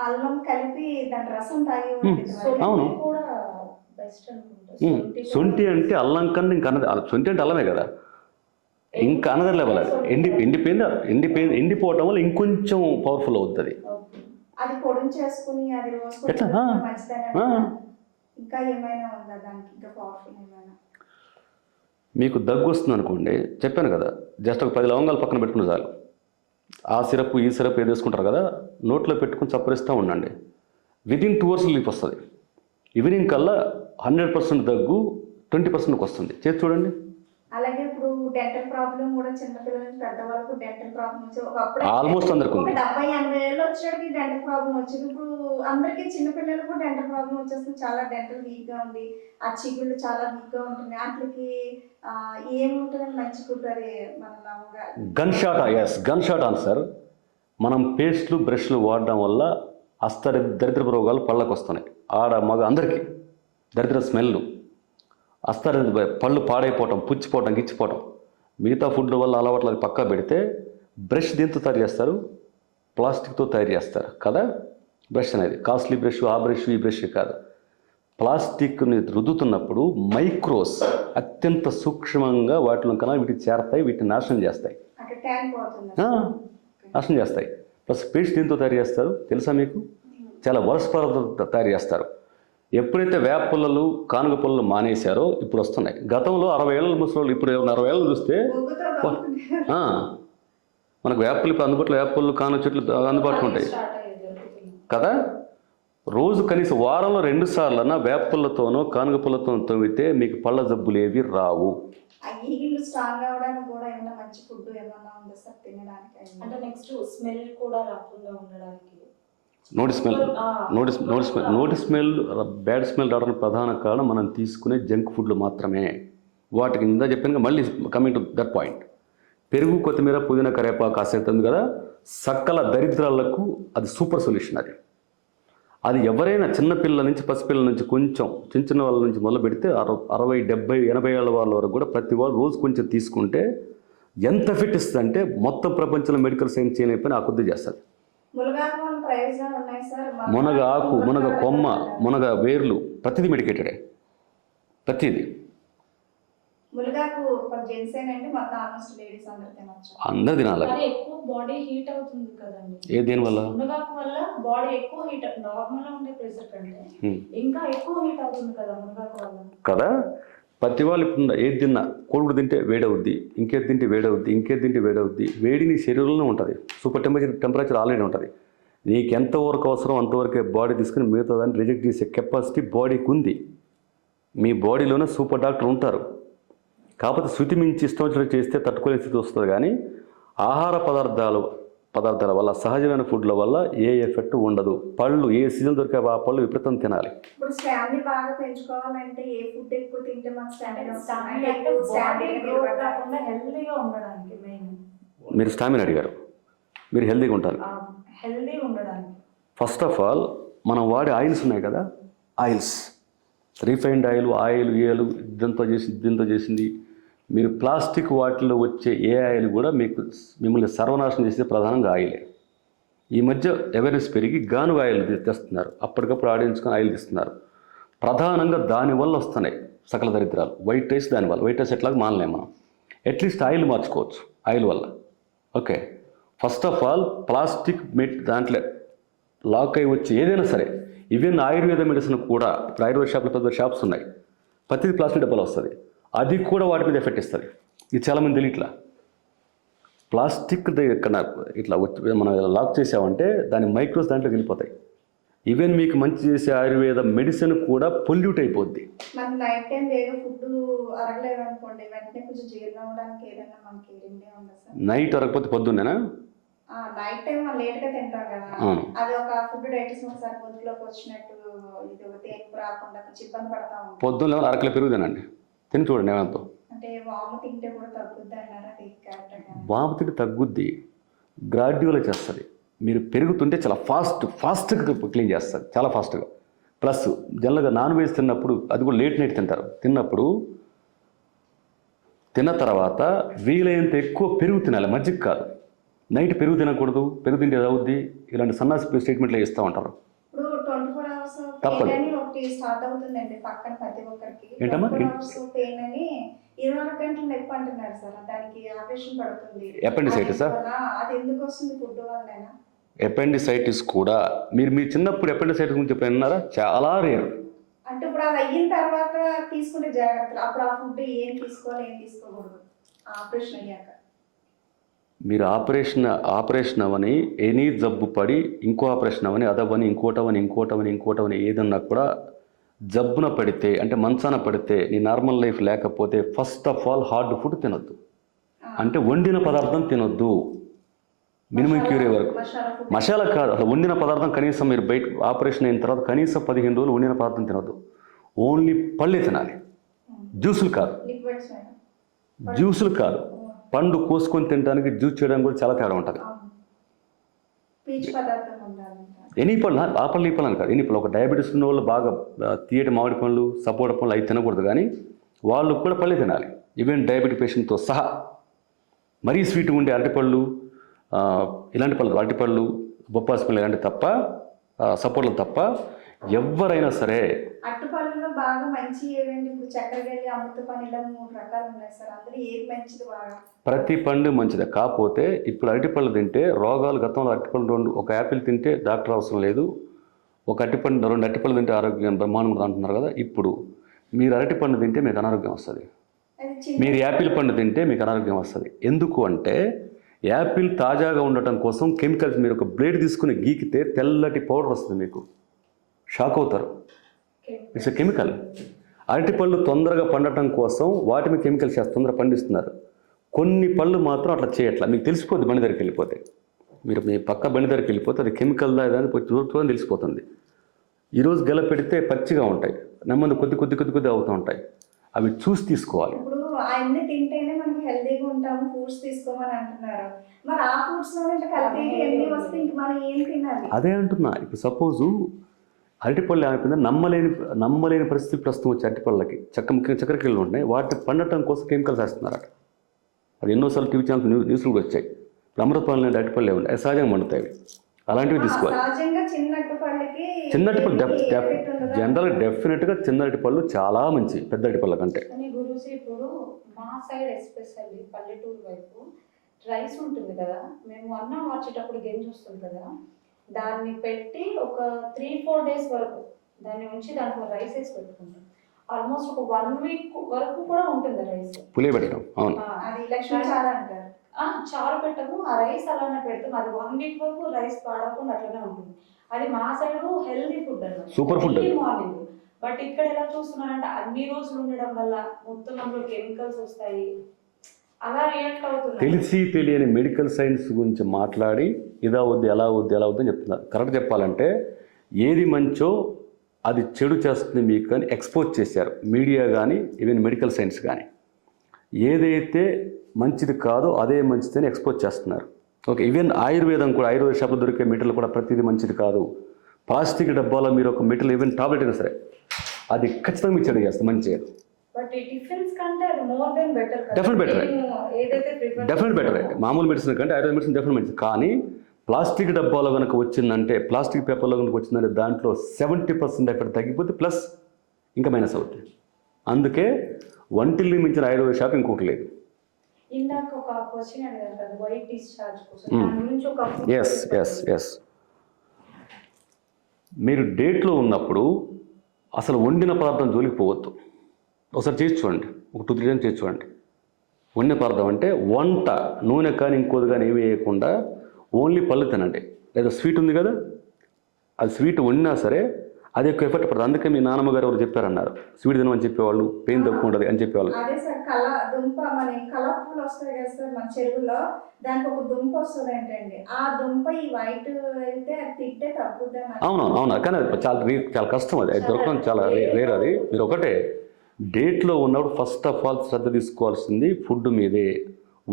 అల్లం కలిపి దాని రసం తాగి అవును. శొంఠి అంటే అల్లం కన్నా ఇంకా శొంఠి అంటే అల్లమే కదా, ఇంకా అనదర్ లెవెల్. ఎండిపోవటం వల్ల ఇంకొంచెం పవర్ఫుల్ అవుతుంది. అది పొడిని చేసుకుని అది రోజు ఎట్లా? ఇంకా ఏమైనా ఉందా దానికి ఇంకా పవర్ఫుల్ ఏమైనా? మీకు దగ్గు వస్తుంది అనుకోండి, చెప్పాను కదా, జస్ట్ ఒక 10 లవంగాలు పక్కన పెట్టుకుని చాలు. ఆ సిరప్ ఈ సిరప్ ఏది వేసుకుంటారు కదా, నోట్లో పెట్టుకుని చప్పరిస్తూ ఉండండి. విదిన్ 2 అవర్స్ రిలీఫ్ వస్తుంది. ఈవినింగ్ కల్లా 100% దగ్గు 20%కి వస్తుంది. చేసి చూడండి. అలాగే ఇప్పుడు డెంటల్ ప్రాబ్లం కూడా చిన్నపిల్లల నుంచి పెద్దవాళ్ళకు డెంటల్ ప్రాబ్లం వచ్చి ఒకప్పుడు ఆల్మోస్ట్ అందరికి ఉంది. 70-80 ఏళ్ళు వచ్చేటికి డెంటల్ ప్రాబ్లం వచ్చింది. ఇప్పుడు అందరికీ చిన్నపిల్లలకు డెంటల్ ప్రాబ్లం వచ్చేస్తుంది. చాలా డెంటల్ వీక్ గా ఉంది, ఆ చిగుళ్ళు చాలా వీక్ గా ఉంటుంది. వాటికి ఏముంటుంది మంచి ఫుడ్? అది మన గన్ షాట్ ఆన్సర్. మనం పేస్ట్లు బ్రష్లు వాడడం వల్ల దరిద్రపు రోగాలు పళ్ళకు వస్తున్నాయి. ఆడ మగ అందరికీ దరిద్ర స్మెల్, పళ్ళు పాడైపోవటం, పుచ్చిపోవటం, గిచ్చిపోవటం. మిగతా ఫుడ్ వల్ల అలవాట్లు అది పక్కా పెడితే బ్రష్ దీంతో తయారు చేస్తారు, ప్లాస్టిక్తో తయారు చేస్తారు కదా. బ్రష్ అనేది కాస్ట్లీ బ్రష్, ఆ బ్రష్ ఈ బ్రష్ కాదు. ప్లాస్టిక్ని రుద్దుతున్నప్పుడు మైక్రోస్ అత్యంత సూక్ష్మంగా వాటిలో కన్నా వీటికి చేరతాయి, వీటిని నాశనం చేస్తాయి. నాశనం చేస్తాయి. ప్లస్ పేస్ట్ దీంతో తయారు చేస్తారు, తెలుసా మీకు? చాలా వరస తయారు చేస్తారు. ఎప్పుడైతే వేప పుల్లలు, కానుగ పుల్లలు మానేశారో ఇప్పుడు వస్తున్నాయి. గతంలో 60 ఏళ్ళ ముసలి ఇప్పుడు 40 ఏళ్ళని చూస్తే మనకు వేపలు ఇప్పుడు అందుబాటులో, వేప పుల్లలు, కానుగ చెట్లు అందుబాటులో ఉంటాయి కదా. రోజు కనీసం వారంలో 2 సార్లన్నా వేప పుల్లతోనో కానుగ పుల్లతోనో తవ్వితే మీకు పళ్ళ జబ్బులు ఏవి రావు. స్ట్రాంగ్ అవడానికి కూడా ఏమైనా మంచి ఫుడ్ ఏమైనా ఉందా సార్ తినడానికి? అంటే నెక్స్ట్ స్మెల్ కూడా రాకుండా ఉండడానికి. నోటి స్మెల్ బ్యాడ్ స్మెల్ రావడానికి ప్రధాన కారణం మనం తీసుకునే జంక్ ఫుడ్లు మాత్రమే. వాటికి ఇందా చెప్పాను. మళ్ళీ కమింగ్ టు దట్ పాయింట్, పెరుగు, కొత్తిమీర, పుదీనా, కరేపాకు కాసేస్తుంది కదా, సకల దరిద్రాలకు అది సూపర్ సొల్యూషన్. అది ఎవరైనా చిన్నపిల్లల నుంచి పసిపిల్లల నుంచి కొంచెం చిన్న వాళ్ళ నుంచి మొదలు పెడితే 60, 70, 80 ఏళ్ళ వాళ్ళ వరకు కూడా ప్రతి వాళ్ళు రోజు కొంచెం తీసుకుంటే ఎంత ఫిట్ ఇస్తుంది అంటే మొత్తం ప్రపంచంలో మెడికల్ సైన్స్ చేయలేకపోయినా ఆ కొద్ది చేస్తుంది. మునగ ఆకు, మునగ కొమ్మ, మునగ వేర్లు ప్రతిదీ మెడికేటెడే. ప్రతిదీ అందరు తినాలి. ఏ దేనివల్ల? కదా. ప్రతి వాళ్ళు ఇప్పుడు ఏది తిన్నా, కోడిగుడు తింటే వేడవుద్ది, ఇంకేది తింటే వేడవుద్ది, ఇంకేది తింటే వేడవుద్ది. వేడి నీ శరీరంలో ఉంటుంది. సూపర్ టెంపరేచర్ ఆల్రెడీ ఉంటుంది. నీకు ఎంతవరకు అవసరం అంతవరకే బాడీ తీసుకుని మిగతా దాన్ని రిజెక్ట్ చేసే కెపాసిటీ బాడీకి ఉంది. మీ బాడీలోనే సూపర్ డాక్టర్ ఉంటారు. కాకపోతే శృతి మించి ఇష్టం వచ్చినట్టు చేస్తే తట్టుకోలే స్థితి వస్తుంది. కానీ ఆహార పదార్థాల వల్ల, సహజమైన ఫుడ్ల వల్ల ఏ ఎఫెక్ట్ ఉండదు. పళ్ళు ఏ సీజన్ దొరికే ఆ పళ్ళు విపరీతం తినాలి. మీరు స్టామినా అడిగారు, మీరు హెల్తీగా ఉంటారు. ఫస్ట్ ఆఫ్ ఆల్ మనం వాడే ఆయిల్స్ ఉన్నాయి కదా, ఆయిల్స్, రిఫైన్డ్ ఆయిల్ దీంతో చేసింది. మీరు ప్లాస్టిక్ వాటిలో వచ్చే ఏ ఆయిల్ కూడా మిమ్మల్ని సర్వనాశనం చేసే ప్రధానంగా ఆయిలే. ఈ మధ్య అవేర్నెస్ పెరిగి గానుగ ఆయిల్ తెస్తున్నారు. అప్పటికప్పుడు ఆడించుకొని ఆయిల్ తీస్తున్నారు. ప్రధానంగా దానివల్ల వస్తున్నాయి సకల దరిద్రాలు. వైట్ రైస్ దానివల్ల. వైట్ రైస్ ఎట్లాగో మానలేము మనం. అట్లీస్ట్ ఆయిల్ మార్చుకోవచ్చు ఆయిల్ వల్ల. Okay, first of all plastic దాంట్లో లాక్ అయి వచ్చి ఏదైనా సరే, ఈవెన్ ఆయుర్వేద మెడిసిన్ కూడా, ఇప్పుడు ఆయుర్వేద షాప్లో పెద్ద షాప్స్ ఉన్నాయి, ప్రతిదీ ప్లాస్టిక్ డబ్బాలో వస్తుంది, అది కూడా వాటి మీద ఎఫెక్ట్ ఇస్తుంది. ఇది చాలామంది తెలియట్లా. ప్లాస్టిక్ కన్నా ఇట్లా మనం లాక్ చేసామంటే దాని మైక్రోస్ దాంట్లోకి వెళ్ళిపోతాయి. ఈవెన్ మీకు మంచి చేసే ఆయుర్వేద మెడిసిన్ కూడా పొల్యూట్ అయిపోద్ది. మనకి నైట్ టైం వేగ ఫుడ్ అరగలేదు అనుకోండి, వెంటనే కొంచెం జీర్ణం అవ్వడానికి ఏదైనా మనకి రెమెడీ ఉందా సార్? నైట్ అరగకపోతే పొద్దున్నేనా? నైట్ టైం మనం లేట్గా తింటాం కదా, అవును. అది ఒక ఫుడ్ డైజెషన్ ఒకసారి గొంతులోకి వచ్చినట్టు ఇది తేన్పు రాకుండా కొంచెం ఇబ్బంది పడతాము. పొద్దున్న అరకల పెరుగు తినండి, తిని చూడండి ఏమంతో. అంటే వాము తింటే కూడా తగ్గుద్ది అన్నారు, అది కరెక్ట్? వాము తింటే తగ్గుద్ది, గ్రాడ్యువల్గా చేస్తుంది. మీరు పెరుగుతుంటే చాలా ఫాస్ట్గా క్లీన్ చేస్తారు, చాలా ఫాస్ట్గా. ప్లస్ జనరల్గా నాన్ వెజ్ తిన్నప్పుడు, అది కూడా లేట్ నైట్ తింటారు, తిన్న తర్వాత వీలైనంత ఎక్కువ పెరుగు తినాలి, మజ్జిగ కాదు. నైట్ పెరుగు తినకూడదు, పెరుగు తింటే ఏదవుద్ది, ఇలాంటి సన్నాసి స్టేట్మెంట్లు ఇస్తూ ఉంటారు. ఇప్పుడు 24 hours తప్పదు. పెయిన్ అని ఒకటి స్టార్ట్ అవుతుందండి పక్కన ప్రతి ఒక్కరికి. ఏంటమ్మా? 24 hours పెయిన్ అని 24 గంటలు నొప్పి అంటున్నారు సార్, దానికి ఆపరేషన్ పడుతుంది. Appendicitis ఆ? అది ఎందుకు వస్తుంది? ఫుడ్ వల్లనేనా? అపెండిసైటిస్ కూడా మీరు మీ చిన్నప్పుడు అపెండిసైటిస్ గురించి ఎప్పుడైనా విన్నారా? చాలా రేరు. అంటే ఇప్పుడు అది అయిన తర్వాత తీసుకునే జాగ్రత్తలు, అప్పుడు ఆ ఫుడ్ ఏం తీసుకోవాలి ఏం తీసుకోకూడదు ఆపరేషన్ అయ్యాక? మీరు ఆపరేషన్ అవని, ఎనీ జబ్బు పడి ఇంకో ఆపరేషన్ అవని, అదవని, ఇంకోటవని ఏదన్నా కూడా జబ్బున పడితే, అంటే మంచాన పడితే, నీ నార్మల్ లైఫ్ లేకపోతే first of all hard food తినొద్దు. అంటే వండిన పదార్థం తినొద్దు, మినిమం క్యూరే వరకు. మసాలా కాదు, అసలు వండిన పదార్థం కనీసం మీరు బయట ఆపరేషన్ అయిన తర్వాత కనీసం 15 రోజులు వండిన పదార్థం తినొద్దు. ఓన్లీ పళ్ళే తినాలి, జ్యూసులు కాదు. లిక్విడ్స్ జ్యూసులు కాదు, పండు కోసుకొని తినడానికి జ్యూస్ చేయడానికి కూడా చాలా తేడా ఉంటుంది. పీచు పదార్థం ఉండాలంట. ఎనీ పళ్ళు, ఆ పళ్ళు ఈ పళ్ళు అని కాదు, ఎనీ పళ్ళు. ఒక డయాబెటీస్ ఉన్న వాళ్ళు బాగా తీయటి మామిడి పండ్లు, సపోటా పండ్లు అవి తినకూడదు, కానీ వాళ్ళు కూడా పళ్ళే తినాలి. ఈవెన్ డయాబెటిక్ పేషెంట్తో సహా. మరీ స్వీట్ ఉండే అరటిపళ్ళు, ఇలాంటి పళ్ళు, అరటిపళ్ళు, బొప్పాసి పళ్ళు ఇలాంటి తప్ప, సపోటాలు తప్ప ఎవరైనా సరే. అట్టుపళ్ళలో బాగా మంచి ఏవేంటి? ఇప్పుడు చక్కెరగల్లి, అమృతపాణి, ఇలా 3 రకాలు ఉన్నాయి సార్, అందులో ఏది మంచిది బాగా? ప్రతి పండు మంచిదే, కాకపోతే ఇప్పుడు అరటిపళ్ళు తింటే రోగాలు, గతంలో అరటిపళ్ళు ఒక యాపిల్ తింటే డాక్టర్ అవసరం లేదు, ఒక అరటిపండు 2 అరటిపళ్ళు తింటే ఆరోగ్యం బ్రహ్మాండం అంటున్నారు కదా. ఇప్పుడు మీరు అరటిపండు తింటే మీకు అనారోగ్యం వస్తుంది, మీరు యాపిల్ పండు తింటే మీకు అనారోగ్యం వస్తుంది. ఎందుకు అంటే యాపిల్ తాజాగా ఉండటం కోసం కెమికల్స్, మీరు ఒక బ్లేడ్ తీసుకుని గీకితే తెల్లటి పౌడర్ వస్తుంది, మీకు షాక్ అవుతారు. It's a chemical. అరటిపళ్ళు తొందరగా పండటం కోసం వాటి మీద కెమికల్స్ చేసి తొందరగా పండిస్తున్నారు. కొన్ని పళ్ళు మాత్రం అట్లా చేయట్లా, మీకు తెలిసిపోద్ది. బండి దగ్గరికి వెళ్ళిపోతే, మీరు మీ పక్క బండి దగ్గరికి వెళ్ళిపోతే అది కెమికల్దా ఏదైనా చూడని తెలిసిపోతుంది. ఈరోజు గెల పెడితే పచ్చిగా ఉంటాయి, నెమ్మది కొద్ది అవుతూ ఉంటాయి, అవి చూసి తీసుకోవాలి. ఇప్పుడు అవన్నీ తింటేనే మనకి హెల్తీగా ఉంటాము, ఫ్రూట్స్ తీసుకోమని అంటున్నారు. మరి ఆ ఫ్రూట్స్ లో కల్తీగా ఎన్ని వస్తే ఇంక మనం ఏం తినాలి? అదే అంటున్నా. ఇప్పుడు సపోజు అరటిపళ్ళు ఏమైపోయిందో నమ్మలేని పరిస్థితి ప్రస్తుతం వచ్చే అరటిపళ్ళకి, ముఖ్యంగా చక్కెరకేళ్ళు ఉన్నాయి, వాటిని పండటం కోసం కెమికల్స్ వేస్తున్నారట. అది ఎన్నోసార్లు టీవీ ఛానల్స్ న్యూస్లు కూడా వచ్చాయి. అమృతపాలు అనేది అరటిపళ్ళు ఏమి ఉంటాయి, సహజంగా పండుతాయి, అలాంటివి తీసుకోవాలి. చిన్న అరటిపళ్ళు జనరల్గా డెఫినెట్గా చిన్న అరటిపళ్ళు చాలా మంచి పెద్ద అరటిపళ్ళ కంటే. కానీ గురూజీ, ఇప్పుడు మా సైడ్ ఎస్పెషల్లీ పల్లెటూరు వైపు రైస్ ఉంటుంది కదా, మేము అన్నం మార్చేటప్పుడు గెంజి వస్తుంది కదా, దాన్ని పెట్టి ఒక 3-4 days వరకు దాన్ని ఉంచి దాంట్లో రైస్ వేసి పెట్టుకుంటాం. ఆల్మోస్ట్ ఒక 1 week వరకు కూడా ఉంటుంది రైస్. పులియ పెట్టడం, అవును. చారు పెట్టము, ఆ రైస్ అలానే పెడతాం. అది 1 week వరకు రైస్ పాడకుండా అట్లనే ఉంటుంది. అది మా సైడ్ హెల్దీ ఫుడ్ అన్నమాట, సూపర్ ఫుడ్ మార్నింగ్. బట్ ఇక్కడ ఎలా చూస్తున్నారంటే అన్ని రోజులు ఉండడం వల్ల మొత్తం అందులో కెమికల్స్ వస్తాయి, అలా రియాక్ట్ అవుతుంది. తెలిసి తెలియని మెడికల్ సైన్స్ గురించి మాట్లాడి ఇదా వద్దు ఎలా వద్దు అని చెప్తున్నారు. కరెక్ట్ చెప్పాలంటే ఏది మంచో అది చెడు చేస్తుంది మీకు అని ఎక్స్పోజ్ చేశారు మీడియా కానీ, ఈవెన్ మెడికల్ సైన్స్ కానీ. ఏదైతే మంచిది కాదో అదే మంచిదని ఎక్స్పోజ్ చేస్తున్నారు. ఓకే, ఈవెన్ ఆయుర్వేదం కూడా, ఆయుర్వేద షాప్లో దొరికే మెటీరియల్ కూడా ప్రతిదీ మంచిది కాదు. ప్లాస్టిక్ డబ్బాలో మీరు ఒక మెటీరియల్, ఈవెన్ టాబ్లెట్ అయినా సరే, అది ఖచ్చితంగా మీకు చెడు చేస్తుంది, మంచి చేయదు. Definite better. మామూలు మెడిసిన్ కంటే ఆయుర్వేద మెడిసిన్ డెఫినెట్ మంచిది. కానీ ప్లాస్టిక్ డబ్బాలో కనుక వచ్చిందంటే, ప్లాస్టిక్ పేపర్లో కనుక వచ్చిందంటే దాంట్లో 70% ఎఫెక్ట్ తగ్గిపోతే ప్లస్ ఇంకా మైనస్ అవుతుంది. అందుకే వంటిల్ని మించిన ఆయుర్వేద షాప్ ఇంకోటి లేదు. ఇందాక ఒక క్వశ్చన్ అడిగారు కదా, వైట్ డిశ్చార్జ్ కోసం. ఎస్ మీరు డేట్లో ఉన్నప్పుడు అసలు వండిన పదార్థం జోలికి పోవద్దు. ఒకసారి చేసి చూడండి, ఒక 2-3 టైమ్స్ చేసి చూడండి. వండిన పదార్థం అంటే వంట నూనె కానీ ఇంకోది కానీ ఏమి వేయకుండా ఓన్లీ పళ్ళు తినండి. లేదా స్వీట్ ఉంది కదా, అది స్వీట్ వండినా సరే అది ఎక్కువ ఎఫెక్ట్ పడుతుంది. అందుకే మీ నాన్నమ్మ గారు ఎవరు చెప్పారన్నారు, స్వీట్ తినమని చెప్పేవాళ్ళు, పెయిన్ తక్కువ ఉంటుంది అని చెప్పేవాళ్ళు. అదే సార్, దుంప మన కలర్ పూలు వస్తాయి కదా సార్ మన చెరువులో, దానికి ఒక దుంప వస్తుంది ఏంటండి, ఆ దుంప ఈ వైట్ అయితే అది తింటే తగ్గుద్దా? అవును, కానీ అది చాలా కష్టం, అది దొరకడం చాలా రేర్. అది మీరు ఒకటే డేట్లో ఉన్నప్పుడు ఫస్ట్ ఆఫ్ ఆల్ శ్రద్ధ తీసుకోవాల్సింది ఫుడ్ మీదే.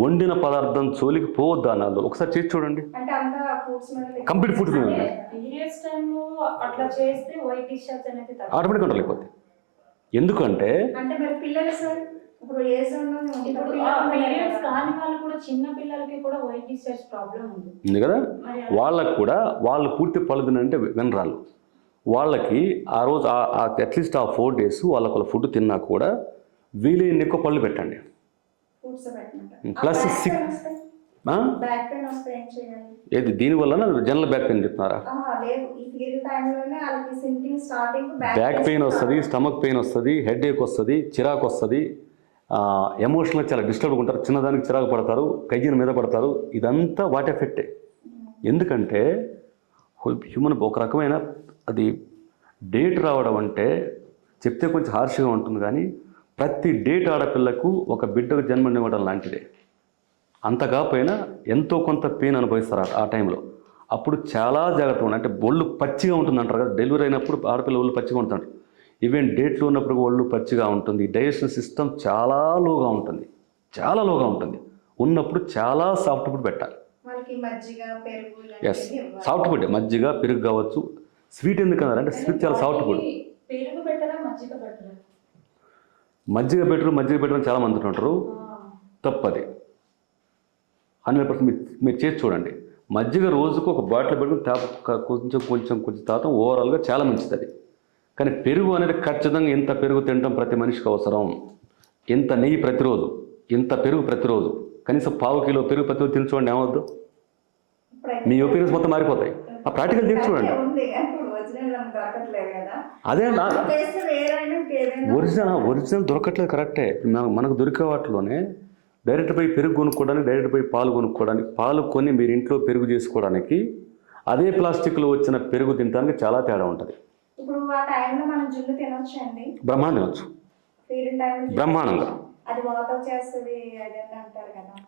వండిన పదార్థం జోలికి పోవద్దు అన్నారు. ఒకసారి చేసి చూడండి, కంప్లీట్ ఫుడ్ మీద ఆటోమేటిక్ కంట్రోల్ అయిపోద్ది. ఎందుకంటే ఉంది కదా, వాళ్ళకు కూడా వాళ్ళు పూర్తి పళ్ళు తినంటే వినరాళ్ళు. వాళ్ళకి ఆ రోజు అట్లీస్ట్ ఆ 4 days వాళ్ళకు ఫుడ్ తిన్నా కూడా వీలైన ఎక్కువ పళ్ళు పెట్టండి. ప్లస్ ఏది దీనివల్ల జనరల్ బ్యాక్ పెయిన్ చెప్తున్నారా? బ్యాక్ పెయిన్ వస్తుంది, స్టమక్ పెయిన్ వస్తుంది, హెడ్ ఏక్ వస్తుంది, చిరాకు వస్తుంది, ఎమోషనల్గా చాలా డిస్టర్బ్గా ఉంటారు, చిన్నదానికి చిరాకు పడతారు, కయ్యిన మీద పడతారు. ఇదంతా వాటి ఎఫెక్టే. ఎందుకంటే హ్యూమన్ ఒక రకమైన అది డేట్ రావడం అంటే చెప్తే కొంచెం హార్ష్గా ఉంటుంది, కానీ ప్రతి డేట్ ఆడపిల్లకు ఒక బిడ్డకు జన్మనివ్వడం లాంటిదే. అంత కాకపోయినా ఎంతో కొంత పెయిన్ అనుభవిస్తారు ఆ టైంలో. అప్పుడు చాలా జాగ్రత్తగా ఉండాలి. అంటే ఒళ్ళు పచ్చిగా ఉంటుంది అంటారు కదా, డెలివరీ అయినప్పుడు ఆడపిల్ల ఒళ్ళు పచ్చిగా ఉంటుంది. ఈవెన్ డేట్లో ఉన్నప్పుడు ఒళ్ళు పచ్చిగా ఉంటుంది. డైజెషన్ సిస్టమ్ చాలా లోగా ఉంటుంది. ఉన్నప్పుడు చాలా సాఫ్ట్ ఫుడ్ పెట్టాలి. ఎస్, సాఫ్ట్ ఫుడ్, మజ్జిగ, పెరుగు కావచ్చు. స్వీట్ ఎందుకు అన్నారు అంటే స్వీట్ చాలా సాఫ్ట్ ఫుడ్. మజ్జిగ పెట్టడం చాలా మంది ఉంటారు, తప్పది. 100% మీరు చేసి చూడండి. మజ్జిగ రోజుకు ఒక బాటిల్ పెట్టుకుని కొంచెం తాగడం ఓవరాల్గా చాలా మంచిది అది. కానీ పెరుగు అనేది ఖచ్చితంగా ఇంత పెరుగు తినడం ప్రతి మనిషికి అవసరం. ఇంత నెయ్యి ప్రతిరోజు, ఇంత పెరుగు ప్రతిరోజు, కనీసం 1/2 కిలో పెరుగు ప్రతిరోజు తిని చూడండి, ఏమవుద్దు? మీ ఒపీనియన్స్ మొత్తం మారిపోతాయి. ఆ ప్రాక్టికల్ చేసి చూడండి. అదే ఒరిజినల్ దొరకట్లేదు, కరెక్టే. మనకు దొరికే వాటిలోనే డైరెక్ట్ పోయి పెరుగు కొనుక్కోవడానికి, డైరెక్ట్ పోయి పాలు కొనుక్కోవడానికి, పాలు కొని మీరు ఇంట్లో పెరుగు చేసుకోవడానికి, అదే ప్లాస్టిక్లో వచ్చిన పెరుగు తినడానికి చాలా తేడా ఉంటుంది. బ్రహ్మాండంగా బ్రహ్మాండంగా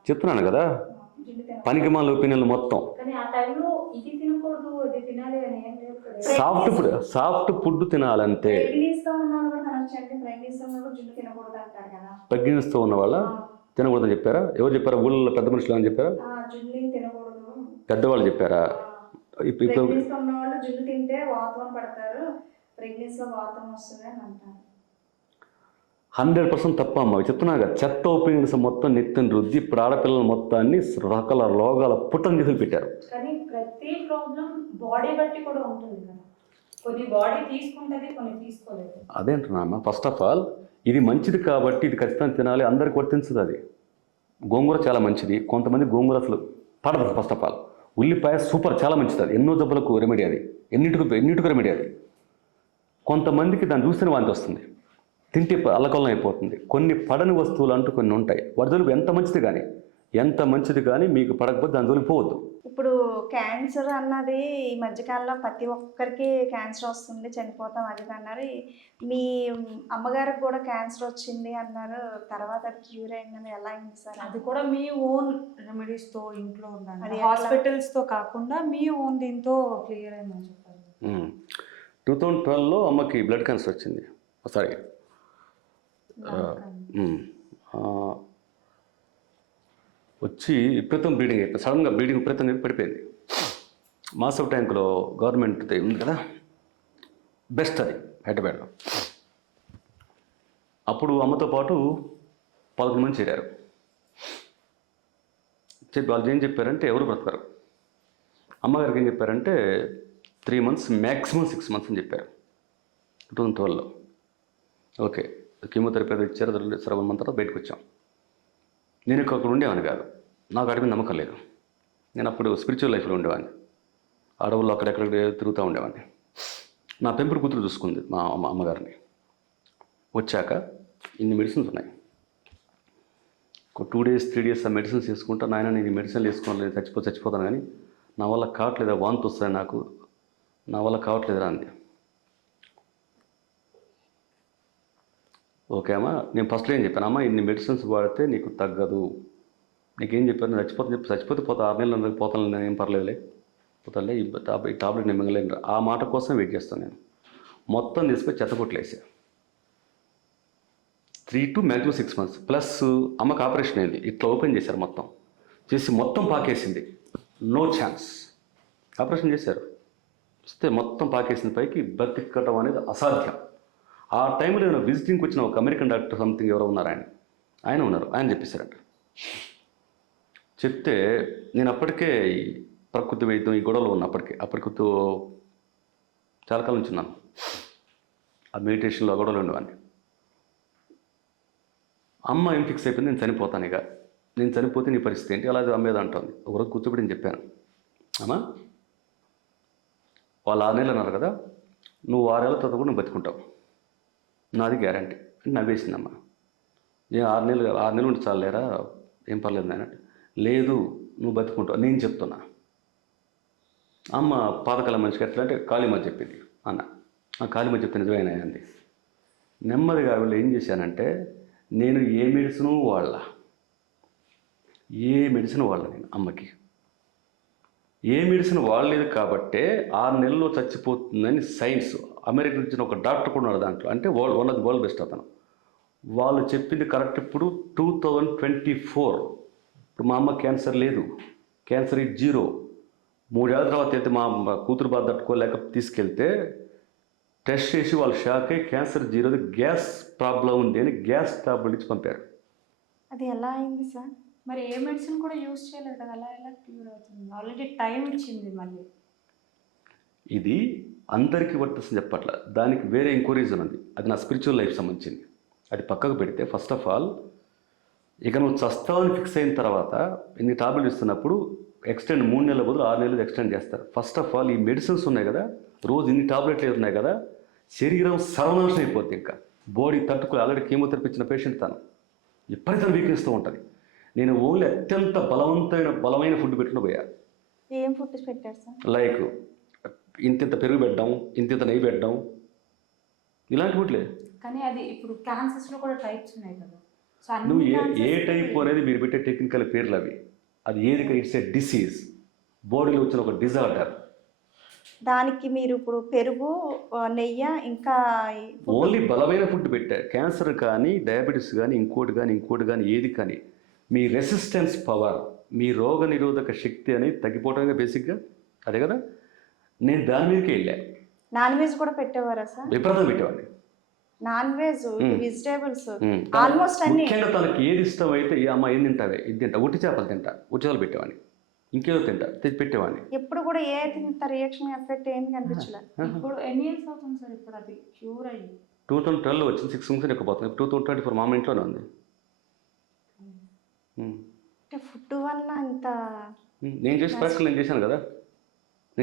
చెప్తున్నాను కదా, పనికి మాల ఒపీనియన్లు మొత్తం. సాఫ్ట్ ఫుడ్ తినాలంటే ప్రెగ్నెన్సీతో ఉన్న వాళ్ళ తినకూడదని చెప్పారా? ఎవరు చెప్పారా? ఊళ్ళో పెద్ద మనుషులు అని చెప్పారా? పెద్దవాళ్ళు చెప్పారా? ఇప్పుడు 100% తప్ప అమ్మ, చెప్తున్నాగా. చెత్త ఒపీనియన్స్ మొత్తం నెత్తిన రుద్ది ఇప్పుడు ఆడపిల్లల మొత్తాన్ని రకాల రోగాల పుట్టని చేతులు పెట్టారు. కానీ ప్రతి ప్రాబ్లం బాడీ బట్టి కూడా ఉంటుంది కదా, కొన్ని బాడీ తీసుకుంటుంది, కొన్ని తీసుకోలేదు. అదేంటున్నా, ఫస్ట్ ఆఫ్ ఆల్ ఇది మంచిది కాబట్టి ఇది ఖచ్చితంగా తినాలి, అందరికి వర్తించదు. అది గోంగూర చాలా మంచిది, కొంతమంది గోంగూర అసలు పడదు. ఫస్ట్ ఆఫ్ ఆల్ ఉల్లిపాయ సూపర్, చాలా మంచిది, అది ఎన్నో జబ్బులకు రెమెడీ, అది ఎన్నిటికి రెమెడీ. అది కొంతమందికి దాన్ని చూస్తేనే వాంతి వస్తుంది, తింటే అల్లకల్లం అయిపోతుంది. కొన్ని పడని వస్తువులు అంటూ కొన్ని ఉంటాయి, వాటి జోలికి ఎంత మంచిది కానీ మీకు పడకపోతే దాని జోలికి పోవద్దు. ఇప్పుడు క్యాన్సర్ అన్నది ఈ మధ్యకాలంలో ప్రతి ఒక్కరికి క్యాన్సర్ వస్తుంది, చనిపోతాం అది అన్నారు. మీ అమ్మగారికి కూడా క్యాన్సర్ వచ్చింది అన్నారు, తర్వాత అది క్యూర్ అయిందని ఎలా అయింది సార్? అది కూడా మీ ఓన్ రెమెడీస్తో ఇంట్లో ఉండాలి, హాస్పిటల్స్తో కాకుండా మీ ఓన్ దీంతో క్లియర్ అయిందని చెప్పారు. 2012లో అమ్మకి బ్లడ్ క్యాన్సర్ వచ్చింది. సారీ, వచ్చి విపరీతం బ్లీడింగ్ అయిపోయింది. సడన్గా బ్లీడింగ్ విపరీతంగా పడిపోయింది. మాసవ్ ట్యాంకులో గవర్నమెంట్ ఉంది కదా, బెస్ట్ అది హైదరాబాద్లో. అప్పుడు అమ్మతో పాటు 11 మంది చేరారు. వాళ్ళు ఏం చెప్పారంటే ఎవరు బ్రతకరు. అమ్మగారికి ఏం చెప్పారంటే 3 months, మ్యాక్సిమం 6 months అని చెప్పారు 2012లో. ఓకే, కీమోథెరపీ అది ఇచ్చారు. 7 months తర్వాత బయటకు వచ్చాం. నేను అక్కడ ఉండేవాడిని కాదు, నాకు అడిగిన నమ్మకం లేదు. నేను అప్పుడు స్పిరిచువల్ లైఫ్లో ఉండేవాడిని, అడవుల్లో అక్కడెక్కడ తిరుగుతూ ఉండేవాడిని. నా పెంపుడు కూతురు చూసుకుంది మా అమ్మగారిని. వచ్చాక ఇన్ని మెడిసిన్స్ ఉన్నాయి. ఒక 2 days 3 days ఆ మెడిసిన్స్ వేసుకుంటా. నాయన నేను ఈ మెడిసిన్లు వేసుకోవాలి, చచ్చిపోతాను, కానీ నా వల్ల కావట్లేదా, వాంతి వస్తాయి నాకు, నా వల్ల కావట్లేదురా అంది. ఓకే అమ్మా, నేను ఫస్ట్లో ఏం చెప్పాను, అమ్మా ఇన్ని మెడిసిన్స్ వాడితే నీకు తగ్గదు, నీకేం చెప్పాను, చచ్చిపోతే పోతా, 6 నెలలు పోతాను, నేను ఏం పర్లేదులే, పోతానులే, ఈ టాబ్లెట్ నేను మింగలేను. ఆ మాట కోసం వెయిట్ చేస్తాను నేను. మొత్తం తీసుకొని చెత్తకొట్లు వేసా. 3 to maximum 6 months ప్లస్ అమ్మకి ఆపరేషన్ అయింది. ఇట్లా ఓపెన్ చేశారు, మొత్తం చేసి మొత్తం పాకేసింది. No chance. ఆపరేషన్ చేశారు, వస్తే మొత్తం పాకేసింది. పైకి బతికటం అనేది అసాధ్యం. ఆ టైంలో నేను విజిటింగ్కి వచ్చిన ఒక అమెరికన్ డాక్టర్ సంథింగ్ ఎవరో ఉన్నారు, ఆయన ఉన్నారు, ఆయన చెప్పేశారంట. చెప్తే నేను అప్పటికే ఈ ప్రకృతి వైద్యం ఈ గొడవలు ఉన్నా, అప్పటికి చాలా కాలం నుంచి ఉన్నాను. ఆ మెడిటేషన్లో ఆ గొడవలు ఉండేవాడిని. అమ్మ ఏం ఫిక్స్ అయిపోయింది, నేను చనిపోతాను, ఇక నేను చనిపోతే నీ పరిస్థితి ఏంటి, అలాగే అమ్మేది అంటుంది. ఒకరోజు కూర్చోబెట్టి నేను చెప్పాను, అమ్మా వాళ్ళు 6 నెలలు అన్నారు కదా, నువ్వు 6 ఏళ్ళ తర్వాత కూడా నువ్వు బతుకుంటావు, నాది గ్యారంటీ అని నవ్వేసిందమ్మ. నేను 6 నెలలు ఉండి చాలేరా, ఏం పర్లేదు నాయన. లేదు నువ్వు బతుకుంటావు, నేను చెప్తున్నా. అమ్మ పాతకాలం మనిషికి ఎట్లా అంటే కాళీమా చెప్పింది అన్న. ఆ కాళీమా చెప్తే నిజమైన అంది. నెమ్మదిగా వీళ్ళు ఏం చేశానంటే, నేను ఏ మెడిసిన్ వాడలా నేను అమ్మకి. ఏ మెడిసిన్ వాడలేదు కాబట్టే 6 నెలల్లో చచ్చిపోతుందని సైన్స్, అమెరికా నుంచి ఒక డాక్టర్ కూడా ఉన్నాడు దాంట్లో, అంటే one of the world best అతను. వాళ్ళు చెప్పింది కరెక్ట్. ఇప్పుడు 2024, ఇప్పుడు మా అమ్మ క్యాన్సర్ లేదు, క్యాన్సర్ ఇది 0. 3 ఏళ్ళ తర్వాత అయితే మా కూతురు బాధ తట్టుకోలేక తీసుకెళ్తే టెస్ట్ చేసి వాళ్ళు షాక్ అయ్యి క్యాన్సర్ 0, గ్యాస్ ప్రాబ్లం ఉంది అని గ్యాస్ టాబ్లెట్ ఇచ్చి పంపారు. అది ఎలా అయింది సార్? మరి ఏ మెడిసిన్ కూడా యూజ్ చేయలేదు కదా, అలా ఎలా క్యూర్ అవుతుంది? ఆల్రెడీ టైం ఇచ్చింది మళ్ళీ. ఇది అందరికీ వర్తిస్తుంది చెప్పట్ల, దానికి వేరే ఇంకో రీజన్ ఉంది. అది నా స్పిరిచువల్ లైఫ్ సంబంధించింది. అది పక్కకు పెడితే, ఫస్ట్ ఆఫ్ ఆల్ ఇక నువ్వు చస్తావని ఫిక్స్ అయిన తర్వాత ఇన్ని టాబ్లెట్ ఇస్తున్నప్పుడు ఎక్స్టెండ్ 3 నెలల బదులు 6 నెలలు ఎక్స్టెండ్ చేస్తారు. ఫస్ట్ ఆఫ్ ఆల్ ఈ మెడిసిన్స్ ఉన్నాయి కదా, రోజు ఇన్ని టాబ్లెట్లు ఉన్నాయి కదా, శరీరం సర్వనాశనం అయిపోద్ది. ఇంకా బాడీ తట్టుకుని ఆల్రెడీ కీమోథెరపీ ఇచ్చిన పేషెంట్ తను ఎప్పటికీ వీక్నెస్తో ఉంటుంది. నేను ఓన్లీ అత్యంత బలమైన ఫుడ్ పెట్టుకుని పోయా. ఏం ఫుడ్ పెట్టారు సార్? లైక్ ఇంత పెరుగు పెట్టడం, ఇంత నెయ్యి పెట్టడం, ఇలాంటి ఫుడ్లే. కానీ అది ఇప్పుడు క్యాన్సర్స్లో కూడా టైప్స్ ఉన్నాయి కదా, సో నువ్వు ఏ టైప్ అనేది మీరు పెట్టే టెక్నికల్ పేర్లు అవి. అది ఏది, ఇట్స్ ఏ డిసీజ్, బాడీలో వచ్చిన ఒక డిజార్డర్. దానికి మీరు ఇప్పుడు పెరుగు, నెయ్యి, ఇంకా ఓన్లీ బలమైన ఫుడ్ పెట్టారు. క్యాన్సర్ కానీ, డయాబెటీస్ కానీ, ఇంకోటి కానీ ఏది కానీ, మీ రెసిస్టెన్స్ పవర్, మీ రోగ నిరోధక శక్తి అనేది తగ్గిపోవడం బేసిక్గా అదే కదా. నేను దాని మీదకి వెళ్ళా. నాన్ వెజ్ కూడా పెట్టేవారా సార్? విపరీతం పెట్టేవాడిని. నాన్ వెజ్, వెజిటేబుల్స్, ఆల్మోస్ట్ అన్ని. ముఖ్యంగా తనకి ఏది ఇష్టం అయితే, ఏ అమ్మ ఏం తింటావే, ఇది తింటా, ఉట్టి చేపలు తింటా, ఉట్టి చేపలు పెట్టేవాడిని, ఇంకేదో తింటా తెచ్చి పెట్టేవాడిని. ఎప్పుడు కూడా ఏ తింత రియాక్షన్ ఎఫెక్ట్ ఏం కనిపించలేదు. ఇప్పుడు ఎన్ని ఇయర్స్ అవుతుంది సార్ ఇప్పుడు అది క్యూర్ అయ్యి? 2012లో వచ్చింది, 6 months ఎక్కుపోతుంది. 2024 మా అమ్మ ఇంట్లోనే ఉంది. అంటే ఫుడ్ వల్ల అంత నేను చేసి ప్రయత్నం నేను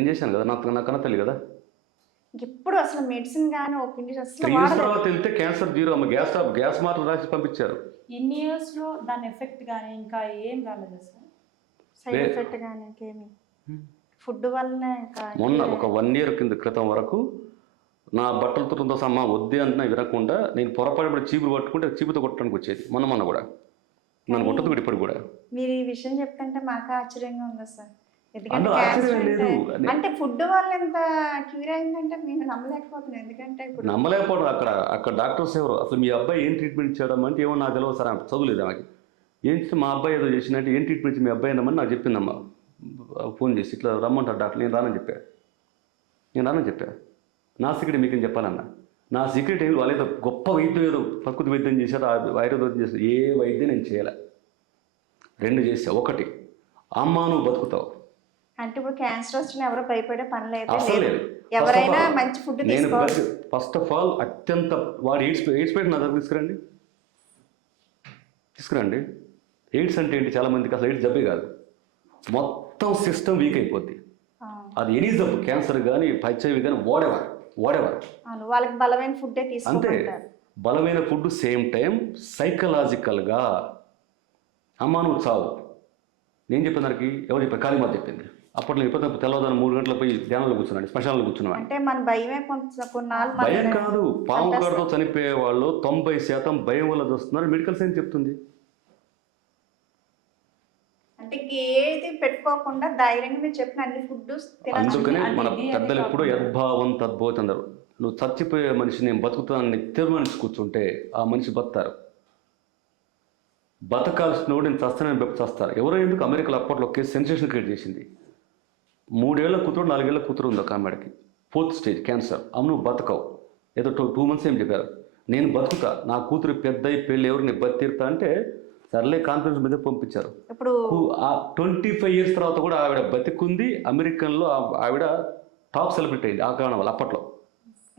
చేశాను కదా నా కన్న తల్లి కదా. ఎప్పుడు అసలు మెడిసిన్ కానీ ఒక ఇండియన్ అసలు 3 years తర్వాత వెళ్తే క్యాన్సర్ 0 అమ్మ. గ్యాస్ మాత్రం రాసి పంపించారు. ఇన్ని ఇయర్స్లో దాని ఎఫెక్ట్ కానీ ఇంకా ఏం రాలేదు సార్? సైడ్ ఎఫెక్ట్ కానీ ఇంకేమి? ఫుడ్ వల్లనే. ఇంకా మొన్న ఒక 1 year క్రితం వరకు నా బట్టలతో అమ్మ వద్దే అంటున్నా వినకుండా, నేను పొరపాటు చీపురు పట్టుకుంటే చీపుతో కొట్టడానికి వచ్చేది. మొన్న కూడా నన్ను కొట్టదు కూడా ఇప్పుడు కూడా. మీరు ఈ విషయం చెప్తుంటే మాకు ఆశ్చర్యంగా ఉంది సార్. ఎందుకంటే అందులో ఆశ్చర్యం లేదు. అంటే ఫుడ్ వల్ల ఎంత క్యూర్ అయిందంటే మేము నమ్మలేకపోతున్నాం. ఎందుకంటే ఇప్పుడు నమ్మలేకపోవడం. అక్కడ డాక్టర్స్ ఎవరు, అసలు మీ అబ్బాయి ఏం ట్రీట్మెంట్ ఇచ్చాడమ్మా అంటే, ఏమో నాకు తెలియదు సార్, చదువులేదు ఆమెకి. ఏంటి మా అబ్బాయి ఏదో చేసినట్టు, ఏం ట్రీట్మెంట్ ఇచ్చి మీ అబ్బాయి అన్నామని నాకు చెప్పిందమ్మా ఫోన్ చేసి, ఇట్లా రమ్మంటారు డాక్టర్. నేను రానని చెప్పా. నా సీక్రెట్ మీకు చెప్పాలన్నా. నా సీక్రెట్ ఏమి, వాళ్ళేదో గొప్ప వైద్యం, ఏదో ప్రకృతి వైద్యం చేశారు, ఆయుర్వేద వైద్యం చేశారు. ఏ వైద్యం నేను చేయాలి. 2 చేసా. 1, అమ్మ నువ్వు బతుకుతావు. అంటే ఇప్పుడు క్యాన్సర్ వచ్చిన ఎవరో భయపడే పని అసలు లేదు. ఎవరైనా మంచి ఫుడ్ తీసుకోవాలి. ఫస్ట్ ఆఫ్ ఆల్ అత్యంత వాడు ఎయిడ్స్ పేషెంట్ నా దగ్గర తీసుకురండి. ఎయిడ్స్ అంటే ఏంటి, చాలా మందికి అసలు ఎయిడ్స్ జబ్బే కాదు, మొత్తం సిస్టమ్ వీక్ అయిపోద్ది. అది ఎనీ జబ్బు, క్యాన్సర్ కానీ హెచ్ఐవి కానీ వాడెవర్ అవును, వాళ్ళకి బలమైన ఫుడ్డే అంతే. తీసుకోమంటారు. బలమైన ఫుడ్ సేమ్ టైం సైకలాజికల్గా అమ్మ నువ్వు చావు. నేను చెప్పిన దానికి ఎవరు చెప్పారు? కాళీమాత చెప్పింది. అప్పట్లో ఎప్పుడు తెల్లవారు 3 గంటలకు పోయి ధ్యానంలో కూర్చున్నాడు, శ్మశానంలో కూర్చున్నాడు. అంటే మన భయమే కొన్నాళ్ళు భయం కాదు, పాము కాడుతో చనిపోయే వాళ్ళు 90% భయం వల్ల చూస్తున్నారు, మెడికల్ సైన్స్ చెప్తుంది. అంటే ఏది పెట్టుకోకుండా ధైర్యంగా మీరు చెప్పిన అన్ని ఫుడ్ తినచ్చు. అందుకనే మన పెద్దలు ఎప్పుడూ యద్భావం తద్భవతి అన్నారు. నువ్వు చచ్చిపోయే మనిషి నేను బతుకుతానని తీర్మానించి కూర్చుంటే ఆ మనిషి బతారు. బతకాల్సిన నేను చస్తానని చస్తారు. ఎవరో ఎందుకు అమెరికాలో అప్పట్లో కేసు సెన్సేషన్ క్రియేట్ చేసింది. 3 ఏళ్ల కూతురు 4 ఏళ్ల కూతురు ఉంది ఒక ఆమెడికి, 4th స్టేజ్ క్యాన్సర్. అమ్మ నువ్వు బతకవు, ఏదో 2 months ఏం చెప్పారు, నేను బతుకుతా, నా కూతురు పెద్ద పెళ్ళి ఎవరు నేను బతిరుతా అంటే సర్లే కాన్ఫరెన్స్ మీద పంపించారు. ఇప్పుడు ఆ 25 years తర్వాత కూడా ఆవిడ బతికుంది. అమెరికన్లో ఆవిడ టాప్ సెలబ్రిటీ అయింది ఆ కారణం వల్ల అప్పట్లో.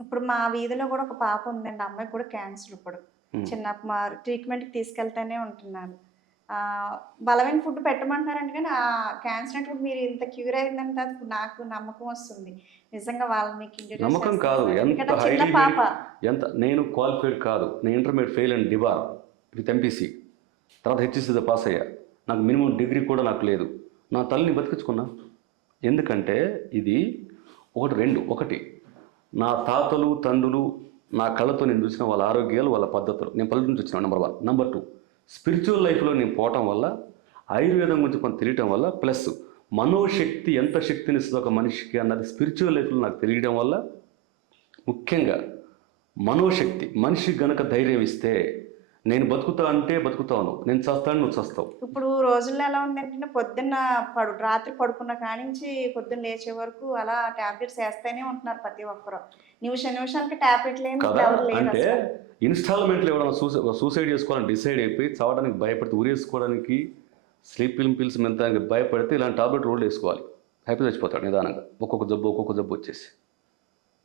ఇప్పుడు మా వీధిలో కూడా ఒక పాప ఉందండి, అమ్మాయి కూడా క్యాన్సర్. ఇప్పుడు చిన్న మా ట్రీట్మెంట్కి తీసుకెళ్తూనే ఉంటున్నాను. బలమైన ఫుడ్ పెట్టమంటున్నారంటే కానీ ఆ క్యాన్సర్ అంటే మీరు ఇంత క్యూర్ అయిందంటే అది నాకు నమ్మకం వస్తుంది. నిజంగా వాళ్ళు మీకు నమ్మకం కాదు, ఎంత చిన్న పాప. ఎంత నేను క్వాలిఫైడ్ కాదు, నేను intermediate fail and debar with MPC, తర్వాత హెచ్ఎస్సీతో పాస్ అయ్యా. నాకు మినిమం డిగ్రీ కూడా నాకు లేదు. నా తల్లిని బతికించుకున్నా. ఎందుకంటే ఇది ఒకటి నా తాతలు తండ్రులు నా కళ్ళతో నేను చూసిన వాళ్ళ ఆరోగ్యాలు, వాళ్ళ పద్ధతులు, నేను పల్లెటూరు నుంచి వచ్చిన నెంబర్ 1. నెంబర్ 2 స్పిరిచువల్ లైఫ్లో నేను పోవటం వల్ల, ఆయుర్వేదం గురించి కొంత తెలియటం వల్ల, ప్లస్ మనోశక్తి ఎంత శక్తిని ఇస్తుంది ఒక మనిషికి అన్నది స్పిరిచువల్ లైఫ్లో నాకు తెలియడం వల్ల, ముఖ్యంగా మనోశక్తి మనిషికి గనక ధైర్యం ఇస్తే నేను బతుకుతా అంటే బతుకుతాను, నేను చస్తాను నువ్వు చస్తావు. ఇప్పుడు రోజుల్లో ఎలా ఉందంటే పొద్దున్న రాత్రి పడుకున్న కానించి పొద్దున్న లేచే వరకు అలా టాబ్లెట్స్ వేస్తూనే ఉంటున్నారు ప్రతి ఒక్కరు. నిమిషానికి టాబ్లెట్లు కదా. అంటే ఇన్స్టాల్మెంట్లు ఎవరైనా సూసైడ్ చేసుకోవాలని డిసైడ్ అయిపోయి చావడానికి భయపడితే, ఉరేసుకోవడానికి స్లీపింగ్ పిల్స్ మెంతానికి భయపడితే ఇలాంటి టాబ్లెట్ రోడ్లు వేసుకోవాలి. హ్యాపీ చచ్చిపోతాడు నిదానంగా, ఒక్కొక్క జబ్బు వచ్చేసి.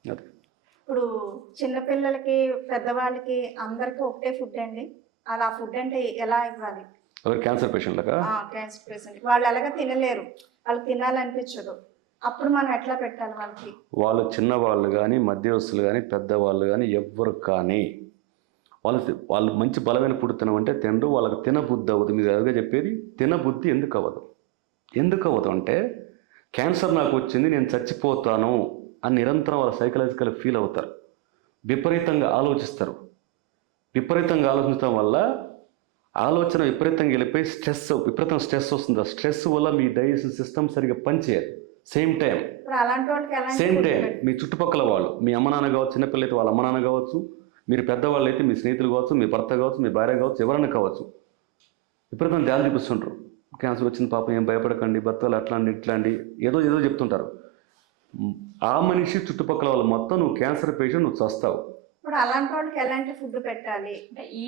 అదే ఇప్పుడు చిన్నపిల్లలకి పెద్దవాళ్ళకి అందరికీ ఒకటే ఫుడ్ అండి. అది ఆ ఫుడ్ అంటే ఎలా ఇవ్వాలి? క్యాన్సర్ పేషెంట్లకా? క్యాన్సర్ పేషెంట్ వాళ్ళు ఎలాగ తినలేరు, వాళ్ళకి తినాలనిపించదు, అప్పుడు మనం ఎట్లా పెట్టాలి వాళ్ళకి? వాళ్ళు చిన్నవాళ్ళు కానీ, మధ్యవస్తులు కానీ, పెద్దవాళ్ళు కానీ, ఎవ్వరు కానీ వాళ్ళు మంచి బలమైన ఫుడ్ తినమంటే తినరు. వాళ్ళకి తినబుద్ధి అవ్వదు. మీరు అదిగా చెప్పేది తినబుద్ధి ఎందుకు అవ్వదు అంటే క్యాన్సర్ నాకు వచ్చింది నేను చచ్చిపోతాను అని నిరంతరం వాళ్ళ సైకలాజికల్ ఫీల్ అవుతారు. విపరీతంగా ఆలోచిస్తారు. విపరీతంగా ఆలోచించడం వల్ల ఆలోచన విపరీతంగా వెళ్ళిపోయి విపరీతంగా స్ట్రెస్ వస్తుంది. ఆ స్ట్రెస్ వల్ల మీ డైజెషన్ సిస్టమ్ సరిగ్గా పనిచేయదు. సేమ్ టైం మీ చుట్టుపక్కల వాళ్ళు, మీ అమ్మ నాన్న కావచ్చు, చిన్నపిల్లలు అయితే వాళ్ళ అమ్మ నాన్న కావచ్చు, మీరు పెద్దవాళ్ళు అయితే మీ స్నేహితులు కావచ్చు, మీ భర్త కావచ్చు, మీ భార్య కావచ్చు, ఎవరైనా కావచ్చు, విపరీతంగా ధ్యానం చూపిస్తుంటారు. క్యాన్సర్ వచ్చింది పాపం ఏం భయపడకండి, భర్తలు అట్లాంటి ఇట్లాంటి ఏదో చెప్తుంటారు. ఆ మనిషి చుట్టుపక్కల వాళ్ళు మొత్తం నువ్వు క్యాన్సర్ పేషెంట్, నువ్వు చస్తావు. ఇప్పుడు అలాంటి వాళ్ళకి ఎలాంటి ఫుడ్ పెట్టాలి?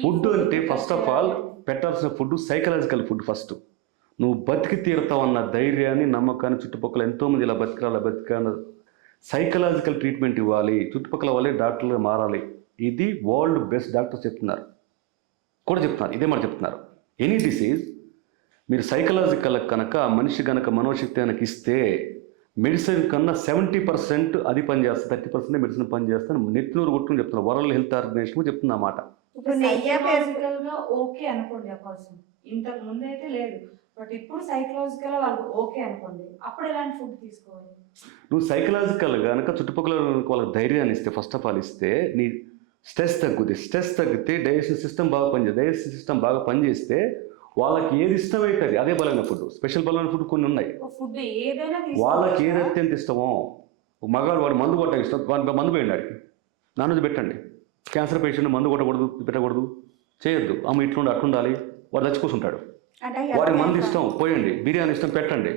ఫుడ్ అంటే ఫస్ట్ ఆఫ్ ఆల్ పెట్టాల్సిన ఫుడ్ సైకలాజికల్ ఫుడ్. ఫస్ట్ నువ్వు బతికి తీరుతావు అన్న ధైర్యాన్ని, నమ్మకాన్ని, చుట్టుపక్కల ఎంతోమంది ఇలా బతికాల సైకలాజికల్ ట్రీట్మెంట్ ఇవ్వాలి. చుట్టుపక్కల వాళ్ళే డాక్టర్లుగా మారాలి. ఇది వరల్డ్ బెస్ట్ డాక్టర్స్ చెప్తున్నారు. ఇదే మాట చెప్తున్నారు. ఎనీ డిసీజ్ మీరు సైకలాజికల్ కనుక మనిషి కనుక మనోశక్తి కనుక ఇస్తే మెడిసిన్ కన్నా 70% అది పనిచేస్తుంది, 30% మెడిసిన్ పనిచేస్తాను నెత్తినూరు కొట్టుకుని చెప్తున్నారు. వరల్డ్ హెల్త్ ఆర్గనైజేషన్ చెప్తుంది అన్నమాట. సైకలాజికల్గా ఓకే అనుకోండి ఆ పర్సన్, ఇంతకు ముందు అయితే లేదు, బట్ ఇప్పుడు సైకలాజికల్ వాళ్ళకి ఓకే అనుకోండి, అప్పుడు ఎలాంటి ఫుడ్ తీసుకోవాలి? నువ్వు సైకలాజికల్ కనుక చుట్టుపక్కల వాళ్ళకి ధైర్యాన్ని ఇస్తే, ఫస్ట్ ఆఫ్ ఆల్ ఇస్తే నీ స్ట్రెస్ తగ్గితే డైజెషన్ సిస్టమ్ బాగా పనిచేస్తుంది. డైజెషన్ సిస్టమ్ బాగా పనిచేస్తే వాళ్ళకి ఏది ఇష్టమవుతుంది అదే బలమైన ఫుడ్. స్పెషల్ బలమైన ఫుడ్ కొన్ని ఉన్నాయి. వాళ్ళకి ఏది అత్యంత ఇష్టమో, మగాడు వాడు మందు కొట్టడానికి ఇష్టం, వాడు మందు పోయండి, వాడికి నాన్ వెజ్ పెట్టండి. క్యాన్సర్ పేషెంట్ మందు కొట్టకూడదు, పెట్టకూడదు, చేయొద్దు, అమ్మ ఇట్లుండి అట్లుండాలి, వాడు చచ్చిపోతుంటాడు. వాడికి మందు ఇష్టం పోయండి, బిర్యానీ ఇష్టం పెట్టండి.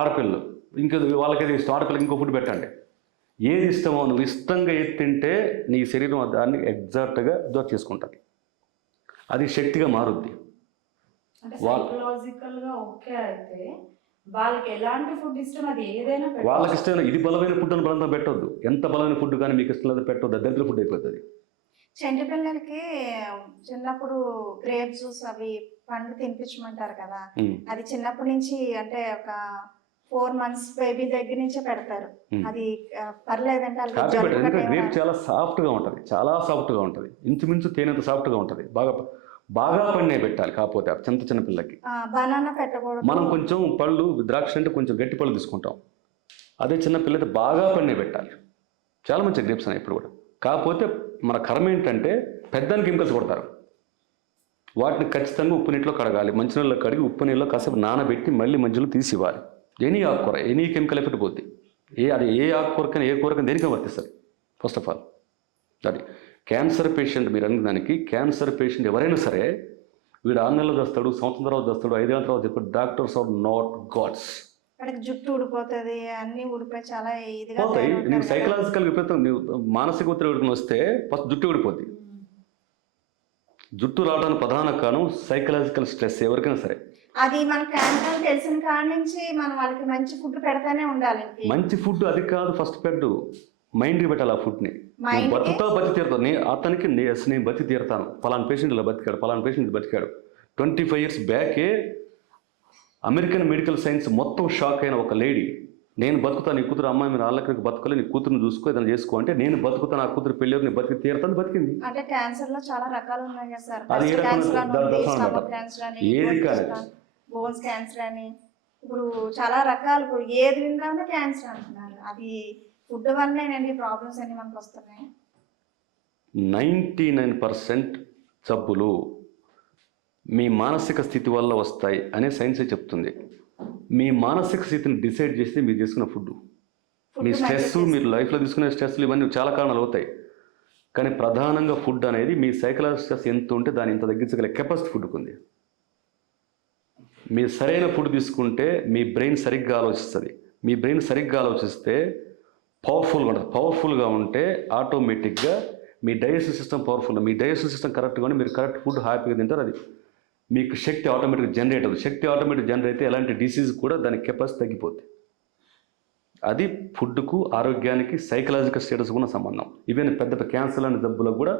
ఆడపిల్లలు ఇంకా వాళ్ళకేది ఇష్టం, ఆడపిల్లకి ఇంకో ఫుడ్ పెట్టండి. ఏది ఇష్టమో నువ్వు ఇష్టంగా ఏది తింటే నీ శరీరం దాన్ని ఎగ్జాక్ట్గా అబ్జర్వ్ చేసుకుంటుంది, అది శక్తిగా మారుద్ది. వాళ్ళకి ఇష్టమైన ఇది బలమైన ఫుడ్ అని బలంగా పెట్టొద్దు. ఎంత బలమైన ఫుడ్ కానీ మీకు ఇష్టం లేదా పెట్టొద్దు, దరిద్ర ఫుడ్ అయిపోతుంది. చంటి పిల్లలకి చిన్నప్పుడు గ్రేప్ జ్యూస్ అవి పండు తినిపించమంటారు కదా, అది చిన్నప్పటి నుంచి అంటే ఒక 4 months బేబీ దగ్గర నుంచే పెడతారు. Hmm. అది పర్లేదంటే హ్యాపీ వాళ్ళకి పెట్టండి, జలుబు ఎందుకంటే గట్రా గ్రేప్ ఏమైనా చాలా సాఫ్ట్గా ఉంటుంది, చాలా సాఫ్ట్గా ఉంటుంది, ఇంచుమించు తేనెంత సాఫ్ట్గా ఉంటుంది. బాగా బాగా పండినే పెట్టాలి, కాకపోతే చిన్న చిన్న పిల్లకి. బనానా పెట్టకూడదు. మనం కొంచెం పళ్ళు ద్రాక్ష అంటే కొంచెం గట్టి పళ్ళు తీసుకుంటాం, అదే చిన్న పిల్లకి బాగా పండినే పెట్టాలి. చాలా మంచి గ్రేప్స్ ఉన్నాయి ఇప్పుడు కూడా. కాకపోతే మన కర్మ ఏంటంటే పెద్దానికి కెమికల్స్ కొడతారు. వాటిని ఖచ్చితంగా ఉప్పు నీటిలో కడగాలి, మంచినీళ్ళలో కడిగి ఉప్పు నీళ్ళలో కాసేపు నానబెట్టి మళ్ళీ మధ్యలో తీసి ఇవ్వాలి. ఎనీ ఆకుకూర ఎనీ కెమికల్ ఎఫెక్ట్ పోద్ది. అది ఏ ఆకుకూరకైనా ఏ కూరకైనా దేనికైనా వర్తిస్తుంది. ఫస్ట్ ఆఫ్ ఆల్ అది క్యాన్సర్ పేషెంట్, మీరు అన్న దానికి క్యాన్సర్ పేషెంట్ ఎవరైనా సరే, వీడు 6 నెలలు చేస్తాడు, సంవత్సరం తర్వాత చేస్తాడు, 5 ఏళ్ళ తర్వాత చెప్పాడు, డాక్టర్స్ ఆర్ నాట్ గాడ్స్. వాడికి జుట్టు ఊడిపోతుంది, అన్ని ఊడిపోయి చాలా ఇదిగా పోతాయి. తయారవుతారు నీకు కదా. సైకలాజికల్ విపరీతం, నీవు మానసిక ఒత్తిడి విడుదల వస్తే ఫస్ట్ జుట్టు ఊడిపోద్ది. జుట్టు రావడానికి ప్రధాన కారణం సైకలాజికల్ స్ట్రెస్ ఎవరికైనా సరే. అది మన క్యాన్సర్ తెలిసిన కాడ నుంచి మనం వాళ్ళకి మంచి ఫుడ్ పెడతానే ఉండాలి. మంచి ఫుడ్ అది కాదు, ఫస్ట్ పెట్టు, మైండ్కి పెట్టాలి ఆ ఫుడ్ని. Mind కి? బతుకుతా బతి తీరుతాను అతనికి నేను బతి తీరుతాను. ఫలానా పేషెంట్ ఇలా బతికాడు, ఫలానా పేషెంట్ బతికాడు. 25 years బ్యాకే అమెరికన్ మెడికల్ సైన్స్ మొత్తం షాక్ అయిన ఒక లేడీ, నేను బతుకుతాను, నీ కూతురు అమ్మాయి మీరు వాళ్ళకి బతుకోలే, నీ కూతురుని చూసుకో, ఏదైనా చేసుకో అంటే, నేను బతుకుతాను, ఆ కూతురు పెళ్ళి నీ బతికి తీరుతాను, బతికింది. అంటే క్యాన్సర్ లో చాలా రకాలు ఉన్నాయి కదా సార్. అది ఏ రకమైన క్యాన్సర్ అని ఉంది, దశ స్టమక్ అన్నమాట. క్యాన్సర్ అని, ఏది కాదు. బోన్స్ క్యాన్సర్ అని, ఇప్పుడు చాలా రకాలు. ఇప్పుడు ఏది విందామో క్యాన్సర్ అంటున్నారు. అది ఫుడ్ వల్లేనండి ప్రాబ్లమ్స్ అన్ని మనకు వస్తున్నాయి. 99% జబ్బులు మీ మానసిక స్థితి వల్ల వస్తాయి అనే సైన్సే చెప్తుంది. మీ మానసిక స్థితిని డిసైడ్ చేస్తే మీరు తీసుకున్న ఫుడ్, మీ స్ట్రెస్, మీరు లైఫ్లో తీసుకునే స్ట్రెస్లు, ఇవన్నీ చాలా కారణాలు అవుతాయి. కానీ ప్రధానంగా ఫుడ్ అనేది మీ సైకలాజికల్ స్ట్రెస్ ఎంత ఉంటే దాన్ని ఇంత తగ్గించగల కెపాసిటీ ఫుడ్కి ఉంది. మీరు సరైన ఫుడ్ తీసుకుంటే మీ బ్రెయిన్ సరిగ్గా ఆలోచిస్తుంది. మీ బ్రెయిన్ సరిగ్గా ఆలోచిస్తే పవర్ఫుల్గా ఉంటుంది. పవర్ఫుల్గా ఉంటే ఆటోమేటిక్గా మీ డైజెస్టివ్ సిస్టమ్ పవర్ఫుల్. మీ డైజెస్టివ్ సిస్టమ్ కరెక్ట్గా ఉంటే మీరు కరెక్ట్ ఫుడ్ హ్యాపీగా తింటారు. అది మీకు శక్తి ఆటోమేటిక్గా జనరేట్ అవుతుంది. శక్తి ఆటోమేటిక్ జనరేట్ అయితే ఎలాంటి డిసీజ్ కూడా దాని కెపాసిటీ తగ్గిపోతుంది. అది ఫుడ్కు, ఆరోగ్యానికి, సైకలాజికల్ స్టేటస్ కూడా సంబంధం. ఈవెన్ పెద్ద క్యాన్సర్ లాంటి జబ్బులకు కూడా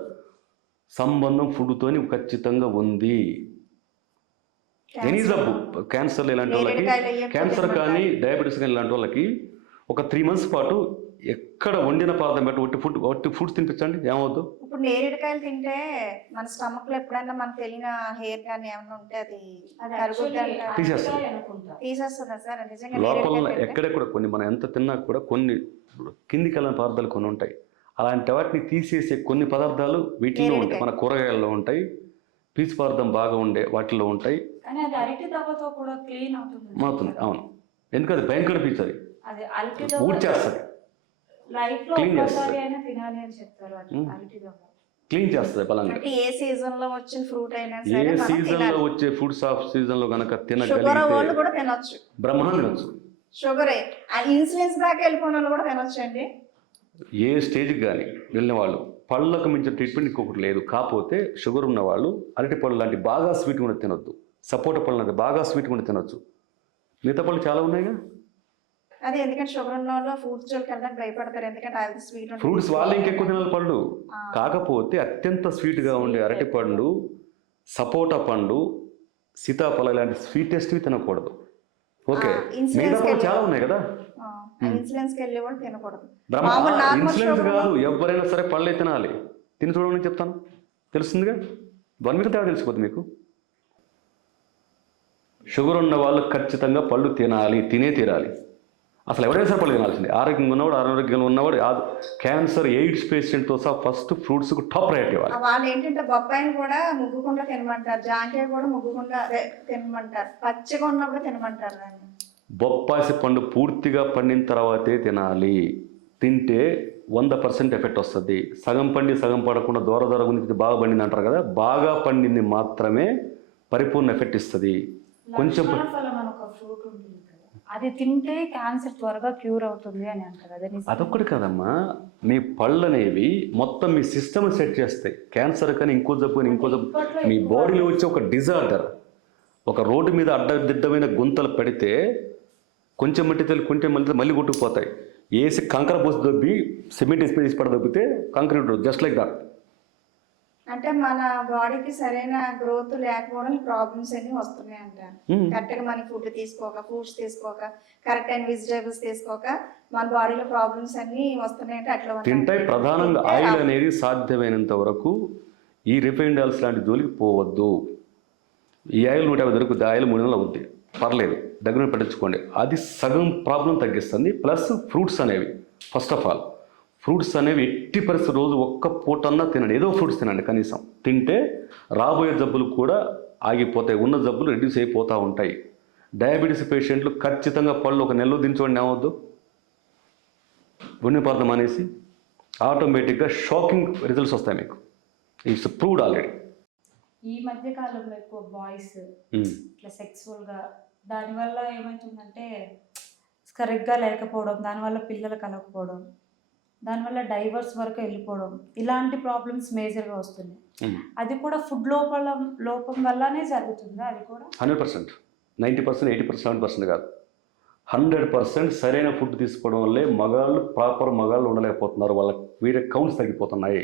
సంబంధం ఫుడ్తోని ఖచ్చితంగా ఉంది. ఎనీ జబ్బు, క్యాన్సర్ ఇలాంటి వాళ్ళకి, క్యాన్సర్ కానీ డయాబెటీస్ కానీ ఇలాంటి వాళ్ళకి ఒక 3 months పాటు ఎక్కడ వండిన పదార్థం పెట్టి ఒట్టి ఫుడ్స్ తినిపించండి, ఏమవుద్దు. ఇప్పుడు నేరేడుకాయలు తింటే మన స్టమక్ లో ఎప్పుడైనా మనకు తెలియని హెయిర్ కానీ ఏమైనా ఉంటే అది తీసేస్తుందా సార్? నిజంగా లోపల నేరేడుకాయలు తింటే? ఎక్కడెక్కడ కొన్ని మనం ఎంత తిన్నా కూడా కొన్ని కిందికి వెళ్ళిన పదార్థాలు కొన్ని ఉంటాయి. అలాంటి వాటిని తీసేసే కొన్ని పదార్థాలు వీటిలో ఉంటాయి. మన కూరగాయల్లో ఉంటాయి, పీచు పదార్థం బాగా ఉండే వాటిల్లో ఉంటాయి. కానీ అది అరటి దవ్వతో కూడా క్లీన్ అవుతుంది. అవును, ఎందుకంటే భయంకర పీచు అది అది అరటి ఊడ్చేస్తుంది, లైఫ్ లో Clean ఒకసారి చేస్తుంది. అయినా తినాలి అని చెప్తారు అరటి దవ్వ. క్లీన్ చేస్తుంది బలంగా. అంటే ఏ సీజన్ లో వచ్చిన ఫ్రూట్ అయినా ఏ సరే మనం సీజన్లో తినాలి. వచ్చే ఫుడ్స్ ఆఫ్ సీజన్లో కనుక షుగర్ తినగలిగితే వాళ్ళు కూడా తినొచ్చు. బ్రహ్మాండం తినొచ్చు. షుగర్ ఇన్సులిన్స్ దాకా వెళ్ళిపోయిన వాళ్ళు కూడా తినొచ్చు అండి. ఏ స్టేజ్కి కానీ వెళ్ళిన వాళ్ళు పళ్ళకు మించిన ట్రీట్మెంట్ ఇంకొకటి లేదు. కాకపోతే షుగర్ ఉన్న వాళ్ళు అరటి పళ్ళు లాంటి బాగా స్వీట్ కూడా తినొద్దు. సపోటా పళ్ళు లాంటి బాగా స్వీట్ కూడా తినొచ్చు. మిగతా పళ్ళు చాలా ఉన్నాయిగా. అదే ఎందుకంటే షుగర్ ఉన్న వాళ్ళు ఫ్రూట్స్ జోలికి వెళ్ళడానికి భయపడతారు. ఎందుకంటే అది స్వీట్ ఫ్రూట్స్ వాళ్ళు ఇంకెక్కువ తినాలి పళ్ళు. కాకపోతే అత్యంత స్వీట్గా ఉండే అరటి పండు, సపోటా పండు, సీతాఫలం ఇలాంటి స్వీటెస్ట్వి తినకూడదు. ఓకే, మిగతా పళ్ళు చాలా ఉన్నాయి కదా. ఇన్సులిన్స్ కి వెళ్ళి కూడా తినకూడదు. ఇన్సులిన్స్ కాదు, ఎవరైనా సరే పళ్ళే తినాలి. తిని చూడమని చెప్తాను, తెలుస్తుందిగా. 1 week తేడా తెలిసిపోతుంది మీకు. షుగర్ ఉన్న వాళ్ళు ఖచ్చితంగా పళ్ళు తినాలి, తినే తీరాలి. అసలు ఎవరైనా సరే పళ్ళు తినాల్సిందే. ఆరోగ్యంగా ఉన్నవాడు, అనారోగ్యంగా ఉన్నవాడు, క్యాన్సర్, ఎయిడ్స్ పేషెంట్తో సహా ఫస్ట్ ఫ్రూట్స్కు టాప్ ప్రయారిటీ ఇవ్వాలి. వాళ్ళు ఏంటంటే బొప్పాయిని కూడా ముగ్గుకుండా తినమంటారు, జాంకాయ కూడా ముగ్గుకుండా తినమంటారు, పచ్చిగా ఉన్నప్పుడు తినమంటారు. దాన్ని బొప్పాసి పండు పూర్తిగా పండిన తర్వాతే తినాలి. తింటే 100% ఎఫెక్ట్ వస్తుంది. సగం పండి సగం పడకుండా దూర దూర గురించి బాగా పండింది అంటారు కదా, బాగా పండింది మాత్రమే పరిపూర్ణ ఎఫెక్ట్ ఇస్తుంది. కొంచెం లక్ష్మణఫలం అని ఒక ఫ్రూట్ ఉంటుంది కదా, అది తింటే క్యాన్సర్ త్వరగా క్యూర్ అవుతుంది అని అంటారు. అదొక్కటి కదమ్మా, మీ పళ్ళు అనేవి మొత్తం మీ సిస్టమ్ సెట్ చేస్తాయి. క్యాన్సర్ కానీ ఇంకో జబ్బు కానీ ఇంకో జబ్బు, మీ బాడీలో వచ్చే ఒక డిజార్డర్, ఒక రోడ్డు మీద అడ్డదిడ్డమైన గుంతలు పెడితే కొంచెం మట్టి తల్లి కొంచెం మళ్ళీ కొట్టుకుపోతాయి. వేసి కంకర పోసి దొబ్బి సిమెంట్ వేసి పడ దొబ్బితే కంక్రీట్ జస్ట్ లైక్ దాట్. అంటే మన బాడీకి సరైన గ్రోత్ లేకపోవడం ప్రాబ్లమ్స్ అన్ని వస్తున్నాయి అంటారు. కరెక్ట్ గా మన ఫుడ్ తీసుకోక, ఫ్రూట్స్ తీసుకోక, కరెక్ట్ అయిన వెజిటేబుల్స్ తీసుకోక మన బాడీలో ప్రాబ్లమ్స్ అన్ని వస్తున్నాయంటే అట్లా తింటాయి. ప్రధానంగా ఆయిల్ అనేది సాధ్యమైనంత వరకు ఈ రిఫైన్డ్ ఆయిల్స్ లాంటి జోలికి పోవద్దు. ఈ ఆయిల్ 150 దొరుకుతుంది, ఆయిల్ 300 అవుద్ది, పర్లేదు, దగ్గర పట్టించుకోండి. అది సగం ప్రాబ్లం తగ్గిస్తుంది. ప్లస్ ఫ్రూట్స్ అనేవి, ఫస్ట్ ఆఫ్ ఆల్ ఫ్రూట్స్ అనేవి ఎట్టి పరిస్థితి రోజు ఒక్క పూటన్నా తినండి, ఏదో ఫ్రూట్స్ తినండి కనీసం. తింటే రాబోయే జబ్బులు కూడా ఆగిపోతాయి, ఉన్న జబ్బులు రెడ్యూస్ అయిపోతూ ఉంటాయి. డయాబెటీస్ పేషెంట్లు ఖచ్చితంగా పళ్ళు ఒక నెలలో దించుకోండి, ఏమవద్దు, గుండె పదార్థం అనేసి ఆటోమేటిక్గా షాకింగ్ రిజల్ట్స్ వస్తాయి మీకు. It's proved already. ఈ మధ్య కాలంలో ఎక్కువ బాయ్స్ ఇట్లా సెక్సువల్గా దానివల్ల ఏమవుతుందంటే సరిగ్గా లేకపోవడం, దానివల్ల పిల్లలు కలగకపోవడం, దానివల్ల డైవర్స్ వరకు వెళ్ళిపోవడం, ఇలాంటి ప్రాబ్లమ్స్ మేజర్గా వస్తున్నాయి. అది కూడా ఫుడ్ లోపం వల్లనే జరుగుతుందా? అది కూడా 100%, 90%, 80%, 70% కాదు, 100% సరైన ఫుడ్ తీసుకోవడం వల్లే మగాళ్ళు ప్రాపర్ మగాళ్ళు ఉండలేకపోతున్నారు. వాళ్ళ వీరే కౌంట్స్ తగ్గిపోతున్నాయి,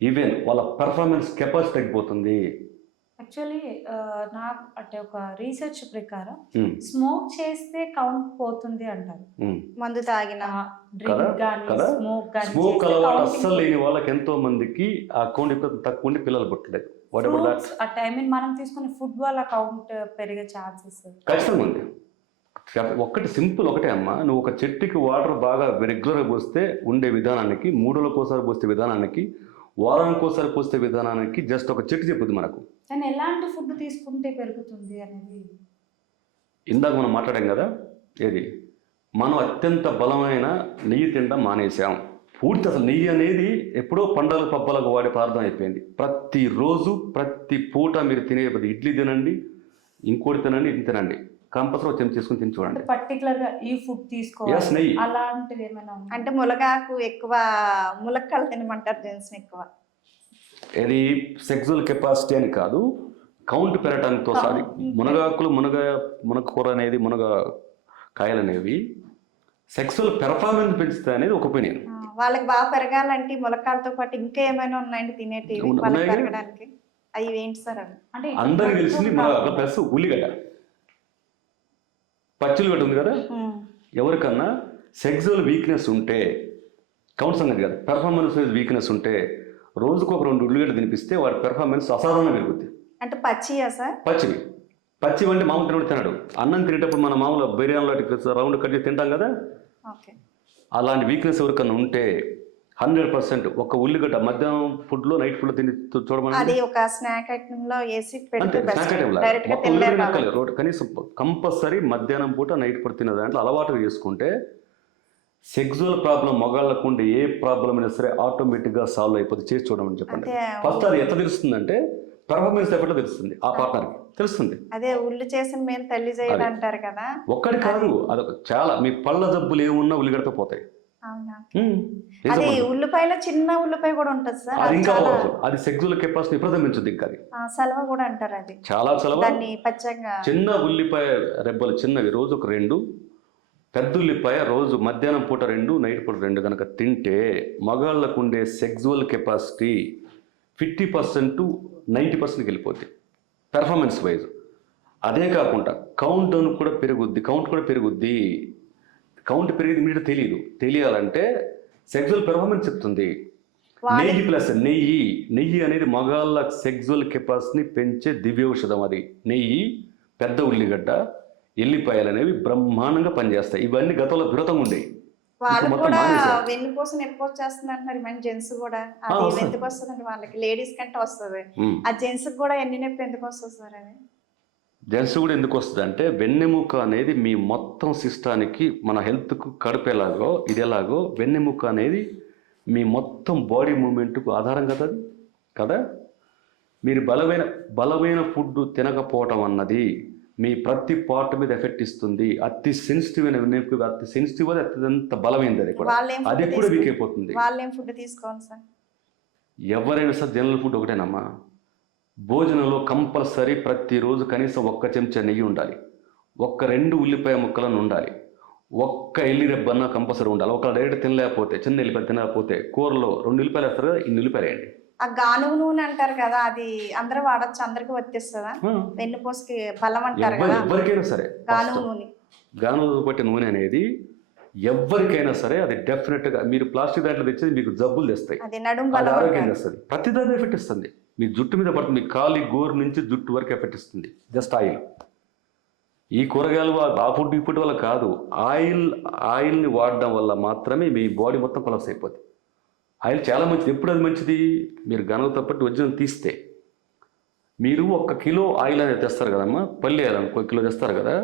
ఈవెన్ వాళ్ళ పెర్ఫార్మెన్స్ కెపాసిటీ తగ్గిపోతుంది. యాక్చువల్లీ నాకు అంటే ఒక రీసెర్చ్ ప్రకారం స్మోక్ చేస్తే కౌంట్ పోతుంది అంటారు. మందు తాగిన, డ్రింక్ కానీ స్మోక్ కానీ స్మోక్ అలవాటు అస్సలు లేని వాళ్ళకి ఎంతో మందికి ఆ కౌంట్ ఇప్పుడు తక్కువ ఉండి పిల్లలు పుట్టలేదు. ఐ మీన్ మనం తీసుకునే ఫుడ్ వల్ల కౌంట్ పెరిగే ఛాన్సెస్ ఖచ్చితంగా ఉంది. ఒకటి సింపుల్ ఒకటే అమ్మా, నువ్వు ఒక చెట్టుకి వాటర్ బాగా రెగ్యులర్గా పోస్తే ఉండే విధానానికి, 3 రోజులకోసారి పోస్తే విధానానికి, వారానికోసారి పోస్తే విధానానికి జస్ట్ ఒక చెట్టు చెప్పుద్ది మనకు. కానీ ఎలాంటి ఫుడ్ తీసుకుంటే పెరుగుతుంది అనేది ఇందాక మనం మాట్లాడాం కదా, ఏది మనం అత్యంత బలమైన నెయ్యి తినడం మానేసాం. పూర్తి అసలు నెయ్యి అనేది ఎప్పుడో పండుగల పబ్బలకు వాడే పదార్థం అయిపోయింది. ప్రతిరోజు ప్రతి పూట మీరు తినే ఇడ్లీ తినండి, ఇంకోటి తినండి, ఇది తినండి, కంపల్సరీ వచ్చి చేసుకుని తిని చూడండి. పర్టికులర్ గా ఈ ఫుడ్ తీసుకోవాలి అలాంటిది ఏమైనా అంటే ములగాకు ఎక్కువ, ములక్కాళ్ళు తినమంటారు జెంట్స్ ఎక్కువ. ఇది సెక్సువల్ కెపాసిటీ అని కాదు, కౌంట్ పెరగటానితో సారి మునగాకులు, మునగకూర అనేది, మునగ కాయలు అనేవి సెక్సువల్ పెర్ఫార్మెన్స్ పెంచుతాయి అనేది ఒక ఒపీనియన్. వాళ్ళకి బాగా పెరగాలంటే ములక్కాళ్ళతో పాటు ఇంకా ఏమైనా ఉన్నాయండి తినేటివి వాళ్ళకి పెరగడానికి? అవి ఏంటి సార్? అవి అంటే అందరికి తెలిసింది మునగాకు ప్లస్ ఉల్లిగడ్డ, పచ్చిల్లిగడ్డ ఉంది కదా. ఎవరికన్నా సెక్సువల్ వీక్నెస్ ఉంటే, కౌంట్ సంగతి కదా, పెర్ఫార్మెన్స్ వీక్నెస్ ఉంటే రోజుకు ఒక 2 ఉల్లిగడ్డ తినిపిస్తే వాడి పెర్ఫార్మెన్స్ అసాధారణంగా పెరుగుద్ది. అంటే పచ్చియా సార్? పచ్చివి అంటే మామూలు తినడు తినడు. అన్నం తినేటప్పుడు మన మామూలు బిర్యానీలో రౌండ్ కట్ చేసి తింటాం కదా, అలాంటి వీక్నెస్ ఎవరికన్నా ఉంటే 100% ఒక ఉల్లిగడ్డ మధ్యాహ్నం ఫుడ్లో, నైట్ ఫుడ్లో తిని చూడమని, అది ఒక స్నాక్ ఐటెంలో వేసి పెడితే కనీసం కంపల్సరీ మధ్యాహ్నం పూట, నైట్ పూట తినే దాంట్లో అలవాటు చేసుకుంటే సెక్సువల్ ప్రాబ్లం మగాళ్ళకు ఉండే ఏ ప్రాబ్లం అయినా సరే ఆటోమేటిక్గా సాల్వ్ అయిపోతుంది. చేసి చూడమని చెప్పండి. ఫస్ట్ అది ఎట్లా తెలుస్తుందంటే పెర్ఫార్మెన్స్ ఎఫెక్ట్ తెలుస్తుంది, ఆ పార్ట్నర్కి తెలుస్తుంది. అదే ఉల్లి చేసిన మేము తల్లి చేయాలి అంటారు కదా. ఒక్కటి కాదు, అదొక చాలా మీ పళ్ళ జబ్బులు ఏమున్నా ఉల్లిగడ్డతో పోతాయి. అది ఉల్లిపాయలో చిన్న ఉల్లిపాయ కూడా ఉంటుంది సార్, అది ఇంకా అది సెక్సువల్ కెపాసిటీ విపరీతం పెంచుద్ది. ఇంకా అది సలవ కూడా అంటారు, అది చాలా సలవ. దాన్ని పచ్చగా చిన్న ఉల్లిపాయ రెబ్బలు చిన్నవి రోజు ఒక 2, పెద్ద ఉల్లిపాయ రోజు మధ్యాహ్నం పూట 2, నైట్ పూట 2 కనుక తింటే మగాళ్ళకు ఉండే సెక్సువల్ కెపాసిటీ 50% to 90% వెళ్ళిపోద్ది పెర్ఫార్మెన్స్ వైజ్. అదే కాకుండా కౌంట్ కూడా పెరుగుద్ది. కౌంట్ పెరిగేది మీరు తెలియాలంటే సెక్సువల్ పెర్ఫార్మెన్స్ చెప్తుంది. నెయ్యి ప్లస్ నెయ్యి అనేది మగాళ్ళ సెక్సువల్ కెపాసిటీని పెంచే దివ్యౌషధం. అది నెయ్యి, పెద్ద ఉల్లిగడ్డ, ఎల్లిపాయలు అనేవి బ్రహ్మాండంగా పనిచేస్తాయి. ఇవన్నీ గతంలో విరతంగా ఉండేవి. వాళ్ళు కూడా వెన్నుపూస నొప్పి వచ్చేస్తుంది అంటున్నారు. మన జెంట్స్ కూడా అది ఎందుకు వస్తుంది? వాళ్ళకి లేడీస్ కంటే వస్తుంది, ఆ జెంట్స్ కూడా ఎన్ని నొప్పి ఎందుకు వస్తుంది సార్? అది జెంట్స్ కూడా ఎందుకు వస్తుంది అంటే వెన్నెముక అనేది మీ మొత్తం సిస్టానికి, మన హెల్త్కు కడుపు ఎలాగో ఇది ఎలాగో వెన్నెముక అనేది మీ మొత్తం బాడీ మూమెంట్కు ఆధారం కదా. అది కదా, మీరు బలమైన ఫుడ్ తినకపోవటం అన్నది మీ ప్రతి పార్ట్ మీద ఎఫెక్ట్ ఇస్తుంది. అతి సెన్సిటివ్ అయిన వెన్నెముక, అతి సెన్సిటివ్, అది అత్యంత బలమైనది. అది కూడా వీక్ అయిపోతుంది. వాళ్ళేం ఫుడ్ తీసుకోవాలి సార్? ఎవరైనా సార్ జనరల్ ఫుడ్ ఒకటేనమ్మా. భోజనంలో కంపల్సరీ ప్రతిరోజు కనీసం 1 చెంచా నెయ్యి ఉండాలి, 1-2 ఉల్లిపాయ ముక్కలను ఉండాలి, 1 ఎల్లి రెబ్బన్న కంపల్సరీ ఉండాలి. ఒక డైరెక్ట్ తినలేకపోతే, చిన్న ఎల్లిపాయలు తినలేకపోతే కూరలో 2 ఉల్లిపాయలు వేస్తారు కదా, 2 ఉల్లిపాయలు వేయండి. ఆ గానుగ నూనె అంటారు కదా, అది అందరూ వాడచ్చు, అందరికి వర్తిస్తుందా? వెన్నుపూసకి బలం అంటారు కదా, ఎవరికైనా సరే గానుగ నూనె. గానుగ పట్టే నూనె అనేది ఎవరికైనా సరే అది డెఫినెట్గా, మీరు ప్లాస్టిక్ దాంట్లో తెచ్చేది మీకు జబ్బులు తెస్తాయి, అది నడుము అది బలం ఆరోగ్యం అంటారు. తెస్తుంది, ప్రతిదాన్ని ఎఫెక్ట్ ఇస్తుంది. మీ జుట్టు మీద పడుతుంది, మీ కాలి గోరు నుంచి జుట్టు వరకు ఎఫెక్ట్ ఇస్తుంది జస్ట్ ఆయిల్. ఈ కూరగాయలు ఆ ఫుడ్ ఈ ఫుడ్ వల్ల కాదు, ఆయిల్ని వాడడం వల్ల మాత్రమే మీ బాడీ మొత్తం కొలాప్స్ అయిపోతుంది. ఆయిల్ చాలా మంచిది. ఎప్పుడు అది మంచిది? మీరు గనవతో పాటు ఒరిజినల్ తీస్తే. మీరు 1 కిలో ఆయిల్ అనేది తెస్తారు కదమ్మా, పల్లి ఆయిల్ 1 కిలో తెస్తారు కదా,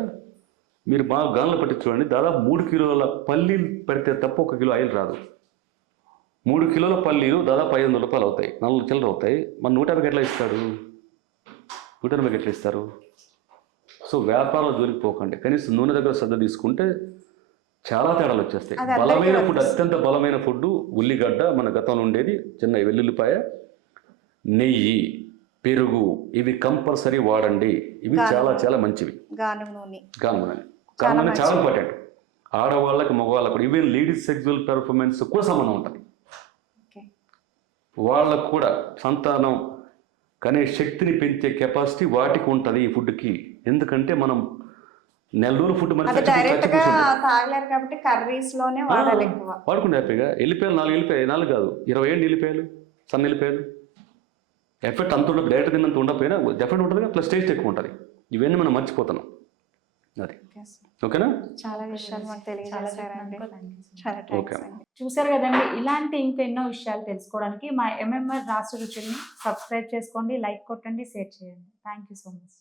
మీరు బాగా గానులో పట్టి చూడండి, దాదాపు 3 కిలోల పల్లీలు పెడితే తప్ప 1 కిలో ఆయిల్ రాదు. 3 కిలోల పల్లీలు దాదాపు 500 రూపాయలు అవుతాయి, 4 చిల్లర అవుతాయి. మన 150 ఎట్లా ఇస్తాడు? 180 ఎట్లా ఇస్తారు? సో వ్యాపారాలు జోలికి పోకండి, కనీసం నూనె దగ్గర శ్రద్ధ తీసుకుంటే చాలా తేడాలు వచ్చేస్తాయి. అది అందరికీ బలమైన ఫుడ్, వర్తిస్తుంది. అత్యంత బలమైన ఫుడ్ ఉల్లిగడ్డ, మన గతంలో ఉండేది చిన్న వెల్లుల్లిపాయ, నెయ్యి, పెరుగు, ఇవి కంపల్సరీ వాడండి. ఇవి చాలా చాలా మంచివి. గానుగ నూనె, గానుగ చాలా ఇంపార్టెంట్. ఆడవాళ్ళకి మగవాళ్ళకు కూడా, ఈవెన్ లేడీస్ సెక్సువల్ పెర్ఫార్మెన్స్ కూడా సంబంధం ఉంటుంది. ఓకే. వాళ్ళకు కూడా సంతానం కనే శక్తిని పెంచే కెపాసిటీ వాటికి ఉంటుంది ఈ ఫుడ్కి. ఎందుకంటే మనం నెల రోజులు ఫుడ్ అది డైరెక్ట్ గా తాగలేరు కాబట్టి కర్రీస్ లోనే వాడాలి ఎక్కువ. వాడుకుంటే హ్యాపీగా. ఎల్లిపాయలు 4 ఎల్లిపాయలు, 4 కాదు 20 ఎల్లిపాయలు, సన్న ఎల్లిపాయలు, ఎఫెక్ట్ అంత ఉండదు, డైరెక్ట్ తిన్నంత ఉండకపోయినా డెఫినెట్ ఉంటుంది, ప్లస్ టేస్ట్ ఎక్కువ ఉంటుంది. ఇవన్నీ మనం మర్చిపోతున్నాం. అది ఓకేనా? చాలా విషయాలు మాకు తెలియజేశారండి. చాలా ఓకే. థ్యాంక్స్ అండి. చూసారు కదండి, ఇలాంటి ఇంకా ఎన్నో విషయాలు తెలుసుకోవడానికి మా ఎంఎంఆర్ రాష్ట్ర రుచుల్ని సబ్స్క్రైబ్ చేసుకోండి, లైక్ కొట్టండి, షేర్ చేయండి. Thank you so much.